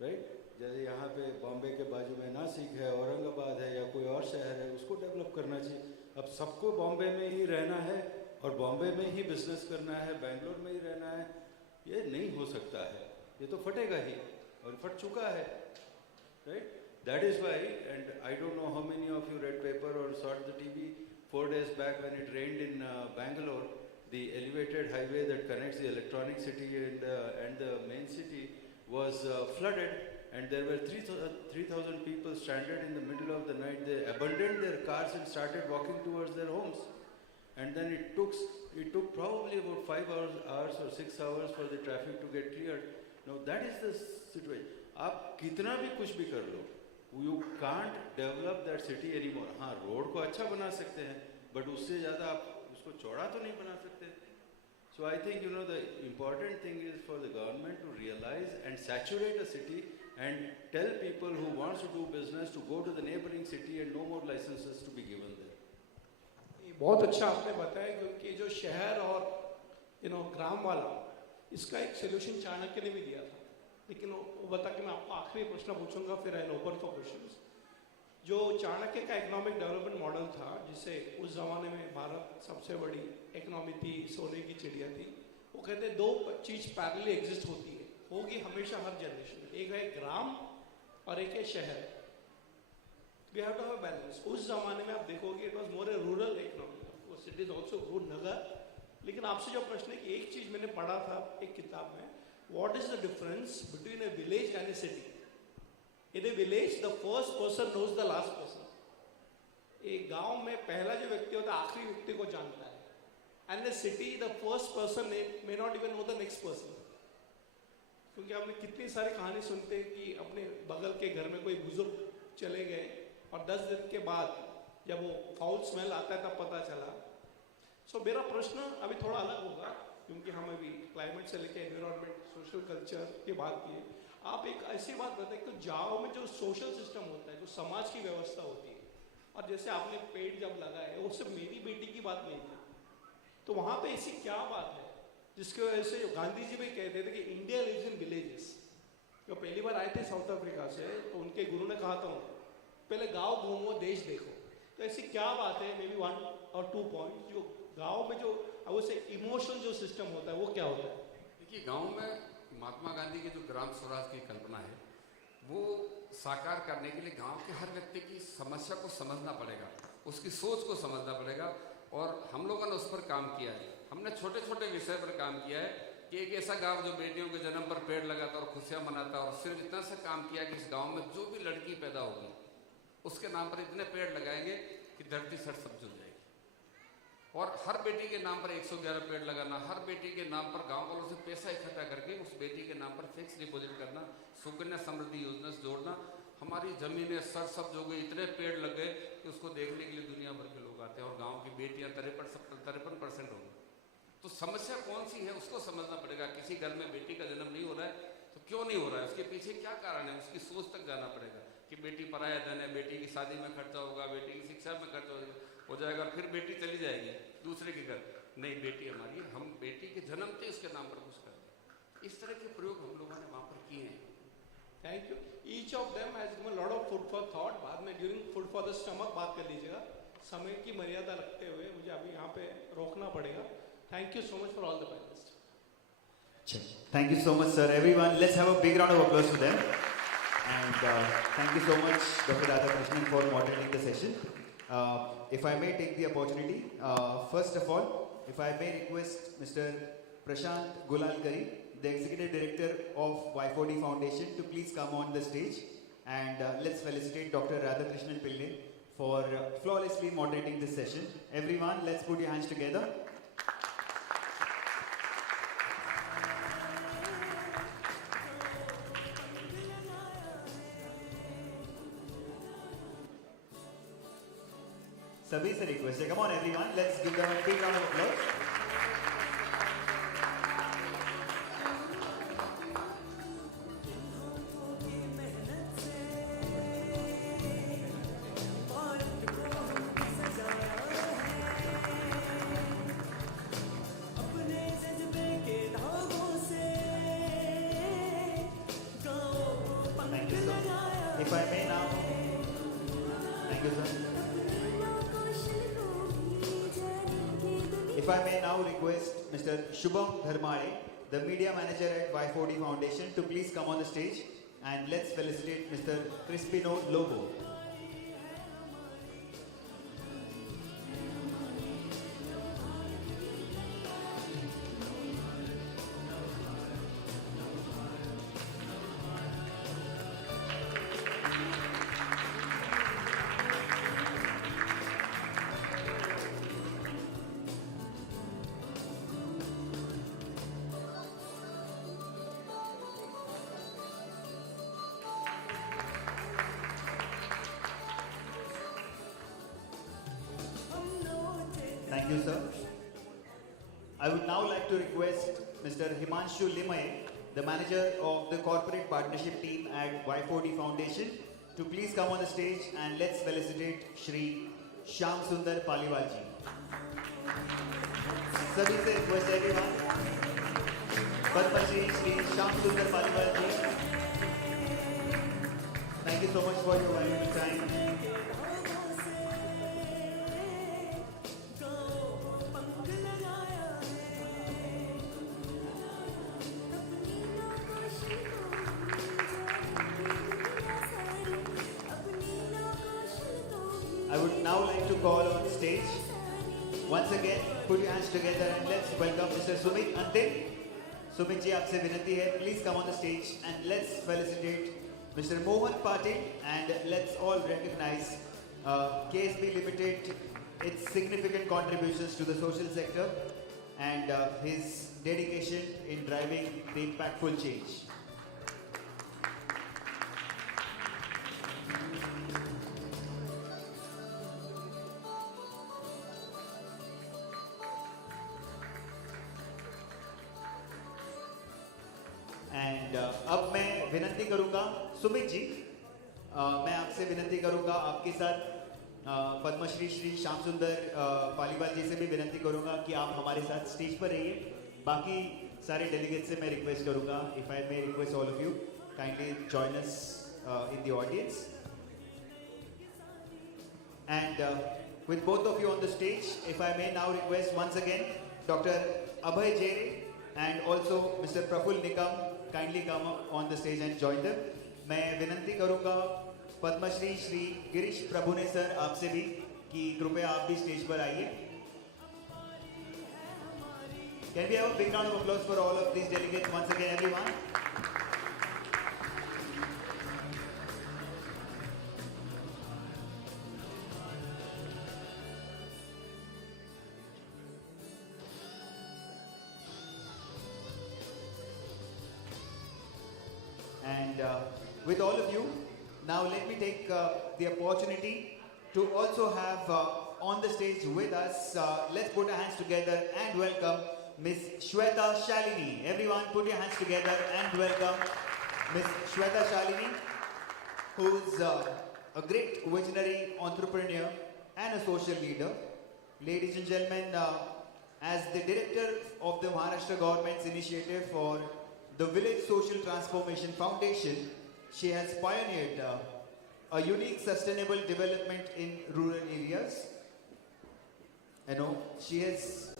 राइट? जैसे यहाँ पे बॉम्बे के बाजू में नासिक है, औरंगाबाद है, या कोई और शहर है, उसको डेवलप करना चाहिए। अब सबको बॉम्बे में ही रहना है और बॉम्बे में ही बिजनेस करना है, बैंगलोर में ही रहना है, ये नहीं हो सकता है, ये तो फटेगा ही, और फट चुका है, right? That is why, and I don't know how many of you read paper or saw the TV 4 days back when it rained in Bangalore, the elevated highway that connects the electronic city and the main city was flooded, and there were 3,000 people stranded in the middle of the night. They abandoned their cars and started walking towards their homes, and then it took probably about 5 hours or 6 hours for the traffic to get cleared. Now that is the situation. आप कितना भी कुछ भी कर लो, you can't develop that city anymore. हाँ, road को अच्छा बना सकते हैं, but उससे ज़्यादा आप उसको चौड़ा तो नहीं बना सकते. So I think the important thing is for the government to realize and saturate a city and tell people who wants to do business to go to the neighboring city and no more licenses to be given there. ये बहुत अच्छा आपने बताया, क्योंकि जो शहर और ग्राम वाला, इसका एक सोल्यूशन चाणक्य ने भी दिया था, लेकिन वो बता कि मैं आपको आखिरी प्रश्न पूछूंगा, फिर आई ओपन फॉर क्वेश्चंस। जो चाणक्य का इकोनॉमिक डेवलपमेंट मॉडल था, जिसे उस जमाने में भारत सबसे बड़ी इकोनॉमी थी, सोने की चिड़िया थी, वो कहते हैं 2 चीज पैरेलली एग्जिस्ट होती है, होगी हमेशा हर जनरेशन में, एक है ग्राम और एक है शहर। We have to have balance. उस जमाने में आप देखोगे it was more a rural economy, cities also grow नगर। लेकिन आपसे जो प्रश्न है कि एक चीज मैंने पढ़ा था एक किताब में, what is the difference between a village and a city? In a village, the first person knows the last person. एक गांव में पहला जो व्यक्ति होता है आखिरी व्यक्ति को जानता है, and a city, the first person may not even know the next person. क्योंकि हमने कितनी सारी कहानी सुनते हैं कि अपने बगल के घर में कोई बुजुर्ग चले गए और 10 दिन के बाद जब वो फाउल स्मेल आता है तब पता चला। सो मेरा प्रश्न अभी थोड़ा अलग होगा, क्योंकि हम अभी क्लाइमेट से लेकर एनवायरनमेंट, सोशल कल्चर की बात की है। आप एक ऐसी बात बताएं कि गाँव में जो सोशल सिस्टम होता है, जो समाज की व्यवस्था होती है, और जैसे आपने पेड़ जब लगाए वो सिर्फ मेरी बेटी की बात नहीं थी, तो वहाँ पे ऐसी क्या बात है जिसकी वजह से गांधी जी भी कहते थे कि इंडिया लिव्स इन विलेजेस। जो पहली बार आए थे साउथ अफ्रीका से तो उनके गुरु ने कहा था पहले गांव घूमो देश देखो। तो ऐसी क्या बात है, मे बी 1 or 2 पॉइंट जो गांव में जो से इमोशनल जो सिस्टम होता है वो क्या होता है? देखिए गांव में महात्मा गांधी की जो ग्राम स्वराज की कल्पना है वो साकार करने के लिए गांव के हर व्यक्ति की समस्या को समझना पड़ेगा, उसकी सोच को समझना पड़ेगा। और हम लोगों ने उस पर काम किया है। हमने छोटे छोटे विषय पर काम किया है कि एक ऐसा गांव जो बेटियों के जन्म पर पेड़ लगाता और खुशियां मनाता, और सिर्फ इतना सा काम किया कि इस गांव में जो भी लड़की पैदा होगी उसके नाम पर इतने पेड़ लगाएंगे कि धरती सर सब जुड़ जाएगी। और हर बेटी के नाम पर 111 पेड़ लगाना, हर बेटी के नाम पर गांव वालों से पैसा इकट्ठा करके उस बेटी के नाम पर फिक्स डिपॉजिट करना, सुकन्या समृद्धि योजना से जोड़ना। हमारी जमीनें सर सब जो गई, इतने पेड़ लग गए कि उसको देखने के लिए दुनिया भर के लोग आते हैं। और गांव की बेटियां 53% होंगी। तो समस्या कौन सी है उसको समझना पड़ेगा। किसी घर में बेटी का जन्म नहीं हो रहा है तो क्यों नहीं हो रहा है, उसके पीछे क्या कारण है, उसकी सोच तक जाना पड़ेगा कि बेटी पराया धन है, बेटी की शादी में खर्चा होगा, बेटी की शिक्षा में खर्चा हो जाएगा, फिर बेटी चली जाएगी दूसरे के घर। नहीं, बेटी हमारी, हम बेटी के जन्मते उसके नाम पर कुछ करते। इस तरह के प्रयोग हम लोगों ने वहाँ पर किए हैं। Thank you. Each of them has given lot of food for thought. बाद में during food for the stomach बात कर लीजिएगा। समय की मर्यादा रखते हुए मुझे अभी यहाँ पे रोकना पड़ेगा। Thank you so much for all the panelist. Thank you so much, sir. Everyone, let's have a big round of applause to them. And thank you so much, Dr. Radhakrishnan, for moderating the session. If I may take the opportunity, first of all, if I may request Mr. Prashant Gulalkari, the Executive Director of Y4D Foundation, to please come on the stage. And let's felicitate Dr. Radhakrishnan Pillai for flawlessly moderating this session. Everyone, let's put your hands together. सभी से request है, come on everyone, let's give them a big round of applause. Thank you, sir. If I may now, thank you, sir. If I may now request Mr. Shubham Dharmale, the Media Manager at Y4D Foundation, to please come on the stage, and let's felicitate Mr. Crispino Lobo. Thank you, sir. I would now like to request Mr. Himanshu Limaye, the manager of the corporate partnership team at Y4D Foundation, to please come on the stage, and let's felicitate Shri Shyam Sundar Paliwal ji. सभी से request everyone, Padma Shri Shri Shyam Sundar Paliwal ji. Thank you so much for your valuable time. I would now like to call on stage, once again, put your hands together and let's welcome Mr. Sumit Antil. Sumit ji, आपसे विनती है, please come on the stage and let's felicitate Mr. Mohan Patil, and let's all recognize KSB Limited, its significant contributions to the social sector and his dedication in driving the impactful change. And अब मैं विनती करूंगा सुमित जी, मैं आपसे विनती करूंगा आपके साथ पद्मश्री श्री श्याम सुंदर पालीवाल जी से भी विनती करूंगा कि आप हमारे साथ स्टेज पर रहिए. बाकी सारे डेलीगेट से मैं रिक्वेस्ट करूंगा, if I may request all of you kindly join us in the audience. And with both of you on the stage, if I may now request once again Dr. Abhay Jere and also Mr. Praful Nikam kindly come on the stage and join them. मैं विनंती करूंगा Padmashri Shri Girish प्रभुने sir आपसे भी कि कृपया आप भी stage पर आइए. Can we have a big round of applause for all of these delegates once again, everyone? And with all of you, now let me take the opportunity to also have on the stage with us, let's put our hands together and welcome Miss Shweta Shalini. Everyone put your hands together and welcome Miss Shweta Shalini, who's a great visionary entrepreneur and a social leader. Ladies and gentlemen, as the director of the Maharashtra government's initiative for the Village Social Transformation Foundation, she has pioneered a unique sustainable development in rural areas. You know, she has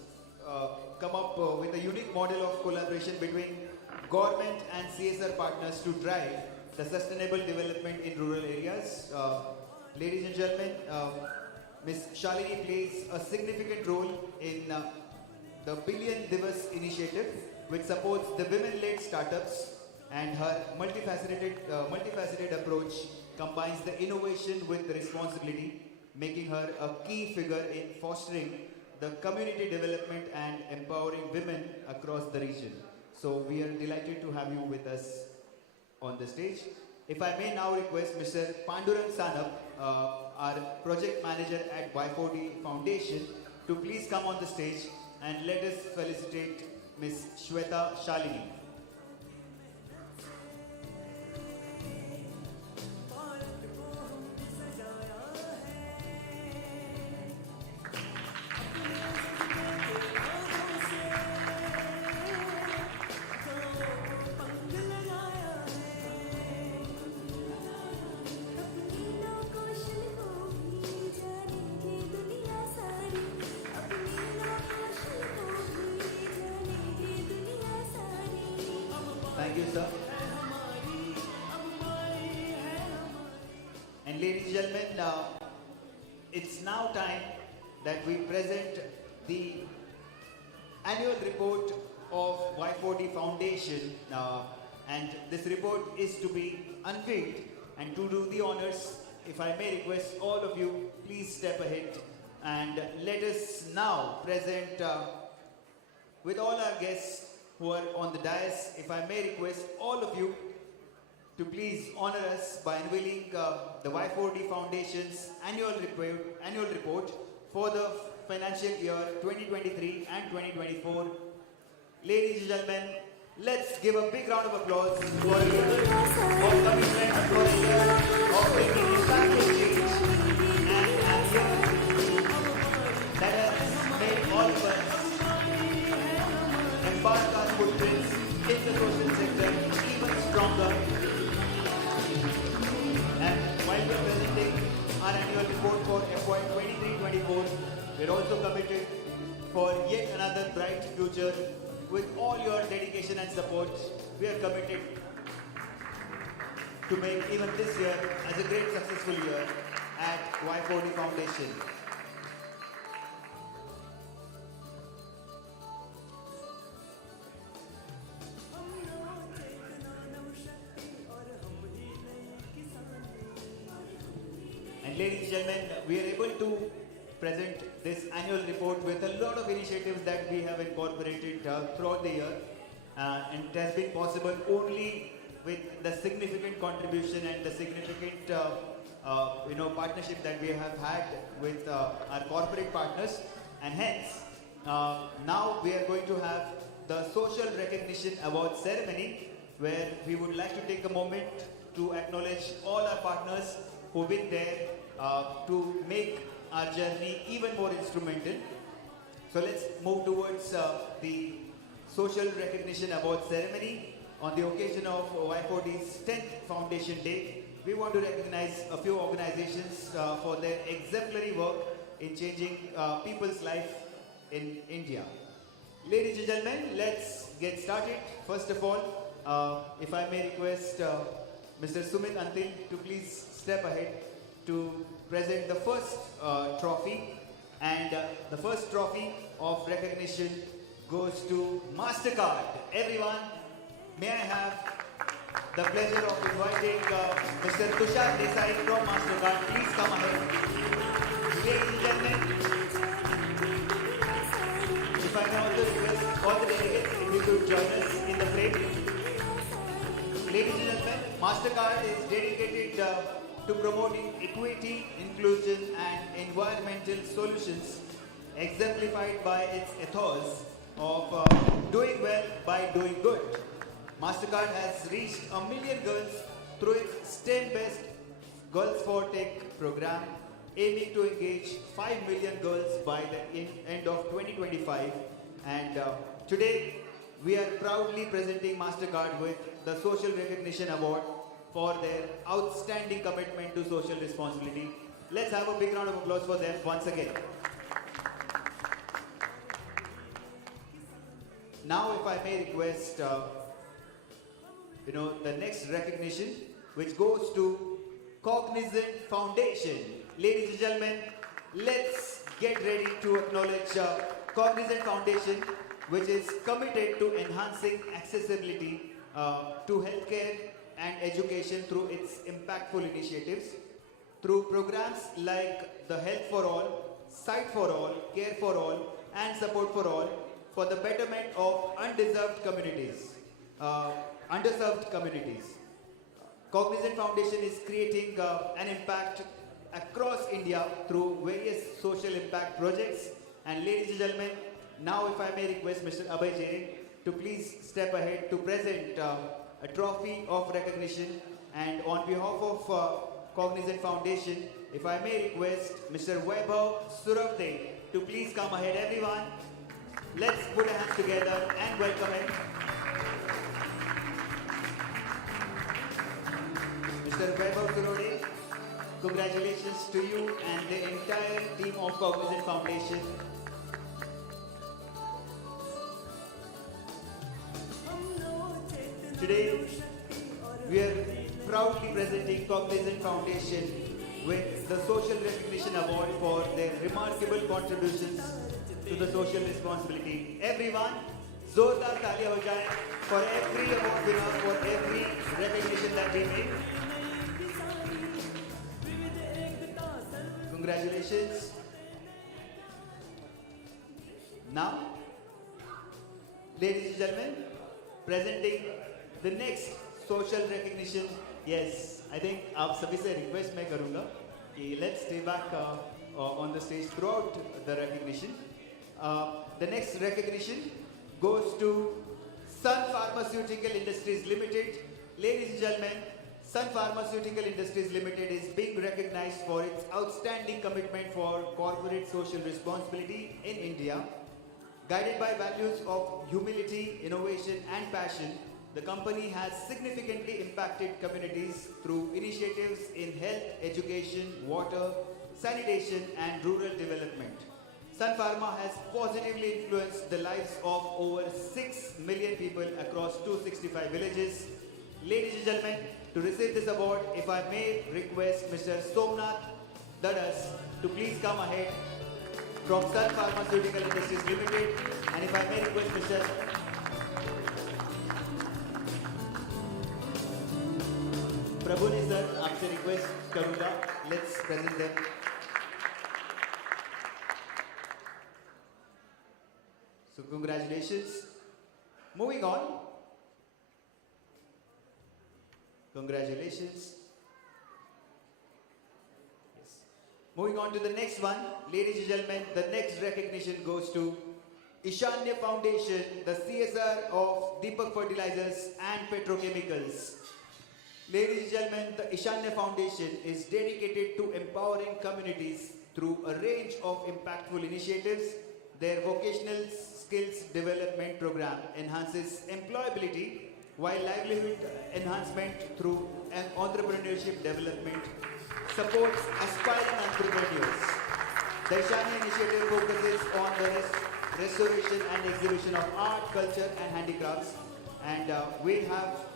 come up with a unique model of collaboration between government and CSR partners to drive the sustainable development in rural areas. Ladies and gentlemen, Ms. Shalini plays a significant role in the Billion Divas initiative, which supports the women-led startups, and her multifaceted approach combines the innovation with the responsibility, making her a key figure in fostering the community development and empowering women across the region. So we are delighted to have you with us on the stage. If I may now request Mr. Pandurang Sanap, our project manager at Y4D Foundation, to please come on the stage and let us felicitate Miss Shweta Shalini. Thank you, sir. And ladies and gentlemen, it's now time that we present the annual report of Y4D Foundation, and this report is to be unveiled. And to do the honors, if I may request all of you, please step ahead and let us now present with all our guests who are on the dais. If I may request all of you to please honor us by unveiling the Y4D Foundation's annual report for the financial year 2023 and 2024. Ladies and gentlemen, let's give a big round of applause for a year of commitment, for a year of making impactful change, and a year that has made all of us embark our footprints in the social sector even stronger. And while we are presenting our annual report for FY 23-24, we are also committed for yet another bright future. With all your dedication and support, we are committed to make even this year as a great successful year at Y4D Foundation. And ladies and gentlemen, we are able to present this annual report with a lot of initiatives that we have incorporated throughout the year, and it has been possible only with the significant contribution and the significant partnership that we have had with our corporate partners. And hence, now we are going to have the Social Recognition Award ceremony, where we would like to take a moment to acknowledge all our partners who've been there to make our journey even more instrumental. So let's move towards the Social Recognition Award ceremony. On the occasion of Y4D's 10th Foundation Day, we want to recognize a few organizations for their exemplary work in changing people's life in India. Ladies and gentlemen, let's get started. First of all, if I may request Mr. Sumit Antil to please step ahead to present the first trophy. And the first trophy of recognition goes to MasterCard. Everyone, may I have the pleasure of inviting Mr. Tushar Desai from MasterCard. Please come ahead. Ladies and gentlemen, if I may also request all the delegates if you could join us in the frame. Ladies and gentlemen, MasterCard is dedicated to promoting equity, inclusion and environmental solutions exemplified by its ethos of doing well by doing good. MasterCard has reached 1 million girls through its STEM-based Girls for Tech program, aiming to engage 5 million girls by the end of 2025. And today, we are proudly presenting MasterCard with the Social Recognition Award for their outstanding commitment to social responsibility. Let's have a big round of applause for them once again. Now, if I may request, the next recognition, which goes to Cognizant Foundation. Ladies and gentlemen, let's get ready to acknowledge Cognizant Foundation, which is committed to enhancing accessibility to healthcare and education through its impactful initiatives, through programs like the Health for All, Sight for All, Care for All, and Support for All, for the betterment of underserved communities. Cognizant Foundation is creating an impact across India through various social impact projects. And ladies and gentlemen, now if I may request Mr. Abhay Jain to please step ahead to present a trophy of recognition. And on behalf of Cognizant Foundation, if I may request Mr. Vaibhav Suravde to please come ahead. Everyone, let's put our hands together and welcome him. Mr. Vaibhav Suravde, congratulations to you and the entire team of Cognizant Foundation. Today, we are proudly presenting Cognizant Foundation with the Social Recognition Award for their remarkable contributions to the social responsibility. Everyone, zordar taaliyan ho jaye for every award winner, for every recognition that we make. Congratulations. Now, ladies and gentlemen, presenting the next social recognition. Yes, I think आप सभी से request मैं करूँगा कि let's stay back on the stage throughout the recognition. The next recognition goes to Sun Pharmaceutical Industries Limited. Ladies and gentlemen, Sun Pharmaceutical Industries Limited is being recognized for its outstanding commitment for corporate social responsibility in India. Guided by values of humility, innovation and passion, the company has significantly impacted communities through initiatives in health, education, water, sanitation and rural development. Sun Pharma has positively influenced the lives of over 6 million people across 265 villages. Ladies and gentlemen, to receive this award, if I may request Mr. Somnath Dadas to please come ahead from Sun Pharmaceutical Industries Limited. And if I may request Mr. Prabhu sir, आपसे request करूँगा. Let's present them. So congratulations. Moving on. Congratulations. Yes. Moving on to the next one. Ladies and gentlemen, the next recognition goes to Ishanya Foundation, the CSR of Deepak Fertilizers and Petrochemicals. Ladies and gentlemen, the Ishanya Foundation is dedicated to empowering communities through a range of impactful initiatives. Their vocational skills development program enhances employability, while livelihood enhancement through an entrepreneurship development supports aspiring entrepreneurs. The Ishanya initiative focuses on the restoration and exhibition of art, culture and handicrafts, and we have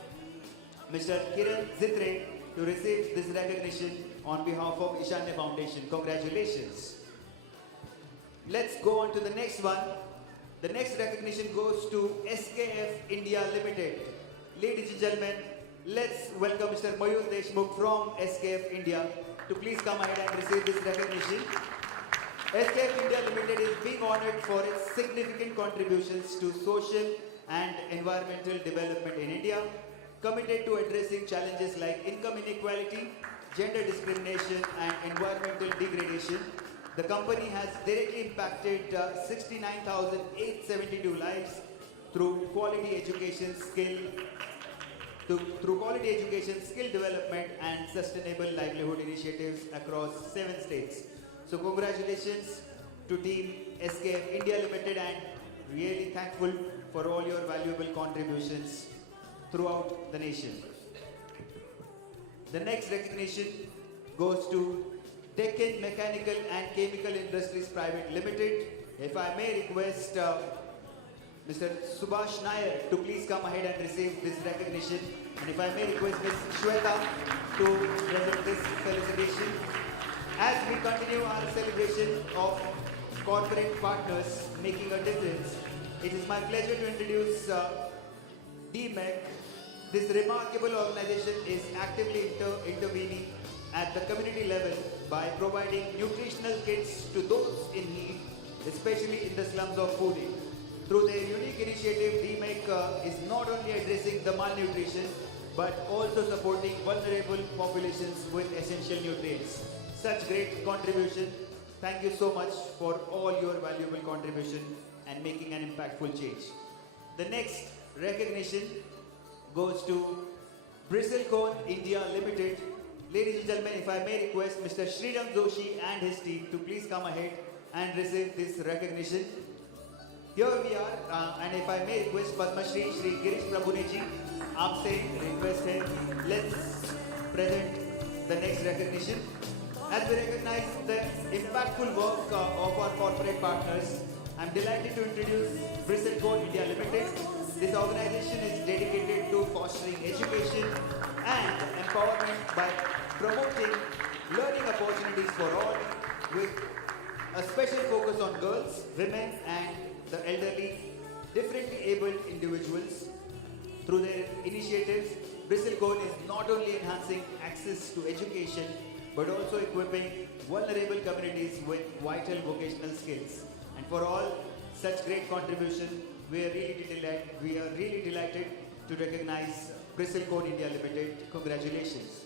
Mr. Kiran Zitre to receive this recognition on behalf of Ishanya Foundation. Congratulations. Let's go on to the next one. The next recognition goes to SKF India Limited. Ladies and gentlemen, let's welcome Mr. Mayur Deshmukh from SKF India to please come ahead and receive this recognition. SKF India Limited is being honored for its significant contributions to social and environmental development in India, committed to addressing challenges like income inequality, gender discrimination and environmental degradation. The company has directly impacted 69,872 lives through quality education, skill development and sustainable livelihood initiatives across 7 states. So congratulations to team SKF India Limited, and really thankful for all your valuable contributions throughout the nation. The next recognition goes to Deccan Mechanical and Chemical Industries Private Limited. If I may request Mr. Subhash Nair to please come ahead and receive this recognition, and if I may request Ms. Shweta to present this felicitation. As we continue our celebration of corporate partners making a difference, it is my pleasure to introduce DMEC. This remarkable organization is actively intervening at the community level by providing nutritional kits to those in need, especially in the slums of Pune. Through their unique initiative, DMEC is not only addressing the malnutrition, but also supporting vulnerable populations with essential nutrients. Such great contribution. Thank you so much for all your valuable contribution and making an impactful change. The next recognition goes to Bristlecone India Limited. Ladies and gentlemen, if I may request Mr. Sriram Joshi and his team to please come ahead and receive this recognition. Here we are, and if I may request Padma Shri Girish Prabhuneji, aapse request hai, let's present the next recognition. As we recognize the impactful work of our corporate partners, I'm delighted to introduce Bristlecone India Limited. This organization is dedicated to fostering education and empowerment by promoting learning opportunities for all, with a special focus on girls, women and the elderly, differently abled individuals. Through their initiatives, Bristlecone is not only enhancing access to education, but also equipping vulnerable communities with vital vocational skills. And for all such great contribution, we are really delighted to recognize Bristlecone India Limited. Congratulations.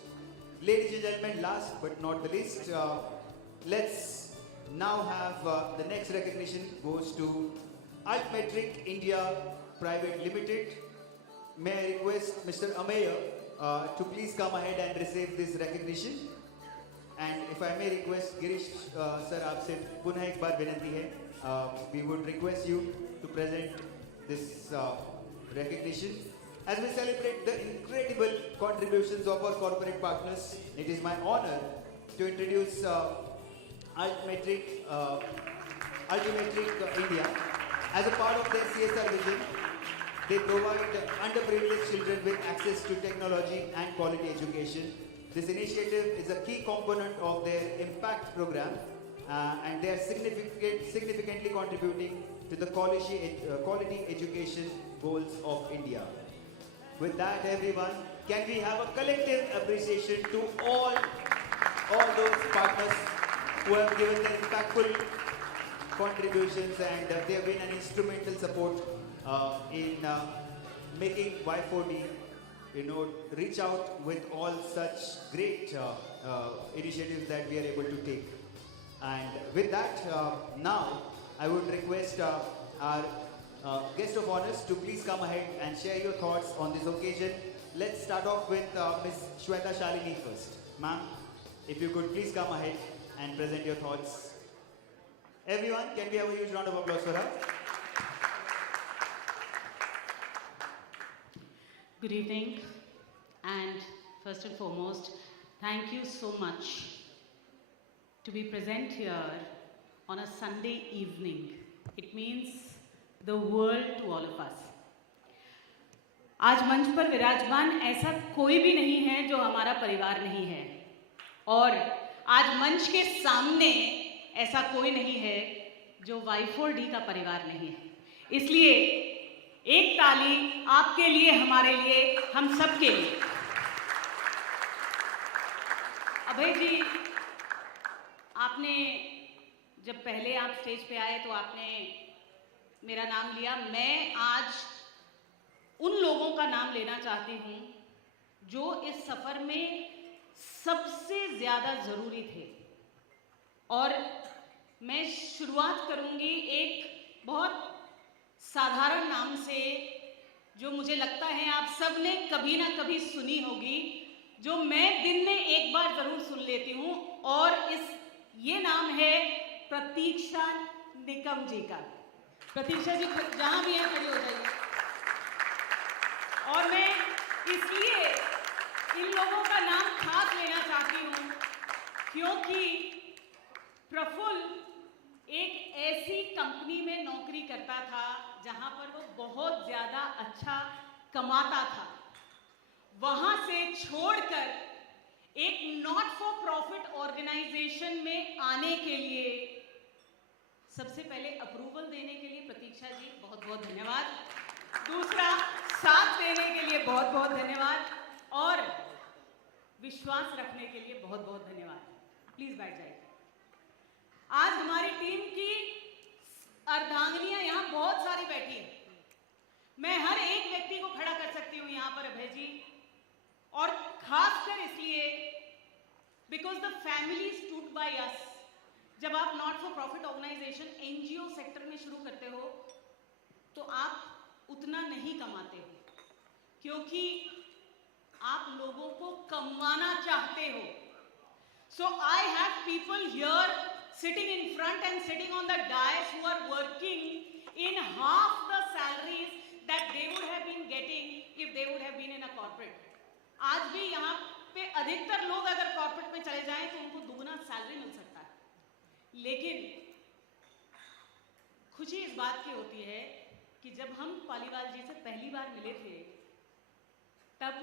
Ladies and gentlemen, last but not the least, let's now have the next recognition goes to Altmetric India Private Limited. May I request Mr. Ameya to please come ahead and receive this recognition. And if I may request Girish sir, aapse punah ek baar vinanti hai, we would request you to present this recognition. As we celebrate the incredible contributions of our corporate partners, it is my honor to introduce Altmetric India. As a part of their CSR vision, they provide underprivileged children with access to technology and quality education. This initiative is a key component of their impact program, and they are significantly contributing to the quality education goals of India. With that, everyone, can we have a collective appreciation to all those partners who have given their impactful contributions, and they have been an instrumental support in making Y4D reach out with all such great initiatives that we are able to take. And with that, now I would request our guest of honors to please come ahead and share your thoughts on this occasion. Let's start off with Ms. Shweta Shalini first. Ma'am, if you could please come ahead and present your thoughts. Everyone, can we have a huge round of applause for her? Good evening, and first and foremost, thank you so much to be present here on a Sunday evening. It means the world to all of us. आज मंच पर विराजमान ऐसा कोई भी नहीं है जो हमारा परिवार नहीं है, और आज मंच के सामने ऐसा कोई नहीं है जो Y4D का परिवार नहीं है। इसलिए एक ताली आपके लिए, हमारे लिए, हम सबके लिए। अभय जी, आपने जब पहले आप स्टेज पे आए तो आपने मेरा नाम लिया। मैं आज उन लोगों का नाम लेना चाहती हूँ जो इस सफर में सबसे ज्यादा जरूरी थे, और मैं शुरुआत करूंगी एक बहुत साधारण नाम से जो मुझे लगता है आप सब ने कभी ना कभी सुनी होगी, जो मैं दिन में एक बार जरूर सुन लेती हूँ, और ये नाम है प्रतीक्षा निकम जी का। प्रतीक्षा जी जहाँ भी हैं खड़ी हो जाइए। और मैं इसलिए इन लोगों का नाम खास लेना चाहती हूँ क्योंकि प्रफुल्ल एक ऐसी कंपनी में नौकरी करता था जहां पर वो बहुत ज्यादा अच्छा कमाता था। वहां से छोड़कर एक नॉट फॉर प्रॉफिट ऑर्गेनाइजेशन में आने के लिए सबसे पहले अप्रूवल देने के लिए प्रतीक्षा जी बहुत बहुत धन्यवाद। दूसरा, साथ देने के लिए बहुत बहुत धन्यवाद, और विश्वास रखने के लिए बहुत बहुत धन्यवाद। प्लीज बैठ जाइए। आज हमारी टीम की अर्धांगिनियां यहाँ बहुत सारी बैठी हैं। मैं हर एक व्यक्ति को खड़ा कर सकती हूँ यहाँ पर अभय जी, और खासकर इसलिए because the family stood by us. जब आप not for profit organisation NGO sector में शुरू करते हो तो आप उतना नहीं कमाते हो क्योंकि आप लोगों को कमाना चाहते हो। So I have people here sitting in front and sitting on the dais who are working in half the salaries that they would have been getting if they would have been in a corporate. आज भी यहाँ पे अधिकतर लोग अगर corporate में चले जाएं तो उनको दुगना सैलरी मिल सकता है। लेकिन खुशी इस बात की होती है कि जब हम पालीवाल जी से पहली बार मिले थे तब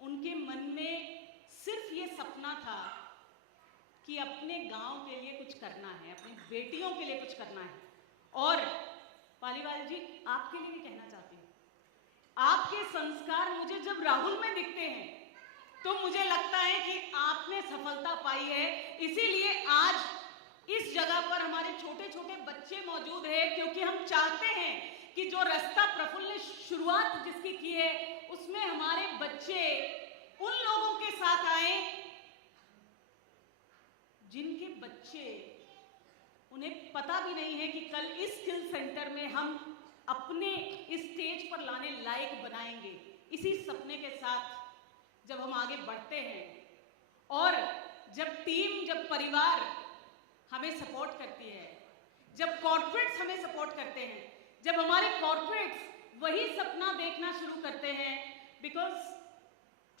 उनके मन में सिर्फ ये सपना था कि अपने गांव के लिए कुछ करना है, अपनी बेटियों के लिए कुछ करना है। और पालीवाल जी, आपके लिए भी कहना चाहती हूँ, आपके संस्कार मुझे जब राहुल में दिखते हैं तो मुझे लगता है कि आपने सफलता पाई है। इसीलिए आज इस जगह पर हमारे छोटे छोटे बच्चे मौजूद हैं, क्योंकि हम चाहते हैं कि जो रास्ता प्रफुल्ल ने शुरुआत जिसकी की है उसमें हमारे बच्चे उन लोगों के साथ आए जिनके बच्चे, उन्हें पता भी नहीं है कि कल इस स्किल सेंटर में हम अपने इस स्टेज पर लाने लायक बनाएंगे। इसी सपने के साथ जब हम आगे बढ़ते हैं और जब टीम, जब परिवार हमें सपोर्ट करती है, जब कॉर्पोरेट्स हमें सपोर्ट करते हैं, जब हमारे कॉर्पोरेट्स वही सपना देखना शुरू करते हैं, because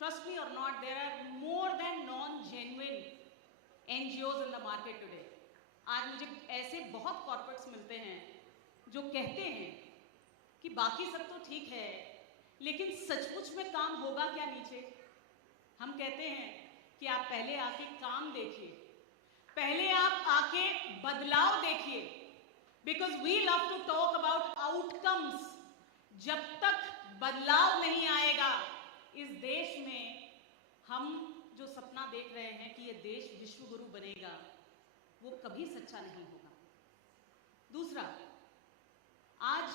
trust me or not, there are more than non genuine NGOs in the market today. आज मुझे ऐसे बहुत कॉर्पोरेट्स मिलते हैं जो कहते हैं कि बाकी सब तो ठीक है लेकिन सचमुच में काम होगा क्या नीचे। हम कहते हैं कि आप पहले आके काम देखिए, पहले आप आके बदलाव देखिए, because we love to talk about outcomes. जब तक बदलाव नहीं आएगा इस देश में, हम जो सपना देख रहे हैं कि ये देश विश्व गुरु बनेगा, वो कभी सच्चा नहीं होगा। दूसरा, आज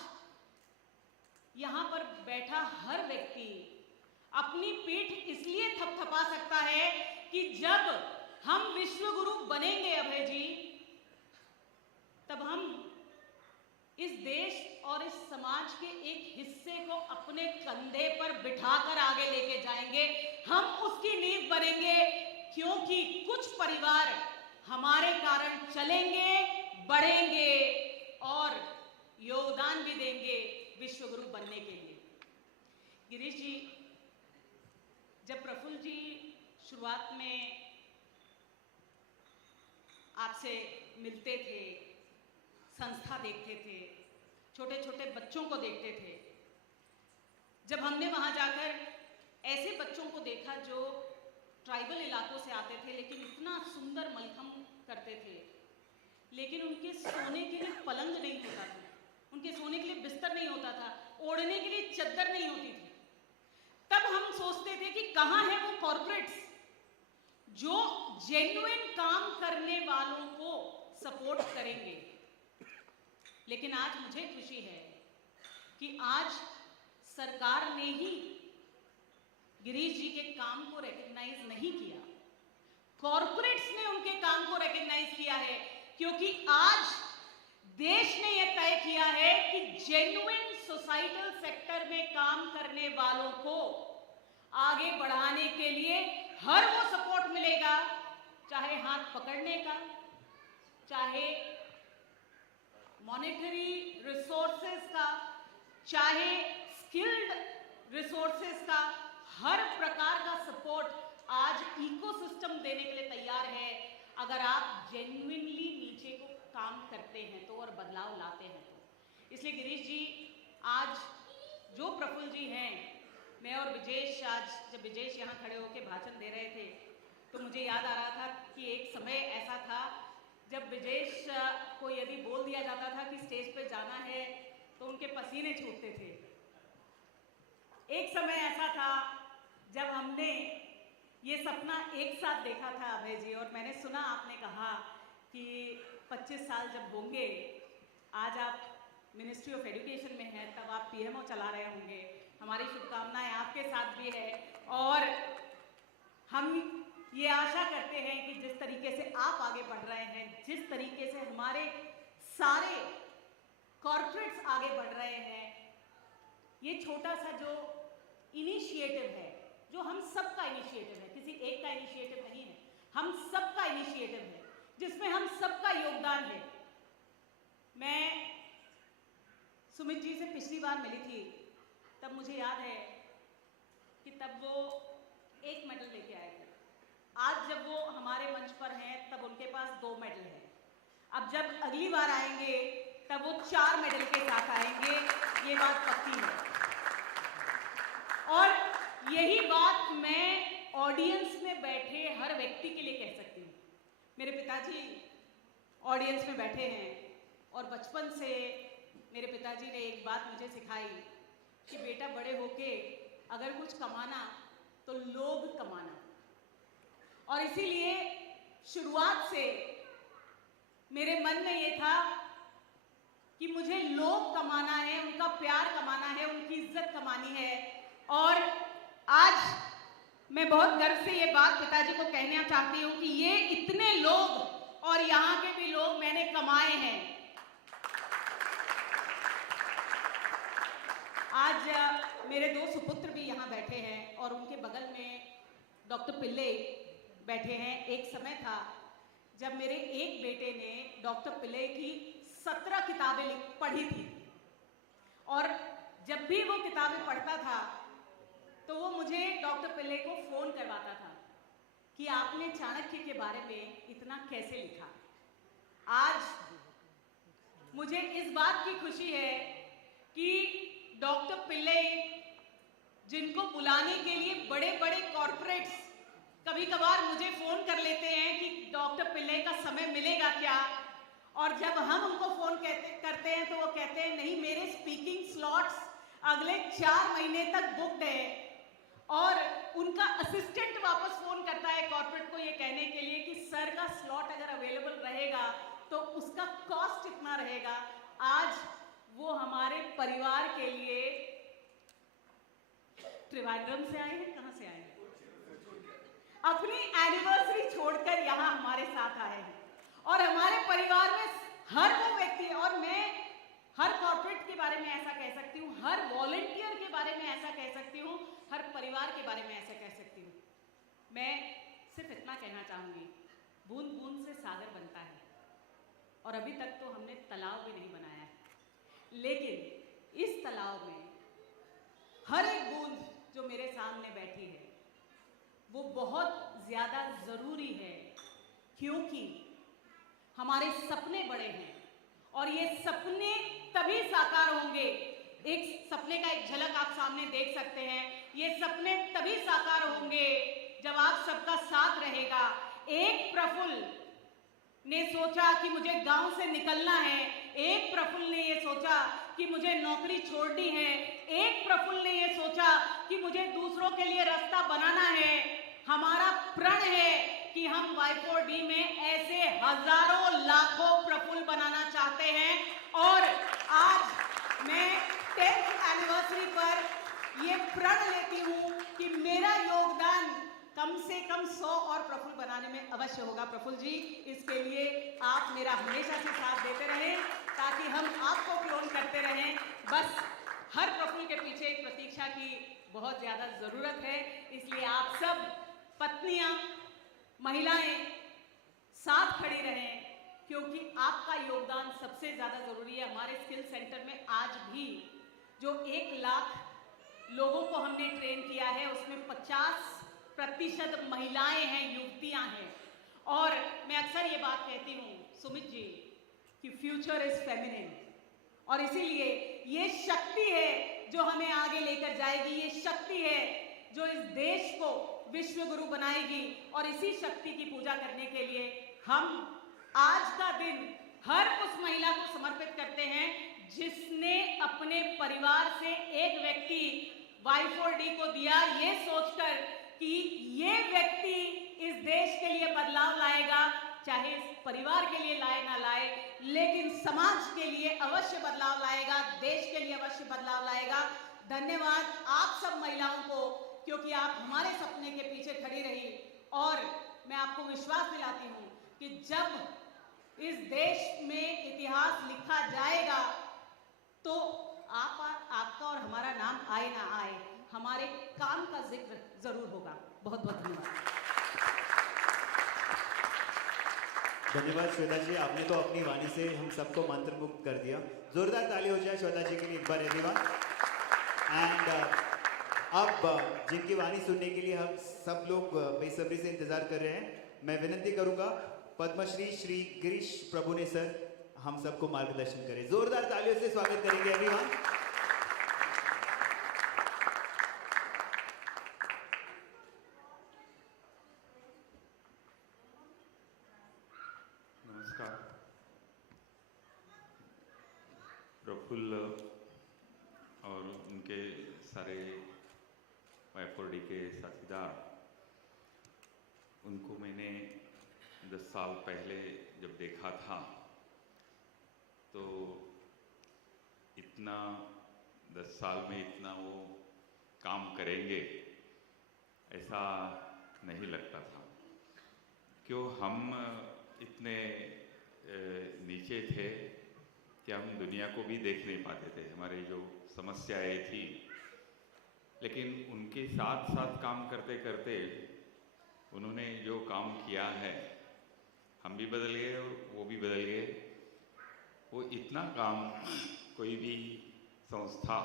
यहां पर बैठा हर व्यक्ति अपनी पीठ इसलिए थपथपा सकता है कि जब हम विश्व गुरु बनेंगे अभय जी, तब हम इस देश और इस समाज के एक हिस्से को अपने कंधे पर बिठाकर आगे लेके जाएंगे, हम उसकी नींव बनेंगे, क्योंकि कुछ परिवार हमारे कारण चलेंगे, बढ़ेंगे और योगदान भी देंगे विश्वगुरु बनने के लिए। गिरीश जी, जब प्रफुल्ल जी शुरुआत में आपसे मिलते थे, संस्था देखते थे, छोटे छोटे बच्चों को देखते थे, जब हमने वहां जाकर ऐसे बच्चों को देखा जो ट्राइबल इलाकों से आते थे, लेकिन इतना सुंदर मलखम्ब करते थे, लेकिन उनके सोने के लिए पलंग नहीं होता था, उनके सोने के लिए बिस्तर नहीं होता था, ओढ़ने के लिए चद्दर नहीं होती थी। तब हम सोचते थे कि कहाँ है वो कॉर्पोरेट्स जो जेन्युइन काम करने वालों को सपोर्ट करेंगे। लेकिन आज मुझे खुशी है कि आज सरकार ने ही गिरीश जी के काम को रिकॉग्नाइज नहीं किया, कॉर्पोरेट्स ने उनके काम को रिकॉग्नाइज किया है, क्योंकि आज देश ने यह तय किया है कि जेन्युइन सोसाइटल सेक्टर में काम करने वालों को आगे बढ़ाने के लिए हर वो सपोर्ट मिलेगा, चाहे हाथ पकड़ने का, चाहे मॉनेटरी रिसोर्सेज का, चाहे स्किल्ड रिसोर्सेज का, हर प्रकार का सपोर्ट आज इकोसिस्टम देने के लिए तैयार है, अगर आप जेन्युइनली नीचे को काम करते हैं तो और बदलाव लाते हैं तो। इसलिए गिरीश जी, आज जो प्रफुल्ल जी हैं, मैं और विजेश, आज जब विजेश यहाँ खड़े होकर भाषण दे रहे थे तो मुझे याद आ रहा था कि एक समय ऐसा था जब विजेश को यदि बोल दिया जाता था कि स्टेज पे जाना है तो उनके पसीने छूटते थे। एक समय ऐसा था जब हमने ये सपना एक साथ देखा था अभय जी, और मैंने सुना आपने कहा कि 25 साल जब होंगे, आज आप मिनिस्ट्री ऑफ एजुकेशन में हैं, तब आप पीएमओ चला रहे होंगे। हमारी शुभकामनाएं आपके साथ भी है, और हम ये आशा करते हैं कि जिस तरीके से आप आगे बढ़ रहे हैं, जिस तरीके से हमारे सारे कॉर्पोरेट्स आगे बढ़ रहे हैं, ये छोटा सा जो इनिशिएटिव है, जो हम सबका इनिशिएटिव है, किसी एक का इनिशिएटिव नहीं है, हम सबका इनिशिएटिव है, जिसमें हम सबका योगदान है। मैं सुमित जी से पिछली बार मिली थी, तब मुझे याद है कि तब वो 1 मेडल लेके आए थे। आज जब वो हमारे मंच पर हैं तब उनके पास 2 मेडल हैं। अब जब अगली बार आएंगे तब वो 4 मेडल के साथ आएंगे, ये बात पक्की है। और यही बात मैं ऑडियंस में बैठे हर व्यक्ति के लिए कह सकती हूँ। मेरे पिताजी ऑडियंस में बैठे हैं, और बचपन से मेरे पिताजी ने एक बात मुझे सिखाई कि बेटा, बड़े होके अगर कुछ कमाना तो लोग कमाना। और इसीलिए शुरुआत से मेरे मन में ये था कि मुझे लोग कमाना है, उनका प्यार कमाना है, उनकी इज्जत कमानी है। और आज मैं बहुत गर्व से ये बात पिताजी को कहना चाहती हूँ कि ये इतने लोग और यहाँ के भी लोग मैंने कमाए हैं। आज मेरे 2 सुपुत्र भी यहाँ बैठे हैं, और उनके बगल में डॉक्टर पिल्ले बैठे हैं। एक समय था जब मेरे एक बेटे ने डॉक्टर पिल्ले की 17 किताबें पढ़ी थी, और जब भी वो किताबें पढ़ता था तो वो मुझे डॉक्टर पिल्ले को फोन करवाता था कि आपने चाणक्य के बारे में इतना कैसे लिखा। आज मुझे इस बात की खुशी है कि डॉक्टर पिल्ले, जिनको बुलाने के लिए बड़े बड़े कॉर्पोरेट्स कभी कभार मुझे फोन कर लेते हैं कि डॉक्टर पिल्ले का समय मिलेगा क्या, और जब हम उनको फोन करते हैं तो वो कहते हैं नहीं, मेरे स्पीकिंग स्लॉट्स अगले 4 महीने तक बुक्ड है। और उनका असिस्टेंट वापस फोन करता है कॉर्पोरेट को ये कहने के लिए कि सर का स्लॉट अगर अवेलेबल रहेगा तो उसका कॉस्ट इतना रहेगा। आज वो हमारे परिवार के लिए त्रिवेंद्रम से आए हैं, कहाँ से आए हैं, अपनी एनिवर्सरी छोड़कर यहाँ हमारे साथ आए हैं, और हमारे परिवार में हर वो व्यक्ति, और मैं हर कॉर्पोरेट के बारे में ऐसा कह सकती हूँ, हर वॉलंटियर के बारे में ऐसा कह सकती हूँ, हर परिवार के बारे में ऐसा कह सकती हूँ। मैं सिर्फ इतना कहना चाहूँगी, बूंद बूंद से सागर बनता है, और अभी तक तो हमने तालाब भी नहीं बनाया है, लेकिन इस तालाब में हर एक बूंद जो मेरे सामने बैठी है वो बहुत ज़्यादा ज़रूरी है, क्योंकि हमारे सपने बड़े हैं और ये सपने तभी साकार होंगे। एक सपने का एक झलक आप सामने देख सकते हैं। ये सपने तभी साकार होंगे जब आप सबका साथ रहेगा। एक प्रफुल्ल ने सोचा कि मुझे गांव से निकलना है, एक प्रफुल्ल ने ये सोचा कि मुझे नौकरी छोड़नी है, एक प्रफुल्ल ने ये सोचा कि मुझे दूसरों के लिए रास्ता बनाना है। हमारा प्रण है कि हम Y4D में ऐसे हजारों लाखों प्रफुल्ल बनाना चाहते हैं, और आज मैं 10th एनिवर्सरी पर ये प्रण लेती हूँ कि मेरा योगदान कम से कम 100 और प्रफुल्ल बनाने में अवश्य होगा। प्रफुल्ल जी, इसके लिए आप मेरा हमेशा से साथ देते रहें ताकि हम आपको क्लोन करते रहें। बस हर प्रफुल्ल के पीछे एक प्रतीक्षा की बहुत ज़्यादा ज़रूरत है, इसलिए आप सब पत्नियां, महिलाएं साथ खड़ी रहें, क्योंकि आपका योगदान सबसे ज़्यादा ज़रूरी है। हमारे स्किल सेंटर में आज भी जो 1 लाख लोगों को हमने ट्रेन किया है उसमें 50% महिलाएं हैं, युवतियां हैं। और मैं अक्सर ये बात कहती हूँ सुमित जी कि फ्यूचर इज फेमिनिन, और इसीलिए ये शक्ति है जो हमें आगे लेकर जाएगी, ये शक्ति है जो इस देश को विश्व गुरु बनाएगी। और इसी शक्ति की पूजा करने के लिए हम आज का दिन हर उस महिला को समर्पित करते हैं जिसने अपने परिवार से एक व्यक्ति Y4D को दिया, ये सोचकर कि ये व्यक्ति इस देश के लिए बदलाव लाएगा, चाहे इस परिवार के लिए लाए ना लाए, लेकिन समाज के लिए अवश्य बदलाव लाएगा, देश के लिए अवश्य बदलाव लाएगा। धन्यवाद आप सब महिलाओं को, क्योंकि आप हमारे सपने के पीछे खड़ी रही, और मैं आपको विश्वास दिलाती हूँ कि जब इस देश में इतिहास लिखा जाएगा तो आपका और हमारा नाम आए ना आए, हमारे काम का जिक्र जरूर होगा। बहुत बहुत धन्यवाद। धन्यवाद श्वेता जी, आपने तो अपनी वाणी से हम सबको मंत्रमुग्ध कर दिया। जोरदार ताली हो जाए श्वेता जी के लिए एक बार एवरीवन। एंड अब जिनकी वाणी सुनने के लिए हम सब लोग बेसब्री से इंतजार कर रहे हैं, मैं विनती करूंगा पद्मश्री श्री गिरीश प्रभु ने सर हम सबको मार्गदर्शन करें। जोरदार तालियों से स्वागत करेंगे एवरीवन। नमस्कार। प्रफुल्ल और उनके सारे Y4D के साथीदार, उनको मैंने 10 साल पहले जब देखा था तो इतना 10 साल में इतना वो काम करेंगे ऐसा नहीं लगता था। क्यों हम इतने नीचे थे कि हम दुनिया को भी देख नहीं पाते थे, हमारी जो समस्याएं थी। लेकिन उनके साथ साथ काम करते करते उन्होंने जो काम किया है, हम भी बदल गए और वो भी बदल गए। वो इतना काम कोई भी संस्था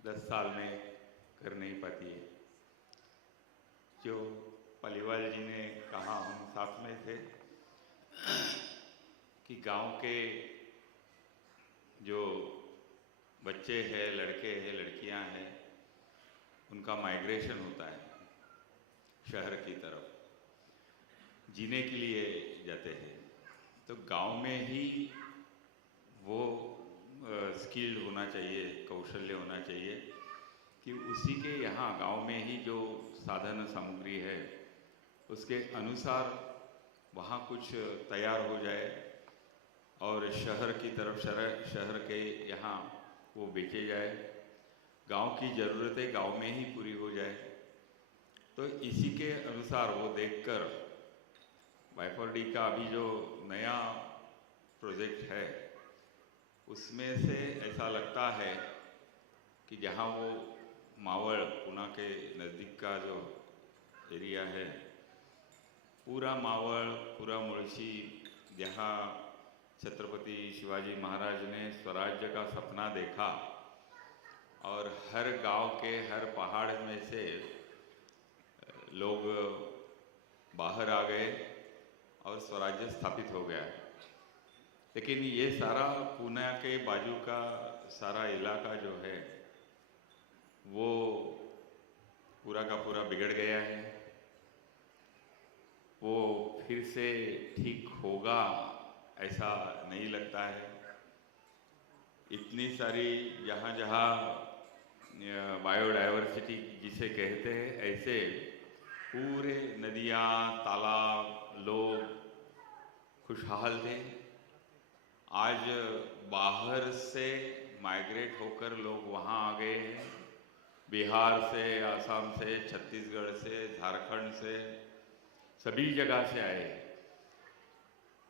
10 साल में कर नहीं पाती है। जो पालीवाल जी ने कहा, हम साथ में थे, कि गांव के जो बच्चे हैं, लड़के हैं, लड़कियां हैं, उनका माइग्रेशन होता है शहर की तरफ, जीने के लिए जाते हैं। तो गांव में ही वो स्किल्ड होना चाहिए, कौशल्य होना चाहिए कि उसी के यहाँ गांव में ही जो साधन सामग्री है उसके अनुसार वहाँ कुछ तैयार हो जाए और शहर की तरफ, शहर के यहाँ वो बेचे जाए, गांव की ज़रूरतें गांव में ही पूरी हो जाए। तो इसी के अनुसार वो देखकर Y4D का अभी जो नया प्रोजेक्ट है उसमें से ऐसा लगता है कि जहाँ वो मावळ पुणे के नज़दीक का जो एरिया है, पूरा मावळ, पूरा मुळशी, जहाँ छत्रपति शिवाजी महाराज ने स्वराज्य का सपना देखा और हर गांव के हर पहाड़ में से लोग बाहर आ गए और स्वराज्य स्थापित हो गया। लेकिन ये सारा पुणे के बाजू का सारा इलाका जो है वो पूरा का पूरा बिगड़ गया है। वो फिर से ठीक होगा ऐसा नहीं लगता है। इतनी सारी जहाँ जहाँ बायोडाइवर्सिटी जिसे कहते हैं, ऐसे पूरे नदियाँ, तालाब, लोग खुशहाल थे। आज बाहर से माइग्रेट होकर लोग वहाँ आ गए हैं, बिहार से, आसाम से, छत्तीसगढ़ से, झारखंड से, सभी जगह से आए हैं।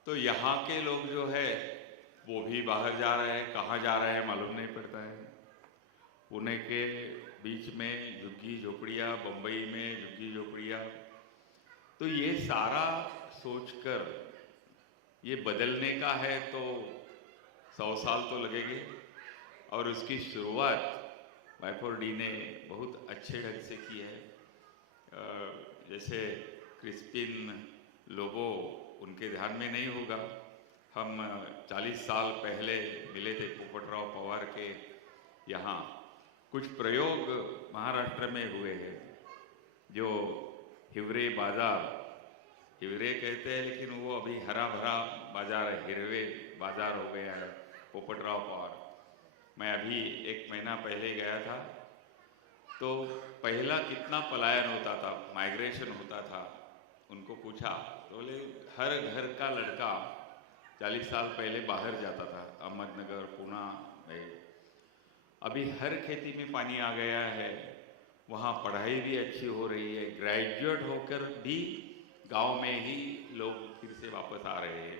तो यहाँ के लोग जो है वो भी बाहर जा रहे हैं, कहाँ जा रहे हैं मालूम नहीं पड़ता है। पुणे के बीच में झुग्गी झोपड़ियाँ, बम्बई में झुग्गी झोपड़ियाँ। तो ये सारा सोचकर ये बदलने का है तो 100 साल तो लगेंगे, और उसकी शुरुआत Y4D ने बहुत अच्छे ढंग से की है। जैसे क्रिस्पिन लोगो उनके ध्यान में नहीं होगा, हम 40 साल पहले मिले थे पोपटराव पवार के यहाँ। कुछ प्रयोग महाराष्ट्र में हुए हैं, जो हिवरे बाजार, हिवरे कहते हैं लेकिन वो अभी हरा भरा बाजार है, हिरवे बाजार हो गया है पोपटराव पवार। मैं अभी 1 महीना पहले गया था, तो पहला कितना पलायन होता था, माइग्रेशन होता था। उनको पूछा तो बोले हर घर का लड़का 40 साल पहले बाहर जाता था, अहमदनगर, पुणे में। अभी हर खेती में पानी आ गया है, वहाँ पढ़ाई भी अच्छी हो रही है, ग्रेजुएट होकर भी गांव में ही लोग फिर से वापस आ रहे हैं।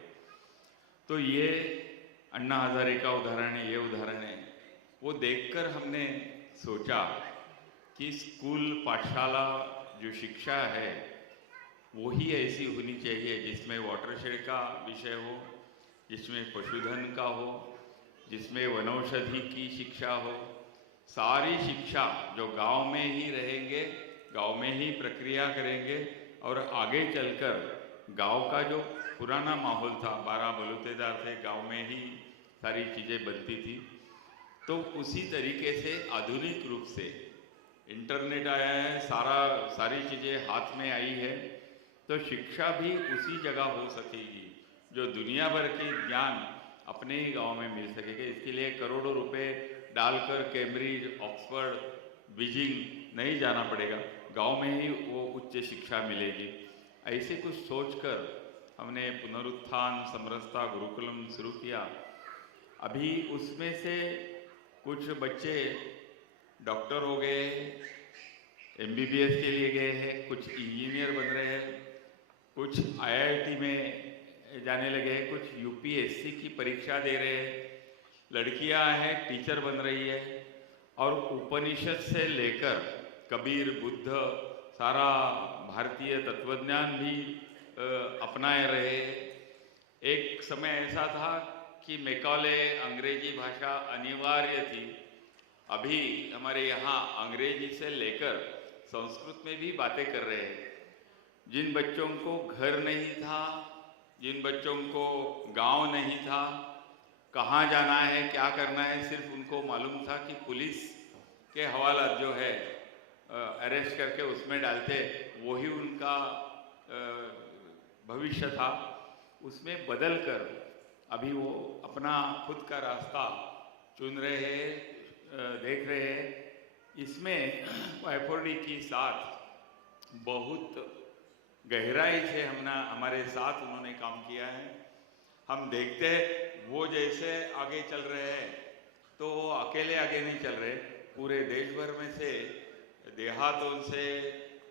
तो ये अन्ना हजारे का उदाहरण है, ये उदाहरण है। वो देखकर हमने सोचा कि स्कूल, पाठशाला जो शिक्षा है वो ही ऐसी होनी चाहिए जिसमें वाटरशेड का विषय हो, जिसमें पशुधन का हो, जिसमें वनौषधि की शिक्षा हो। सारी शिक्षा जो गांव में ही रहेंगे, गांव में ही प्रक्रिया करेंगे, और आगे चलकर गांव का जो पुराना माहौल था, 12 बलूतेदार थे, गांव में ही सारी चीज़ें बनती थी। तो उसी तरीके से आधुनिक रूप से इंटरनेट आया है, सारी चीज़ें हाथ में आई है, तो शिक्षा भी उसी जगह हो सकेगी जो दुनिया भर के ज्ञान अपने ही गांव में मिल सकेगा। इसके लिए करोड़ों रुपए डालकर कैम्ब्रिज, ऑक्सफोर्ड, बीजिंग नहीं जाना पड़ेगा, गांव में ही वो उच्च शिक्षा मिलेगी। ऐसे कुछ सोचकर हमने पुनरुत्थान, समरसता, गुरुकुलम शुरू किया। अभी उसमें से कुछ बच्चे डॉक्टर हो गए, MBBS के लिए गए हैं, कुछ इंजीनियर बन रहे हैं, कुछ IIT में जाने लगे हैं, कुछ UPSC की परीक्षा दे रहे हैं, लड़कियां हैं टीचर बन रही है, और उपनिषद से लेकर कबीर, बुद्ध, सारा भारतीय तत्वज्ञान भी अपनाए रहे। एक समय ऐसा था कि मैकॉले अंग्रेजी भाषा अनिवार्य थी। अभी हमारे यहाँ अंग्रेजी से लेकर संस्कृत में भी बातें कर रहे हैं। जिन बच्चों को घर नहीं था, जिन बच्चों को गांव नहीं था, कहाँ जाना है, क्या करना है, सिर्फ उनको मालूम था कि पुलिस के हवाला जो है अरेस्ट करके उसमें डालते, वही उनका भविष्य था। उसमें बदल कर अभी वो अपना खुद का रास्ता चुन रहे हैं, देख रहे हैं। इसमें Y4D की साथ बहुत गहराई से हमारे साथ उन्होंने काम किया है। हम देखते हैं वो जैसे आगे चल रहे हैं तो वो अकेले आगे नहीं चल रहे, पूरे देश भर में से, देहातों से,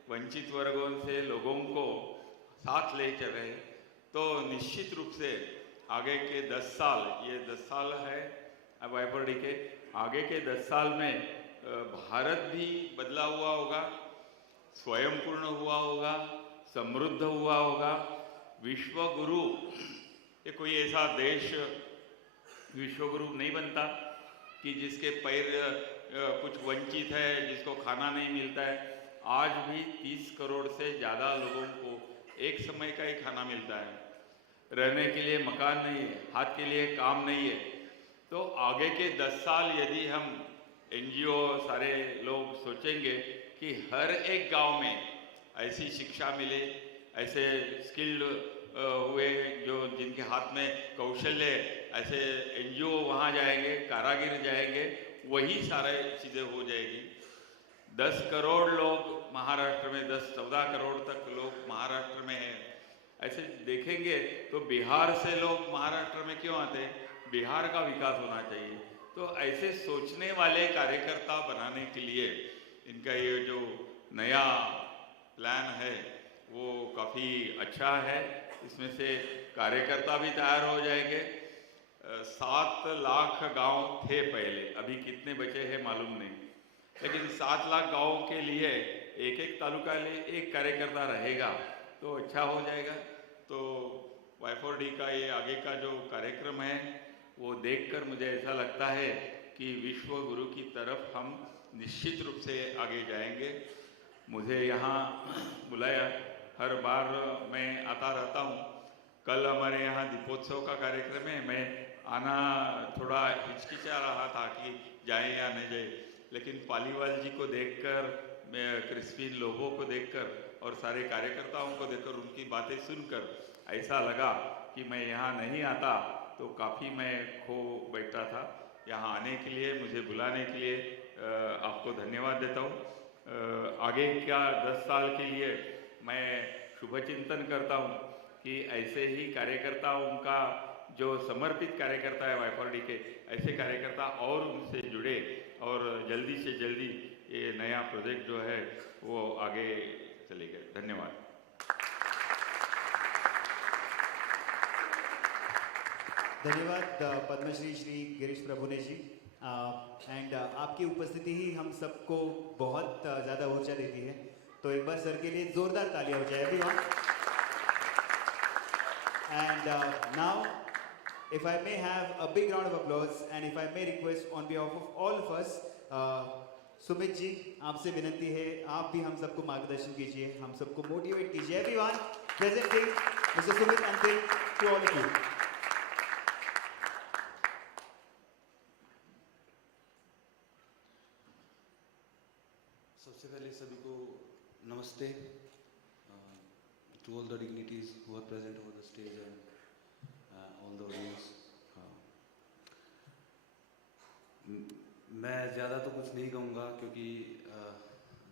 वंचित वर्गों से लोगों को साथ ले चल रहे हैं। तो निश्चित रूप से आगे के 10 साल, ये 10 साल है अब Y4D के आगे के 10 साल में भारत भी बदला हुआ होगा, स्वयं पूर्ण हुआ होगा, समृद्ध हुआ होगा। विश्व गुरु, ये कोई ऐसा देश विश्व गुरु नहीं बनता कि जिसके पैर कुछ वंचित है, जिसको खाना नहीं मिलता है। आज भी 30 करोड़ से ज़्यादा लोगों को एक समय का ही खाना मिलता है, रहने के लिए मकान नहीं है, हाथ के लिए काम नहीं है। तो आगे के 10 साल यदि हम NGO सारे लोग सोचेंगे कि हर एक गांव में ऐसी शिक्षा मिले, ऐसे स्किल्ड हुए जो जिनके हाथ में कौशल्य है, ऐसे NGO वहाँ जाएंगे, कारागिर जाएंगे, वही सारे चीज़ें हो जाएगी। 10 करोड़ लोग महाराष्ट्र में, 10-14 करोड़ तक लोग महाराष्ट्र में हैं। ऐसे देखेंगे तो बिहार से लोग महाराष्ट्र में क्यों आते हैं? बिहार का विकास होना चाहिए। तो ऐसे सोचने वाले कार्यकर्ता बनाने के लिए इनका ये जो नया प्लान है वो काफ़ी अच्छा है। इसमें से कार्यकर्ता भी तैयार हो जाएंगे। 7 लाख गांव थे पहले, अभी कितने बचे हैं मालूम नहीं, लेकिन 7 लाख गांवों के लिए एक एक तालुका लिए एक कार्यकर्ता रहेगा तो अच्छा हो जाएगा। तो Y4D का ये आगे का जो कार्यक्रम है वो देखकर मुझे ऐसा लगता है कि विश्व गुरु की तरफ हम निश्चित रूप से आगे जाएंगे। मुझे यहाँ बुलाया, हर बार मैं आता रहता हूँ। कल हमारे यहाँ दीपोत्सव का कार्यक्रम है, मैं आना थोड़ा हिचकिचा रहा था कि जाए या नहीं जाए, लेकिन पालीवाल जी को देखकर, क्रिस्पिन लोगों को देखकर और सारे कार्यकर्ताओं को देखकर, उनकी बातें सुनकर ऐसा लगा कि मैं यहाँ नहीं आता तो काफ़ी मैं खो बैठा था। यहाँ आने के लिए, मुझे बुलाने के लिए आपको धन्यवाद देता हूँ। आगे क्या 10 साल के लिए मैं शुभ चिंतन करता हूँ कि ऐसे ही कार्यकर्ता, उनका जो समर्पित कार्यकर्ता है Y4D के, ऐसे कार्यकर्ता और उनसे जुड़े और जल्दी से जल्दी ये नया प्रोजेक्ट जो है वो आगे चलेगा। धन्यवाद। धन्यवाद पद्मश्री श्री गिरीश प्रभुने जी। एंड आपकी उपस्थिति ही हम सबको बहुत ज़्यादा ऊर्जा देती है, तो एक बार सर के लिए जोरदार तालियां हो जाए everyone. And now if I may have a big round of applause and if I may request on behalf of all of us, Sumit ji आपसे विनंती है, आप भी हम सबको मार्गदर्शन कीजिए, हम सबको मोटिवेट कीजिए। Everyone presenting mister Sumit Antil to all of you. सबसे पहले सभी को नमस्ते, to all the dignitaries who are present over the stage and all the audience. मैं ज़्यादा तो कुछ नहीं कहूँगा क्योंकि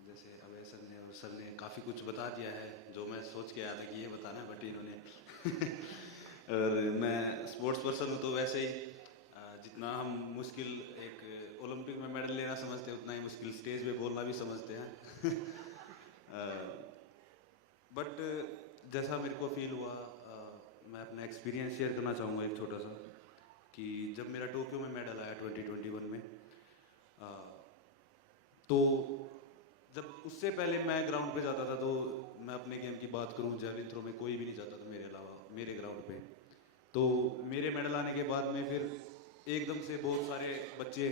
जैसे अभय सर ने और सर ने काफ़ी कुछ बता दिया है जो मैं सोच के आया था कि ये बताना है, बट इन्होंने और मैं स्पोर्ट्स पर्सन हूँ तो वैसे ही जितना हम मुश्किल एक ओलंपिक में मेडल लेना समझते हैं उतना ही मुश्किल स्टेज पे बोलना भी समझते हैं। बट जैसा मेरे को फील हुआ, मैं अपना एक्सपीरियंस शेयर करना चाहूँगा एक छोटा सा, कि जब मेरा टोक्यो में मेडल आया 2021 में, तो जब उससे पहले मैं ग्राउंड पे जाता था, तो मैं अपने गेम की बात करूँ, जैवलिन थ्रो में कोई भी नहीं जाता था मेरे अलावा मेरे ग्राउंड पे। तो मेरे मेडल आने के बाद में फिर एकदम से बहुत सारे बच्चे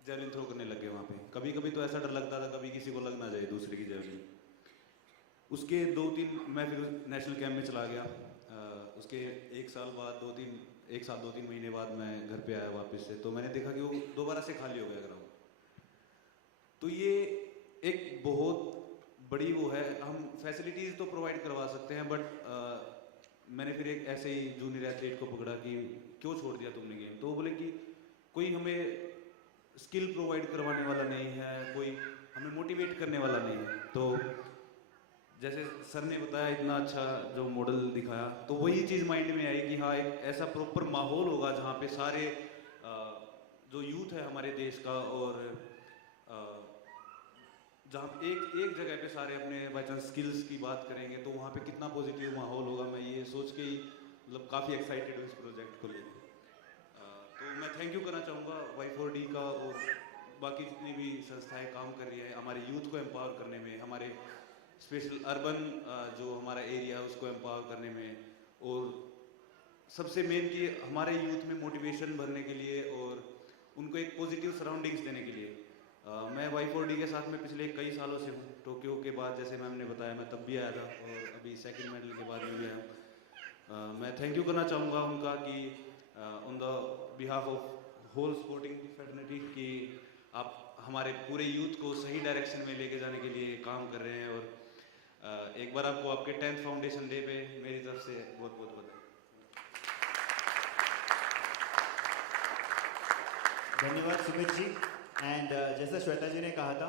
जैवलिन थ्रो करने लगे वहाँ पे। कभी कभी तो ऐसा डर लगता था कभी किसी को लग ना जाए दूसरे की जैवलिन। उसके 2-3 मैं फिर नेशनल कैंप में चला गया। उसके 1 साल बाद 2-3 महीने बाद मैं घर पे आया वापस से, तो मैंने देखा कि वो दोबारा से खाली हो गया ग्राउंड। तो ये एक बहुत बड़ी वो है, हम फैसिलिटीज़ तो प्रोवाइड करवा सकते हैं, बट मैंने फिर एक ऐसे ही जूनियर एथलीट को पकड़ा कि क्यों छोड़ दिया तुमने गेम। तो वो बोले कि कोई हमें स्किल प्रोवाइड करवाने वाला नहीं है, कोई हमें मोटिवेट करने वाला नहीं है। तो जैसे सर ने बताया इतना अच्छा जो मॉडल दिखाया, तो वही चीज़ माइंड में आई कि हाँ एक ऐसा प्रॉपर माहौल होगा जहाँ पे सारे जो यूथ है हमारे देश का, और जहाँ एक जगह पे सारे अपने बाई चांस स्किल्स की बात करेंगे तो वहाँ पे कितना पॉजिटिव माहौल होगा। मैं ये सोच के ही मतलब काफ़ी एक्साइटेड हूँ इस प्रोजेक्ट को लेकर। मैं थैंक यू करना चाहूँगा Y4D का और बाकी जितनी भी संस्थाएं काम कर रही है हमारे यूथ को एम्पावर करने में, हमारे स्पेशल अर्बन जो हमारा एरिया है उसको एम्पावर करने में, और सबसे मेन कि हमारे यूथ में मोटिवेशन भरने के लिए और उनको एक पॉजिटिव सराउंडिंग्स देने के लिए। मैं Y4D के साथ में पिछले कई सालों से हूँ। टोक्यो के बाद जैसे मैम ने बताया मैं तब भी आया था और अभी सेकंड मेडल के बाद भी आया हूँ। मैं थैंक यू करना चाहूँगा उनका कि on the behalf of whole sporting fraternity कि आप हमारे पूरे यूथ को सही डायरेक्शन में लेके जाने के लिए काम कर रहे हैं। और एक बार आपको आपके 10th फाउंडेशन डे पे मेरी तरफ से बहुत बहुत बधाई। धन्यवाद सुमित जी। एंड जैसा श्वेता जी ने कहा था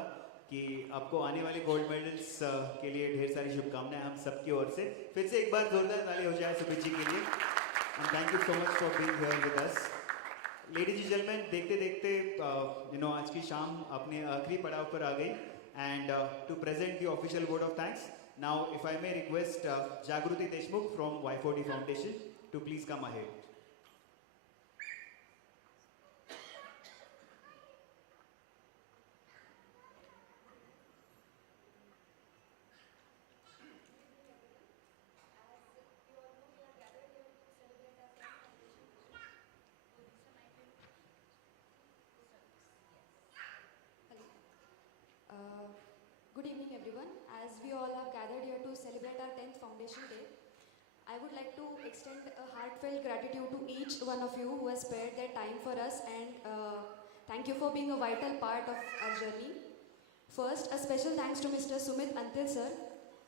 कि आपको आने वाले गोल्ड मेडल्स के लिए ढेर सारी शुभकामनाएं हम सबकी ओर से। फिर से एक बार जोरदार ताली हो जाए सुमित जी के लिए। And thank you so much for being here with us. Ladies and gentleman, देखते देखते आज की शाम अपने आखिरी पड़ाव पर आ गई। And to present the official word of thanks, now if I may request Jagriti Deshmukh from Y4D foundation to please come ahead. Good evening everyone. As we all are gathered here to celebrate our 10th Foundation Day, I would like to extend a heartfelt gratitude to each one of you who has spared their time for us, and thank you for being a vital part of our journey. First, a special thanks to Mr. Sumit Antil sir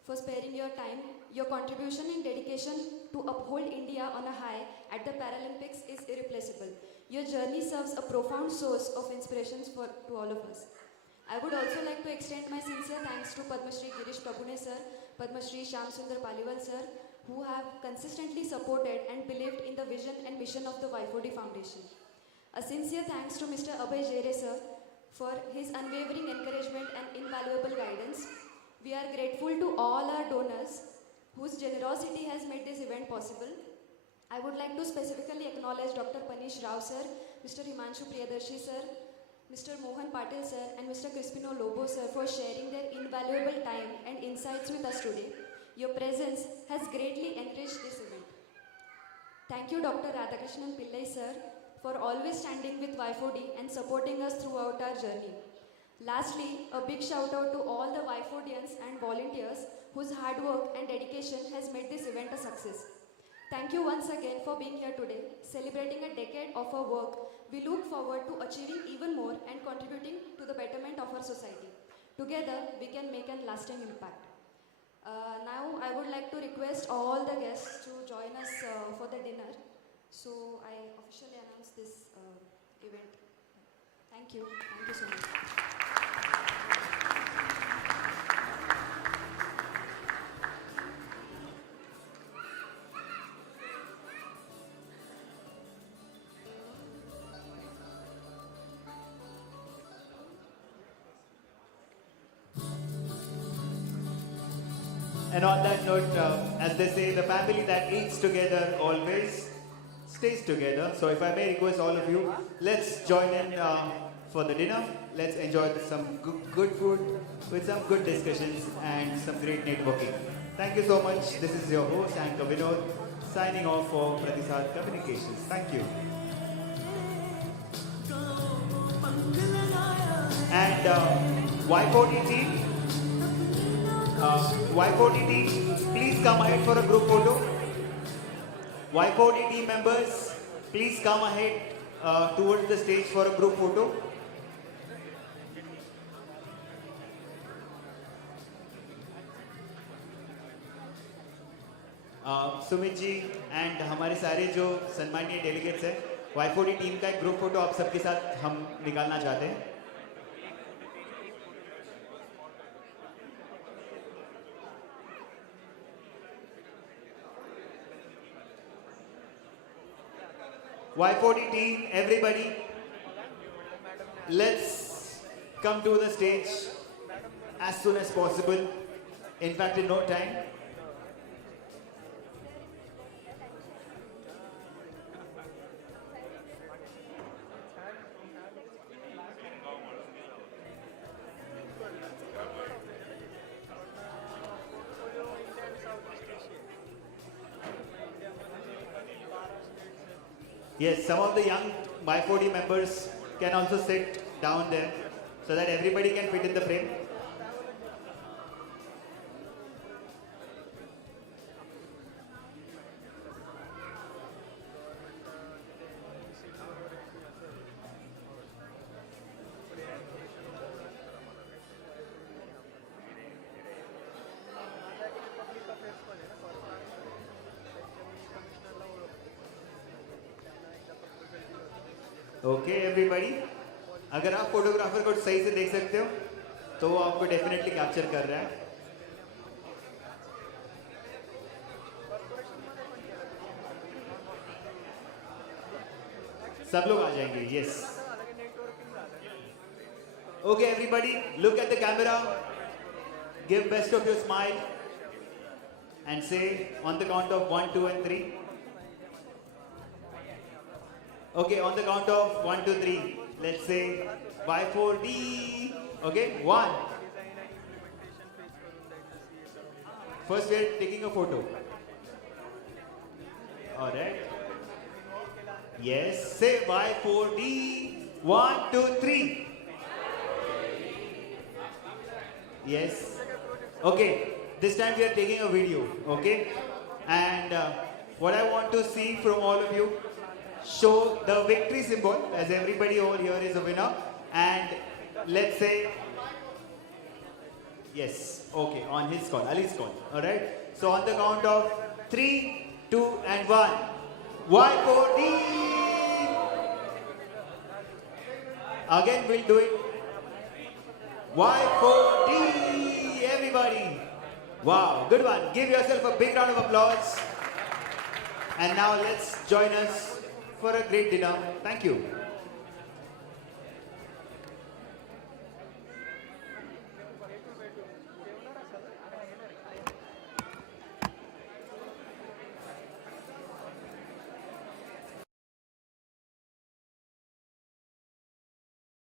for sparing your time. Your contribution and dedication to uphold India on a high at the Paralympics is irreplaceable. Your journey serves a profound source of inspirations to all of us. I would also like to extend my sincere thanks to Padma Shri Girish Prabhune sir, Padma Shri Shyam Sundar Paliwal sir, who have consistently supported and believed in the vision and mission of the Y4D Foundation. A sincere thanks to Mr. Abhay Jere sir for his unwavering encouragement and invaluable guidance. We are grateful to all our donors whose generosity has made this event possible. I would like to specifically acknowledge Dr. Panish Rao sir, Mr. Himanshu Priyadarshi sir, Mr. Mohan Patil sir and Mr. Crispino Lobo sir for sharing their invaluable time and insights with us today. Your presence has greatly enriched this event. Thank you Dr. Radhakrishnan Pillai sir for always standing with Y4D and supporting us throughout our journey. Lastly, a big shout out to all the Y4Dians and volunteers whose hard work and dedication has made this event a success. Thank you once again for being here today, celebrating a decade of our work. We look forward to achieving even more and contributing to the betterment of our society. Together, we can make a lasting impact. Now, I would like to request all the guests to join us for the dinner. So, I officially announce this event. Thank you. Thank you so much. And on that note, as they say, the family that eats together always stays together. So if I may request all of you, let's join in for the dinner. Let's enjoy some good food with some good discussions and some great networking. Thank you so much. This is your host, Anchor Vinod, signing off for Pratisad Communications. Thank you. And Y4D team, Y4D team, please come ahead for a group photo. Y4D team members, please come ahead towards the stage for a group photo. Sumit ji and हमारे सारे जो सम्मानीय delegates हैं, Y4D team का एक group photo आप सबके साथ हम निकालना चाहते हैं। Y4D team, everybody, let's come to the stage as soon as possible. In fact, in no time. Yes, some of the young Y4D members can also sit down there so that everybody can fit in the frame. Okay everybody, अगर आप photographer को सही से देख सकते हो तो वो आपको डेफिनेटली कैप्चर कर रहा है. सब लोग आ जाएंगे. Yes. Okay everybody, look at the camera, give best of your smile and say on the count of 1, 2 and 3. Okay, on the count of 1, 2, 3, let's say Y4D. Okay, 1. First we are taking a photo. Alright. Yes, say Y4D. 1, 2, 3. Yes. Okay, this time we are taking a video. Okay, and what I want to see from all of you, show the victory symbol as everybody over here is a winner, and let's say yes. Okay, on his call, Ali's call. All right, so on the count of 3, 2 and 1, Y4D. Again we'll do it. Y4D, everybody. Wow, good one. Give yourself a big round of applause. And now let's join us for a great dinner. Thank you.